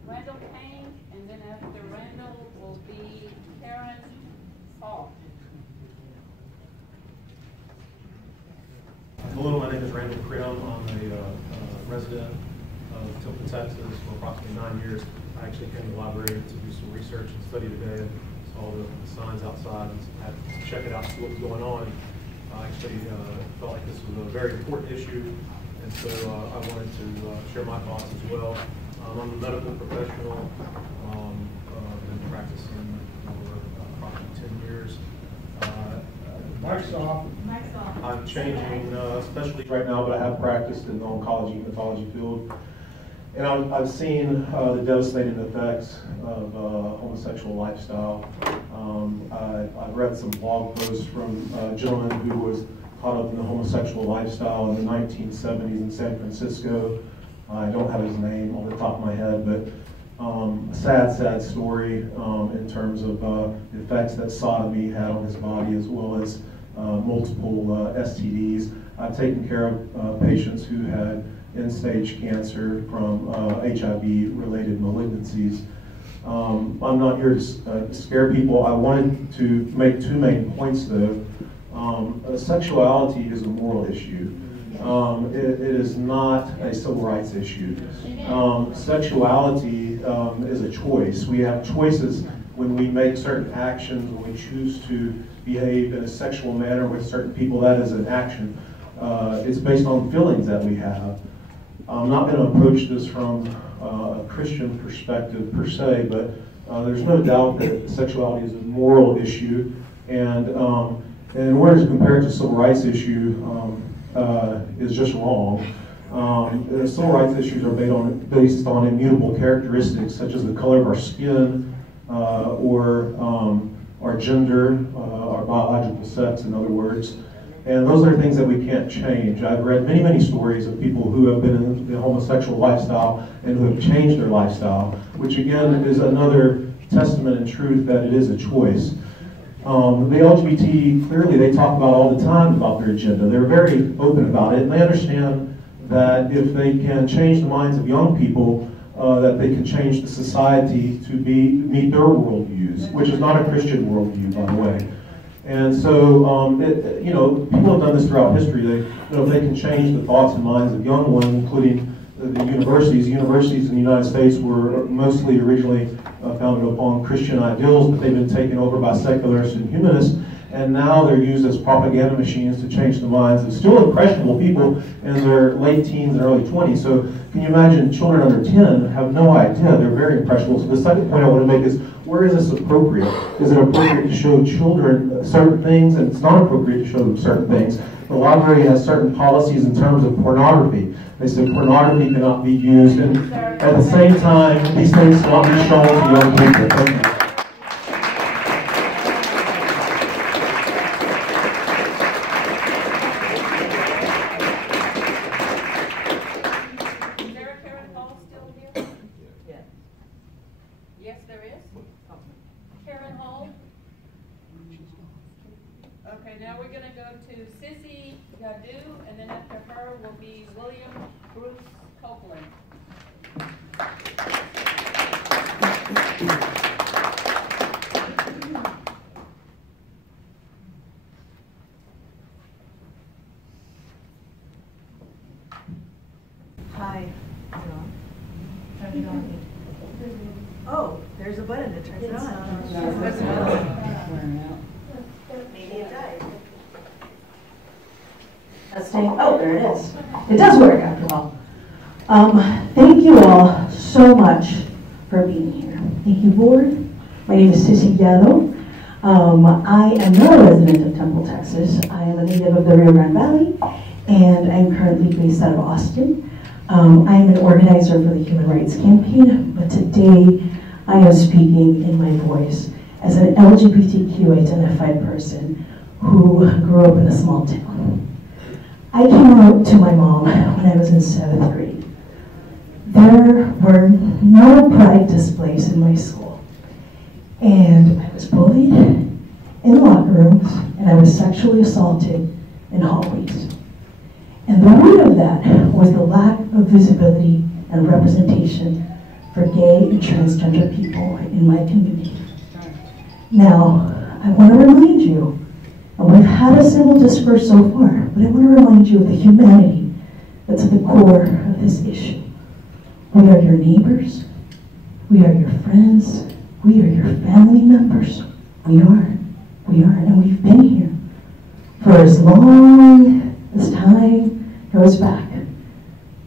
Randall Payne, and then after Randall will be Karen Hall. Hello, my name is Randall Krim. I'm a resident of Temple, Texas for approximately 9 years. I actually came to the library to do some research and study today, and saw the signs outside and had to check it out, see what was going on. I actually felt like this was a very important issue, and so I wanted to share my thoughts as well. I'm a medical professional, been practicing for approximately 10 years. Mike's off. I'm changing specialties right now, but I have practiced in the oncology and hematology field. And I've seen the devastating effects of homosexual lifestyle. I've read some blog posts from a gentleman who was caught up in the homosexual lifestyle in the 1970s in San Francisco. I don't have his name on the top of my head, but a sad story in terms of the effects that sodomy had on his body, as well as multiple STDs. I've taken care of patients who had end-stage cancer from HIV-related malignancies. I'm not here to scare people. I wanted to make two main points, though. Sexuality is a moral issue. It is not a civil rights issue. Sexuality is a choice. We have choices when we make certain actions, when we choose to behave in a sexual manner with certain people. That is an action. It's based on feelings that we have. I'm not going to approach this from a Christian perspective per se, but there's no doubt that sexuality is a moral issue, and in order to compare it to a civil rights issue is just wrong. Civil rights issues are based on immutable characteristics such as the color of our skin or our gender, our biological sex, in other words. And those are things that we can't change. I've read many stories of people who have been in the homosexual lifestyle and who have changed their lifestyle, which again is another testament and truth that it is a choice. The LGBT, clearly they talk about all the time about their agenda. They're very open about it, and they understand that if they can change the minds of young people, that they can change the society to meet their worldviews, which is not a Christian worldview, by the way. And so, people have done this throughout history. If they can change the thoughts and minds of young ones, including the universities. Universities in the United States were mostly originally founded upon Christian ideals, but they've been taken over by secularists and humanists, and now they're used as propaganda machines to change the minds of still impressionable people in their late teens and early 20s. So can you imagine children under 10 have no idea? They're very impressionable. So the second point I want to make is, where is this appropriate? Is it appropriate to show children certain things, and it's not appropriate to show them certain things? The library has certain policies in terms of pornography. They say pornography cannot be used, and at the same time, these things cannot be shown to young people. Thank you. Yes, there is. Karen Hall. Okay, now we're gonna go to Sissy Gadu, and then after her will be William Bruce Copeland. Hi. Turn it on. Oh, there's a button that turns it on. Maybe it died. Testing. Oh, there it is. It does work after all. Thank you all so much for being here. Thank you, board. My name is Sissy Gadu. I am not a resident of Temple, Texas. I am a native of the Rio Grande Valley, and I'm currently based out of Austin. I am an organizer for the Human Rights Campaign, but today I am speaking in my voice as an LGBTQ identified person who grew up in a small town. I came out to my mom when I was in 7th grade. There were no pride displays in my school, and I was bullied in locker rooms, and I was sexually assaulted in hallways. And the root of that was the lack of visibility and representation for gay and transgender people in my community. Now, I want to remind you, and we've had a civil discourse so far, but I want to remind you of the humanity that's at the core of this issue. We are your neighbors, we are your friends, we are your family members. We are, and we've been here for as long as time goes back.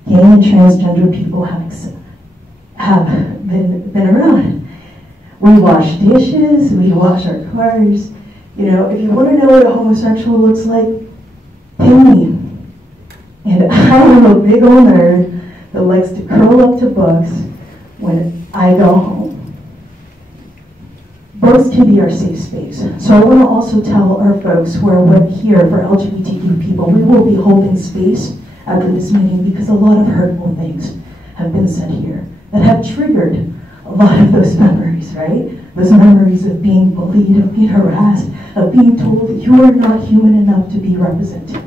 Gay and transgender people have been around. We wash dishes, we wash our cars. You know, if you want to know what a homosexual looks like, pay me. And I'm a big old nerd that likes to curl up to books when I go home. Books can be our safe space. So I want to also tell our folks who are here for LGBTQ people, we will be holding space after this meeting because a lot of hurtful things have been said here that have triggered a lot of those memories, right? Those memories of being bullied, of being harassed, of being told that you are not human enough to be represented.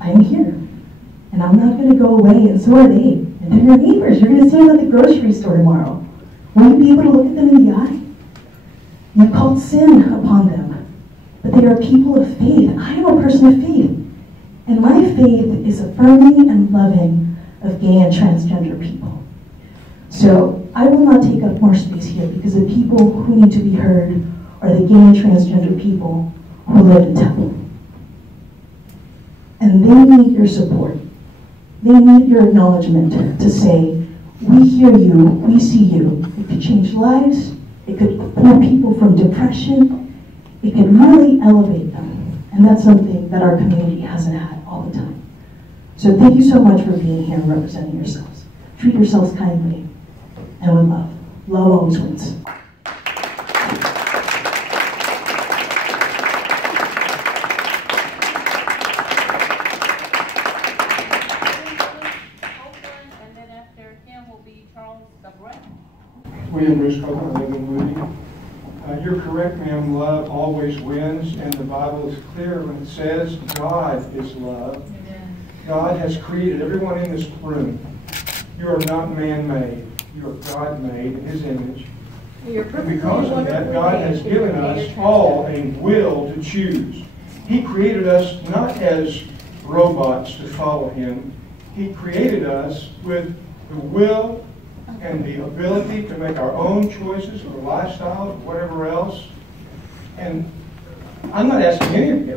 I'm here, and I'm not going to go away, and so are they. And they're your neighbors. You're going to see them at the grocery store tomorrow. Will you be able to look at them in the eye? You called sin upon them, but they are people of faith. I am a person of faith, and my faith is affirming and loving of gay and transgender people. So I will not take up more space here because the people who need to be heard are the gay and transgender people who live in Temple. And they need your support. They need your acknowledgement to say, we hear you, we see you. It could change lives. It could pull people from depression. It could really elevate them. And that's something that our community hasn't had all the time. So thank you so much for being here and representing yourselves. Treat yourselves kindly and with love. Love always wins. William Bruce Copeland, I live in Moody. You're correct, ma'am. Love always wins, and the Bible is clear when it says God is love. Amen. God has created everyone in this room. You are not man-made. You are God-made in His image. And because of that, God has given us all a will to choose. He created us not as robots to follow Him. He created us with the will and the ability to make our own choices for lifestyle, whatever else. And I'm not asking any of you,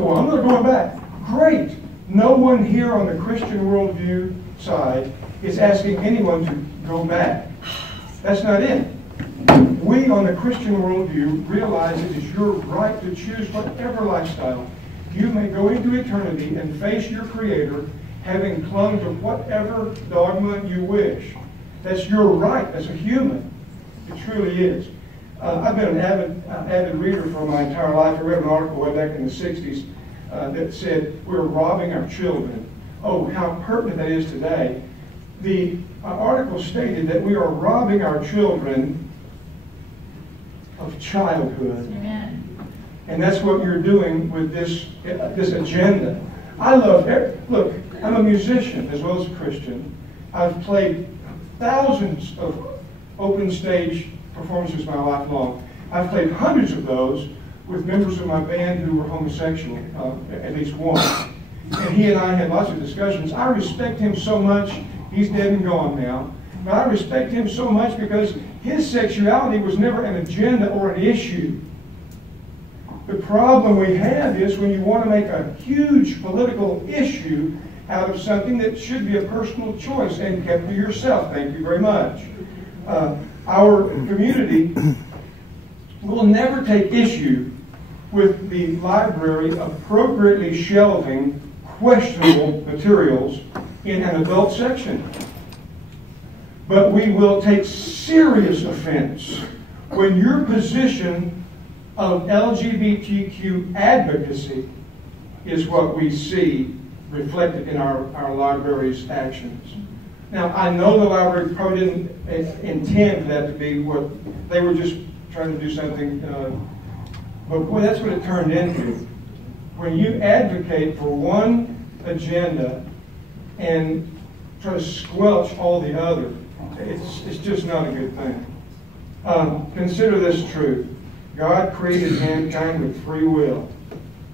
well, I'm not going back. Great. No one here on the Christian worldview side is asking anyone to go back. That's not it. We on the Christian worldview realize it is your right to choose whatever lifestyle. You may go into eternity and face your Creator having clung to whatever dogma you wish. That's your right as a human. It truly is. I've been an avid reader for my entire life. I read an article way back in the 60s that said we're robbing our children. Oh, how pertinent that is today. The article stated that we are robbing our children of childhood. Amen. And that's what you're doing with this agenda. I love, look, I'm a musician as well as a Christian. I've played thousands of open stage performances my life long. I've played hundreds of those with members of my band who were homosexual, at least one. And he and I had lots of discussions. I respect him so much. He's dead and gone now. But I respect him so much because his sexuality was never an agenda or an issue. The problem we have is when you want to make a huge political issue out of something that should be a personal choice and kept to yourself. Thank you very much. Our community will never take issue with the library appropriately shelving questionable materials in an adult section. But we will take serious offense when your position of LGBTQ advocacy is what we see reflected in our library's actions. Now, I know the library probably didn't intend that to be what, they were just trying to do something, but boy, that's what it turned into. When you advocate for one agenda and try to squelch all the other, it's just not a good thing. Consider this truth. God created mankind with free will.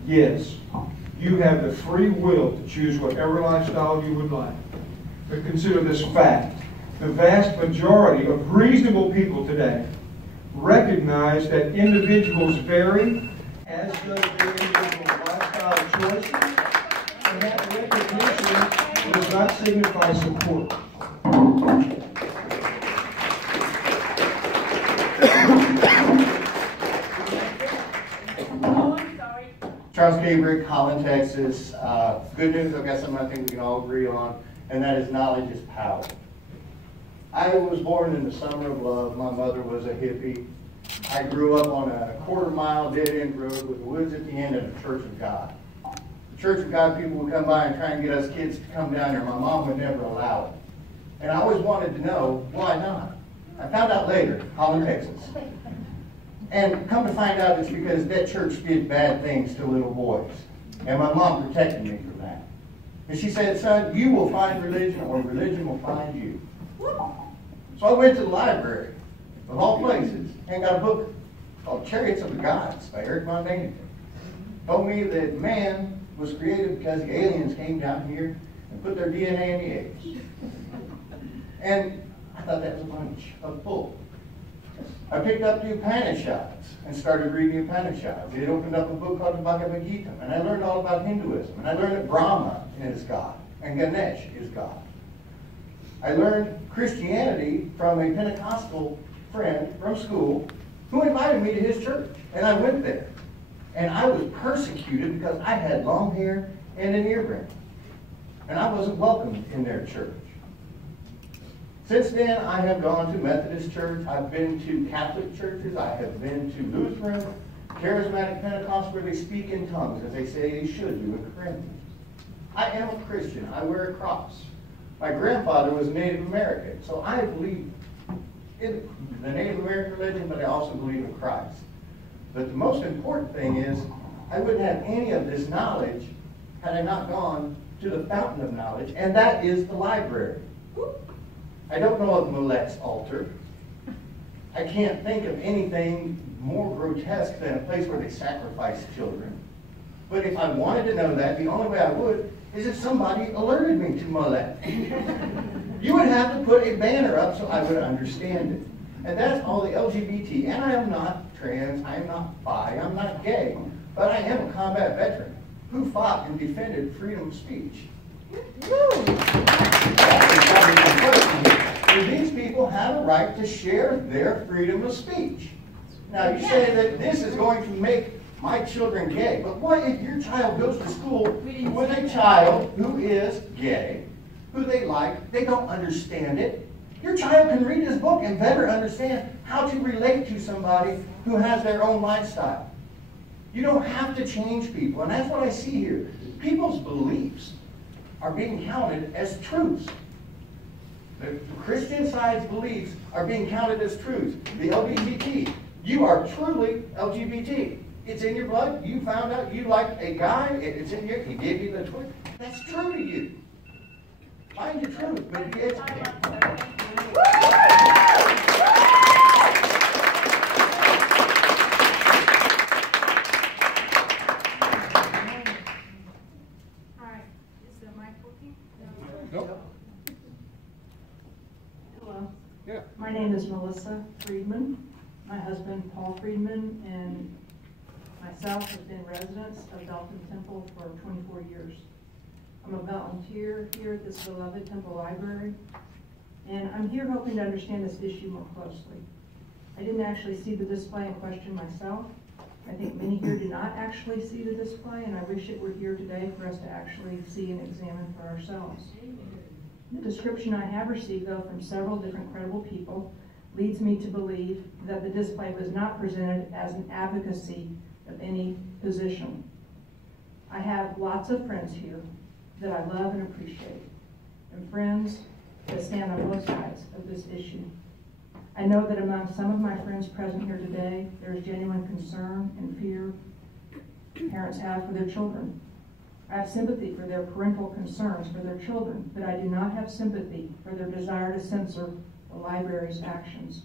Yes, you have the free will to choose whatever lifestyle you would like. But consider this fact. The vast majority of reasonable people today recognize that individuals vary, as does their individual lifestyle choices, and that recognition does not signify support. Charles Gabriel, Holland, Texas. Good news, I've got something I think we can all agree on, and that is knowledge is power. I was born in the summer of love. My mother was a hippie. I grew up on a quarter-mile dead-end road with the woods at the end and a Church of God. The Church of God people would come by and try and get us kids to come down there. My mom would never allow it. And I always wanted to know, why not? I found out later, Holland, Texas. And come to find out it's because that church did bad things to little boys. And my mom protected me from that. And she said, son, you will find religion or religion will find you. So I went to the library, of all places, and got a book called Chariots of the Gods by Eric von Däniken. Told me that man was created because the aliens came down here and put their DNA in the eggs. And I thought that was a bunch of bull. I picked up the Upanishads and started reading the Upanishads. It opened up a book called the Bhagavad Gita, and I learned all about Hinduism. And I learned that Brahma is God, and Ganesh is God. I learned Christianity from a Pentecostal friend from school who invited me to his church, and I went there. And I was persecuted because I had long hair and an earring, and I wasn't welcomed in their church. Since then, I have gone to Methodist church, I've been to Catholic churches, I have been to Lutheran, Charismatic Pentecost, where they speak in tongues, as they say they should do in Corinthians. I am a Christian, I wear a cross. My grandfather was a Native American, so I believe in the Native American religion, but I also believe in Christ. But the most important thing is, I wouldn't have any of this knowledge had I not gone to the fountain of knowledge, and that is the library. I don't know of Molet's altar. I can't think of anything more grotesque than a place where they sacrifice children. But if I wanted to know that, the only way I would is if somebody alerted me to Molet. You would have to put a banner up so I would understand it. And that's all the LGBT. And I am not trans, I am not bi, I'm not gay, but I am a combat veteran who fought and defended freedom of speech. These people have a right to share their freedom of speech. Now you say that this is going to make my children gay, but what if your child goes to school with a child who is gay, who they like, they don't understand it? Your child can read this book and better understand how to relate to somebody who has their own lifestyle. You don't have to change people, and that's what I see here. People's beliefs are being counted as truths. The Christian side's beliefs are being counted as truths. The LGBT, you are truly LGBT. It's in your blood. You found out you like a guy. It's in you. He gave you the choice. That's true to you. Find your truth. But it's, Hello. Yeah. My name is Melissa Friedman. My husband, Paul Friedman, and myself have been residents of Dalton Temple for 24 years. I'm a volunteer here at this beloved Temple Library, and I'm here hoping to understand this issue more closely. I didn't actually see the display in question myself. I think many here do not actually see the display, and I wish it were here today for us to actually see and examine for ourselves. The description I have received, though, from several different credible people leads me to believe that the display was not presented as an advocacy of any position. I have lots of friends here that I love and appreciate, and friends that stand on both sides of this issue. I know that among some of my friends present here today, there is genuine concern and fear parents have for their children. I have sympathy for their parental concerns for their children, but I do not have sympathy for their desire to censor the library's actions.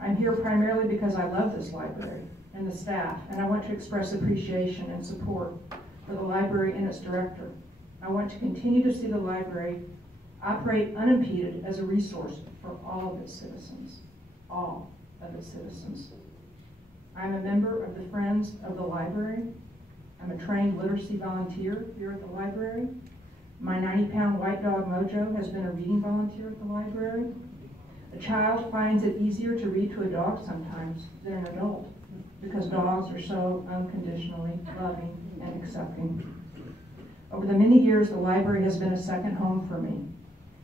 I'm here primarily because I love this library and the staff, and I want to express appreciation and support for the library and its director. I want to continue to see the library operate unimpeded as a resource for all of its citizens, all of its citizens. I'm a member of the Friends of the Library. I'm a trained literacy volunteer here at the library. My 90-pound white dog Mojo has been a reading volunteer at the library. A child finds it easier to read to a dog sometimes than an adult because dogs are so unconditionally loving and accepting. Over the many years, the library has been a second home for me.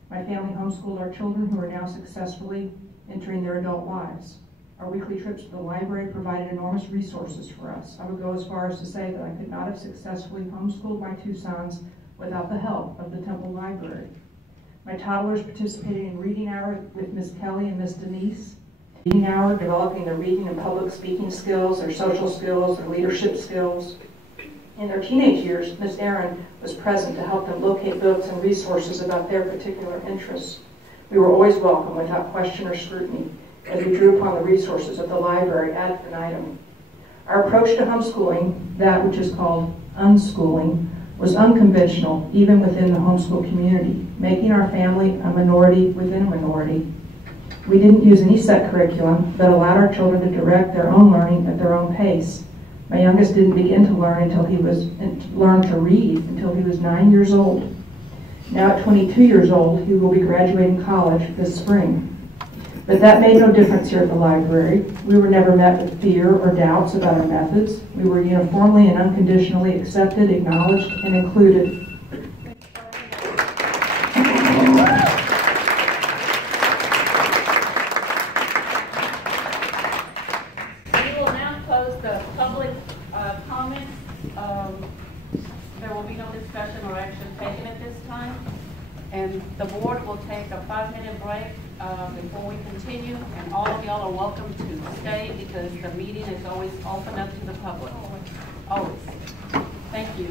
My family homeschooled our children who are now successfully entering their adult lives. Our weekly trips to the library provided enormous resources for us. I would go as far as to say that I could not have successfully homeschooled my two sons without the help of the Temple Library. My toddlers participated in reading hour with Miss Kelly and Miss Denise. Reading hour, developing their reading and public speaking skills, their social skills, their leadership skills. In their teenage years, Miss Erin was present to help them locate books and resources about their particular interests. We were always welcome without question or scrutiny as we drew upon the resources of the library ad infinitum. Our approach to homeschooling, that which is called unschooling, was unconventional even within the homeschool community, making our family a minority within a minority. We didn't use any set curriculum, but allowed our children to direct their own learning at their own pace. My youngest didn't begin to learn to read until he was 9 years old. Now at 22 years old, he will be graduating college this spring. But that made no difference here at the library. We were never met with fear or doubts about our methods. We were uniformly and unconditionally accepted, acknowledged, and included. We will now close the public comments. There will be no discussion or action taken at this time. And the board will take a 5-minute break before we continue, and all of y'all are welcome to stay because the meeting is always open up to the public. Always. Thank you.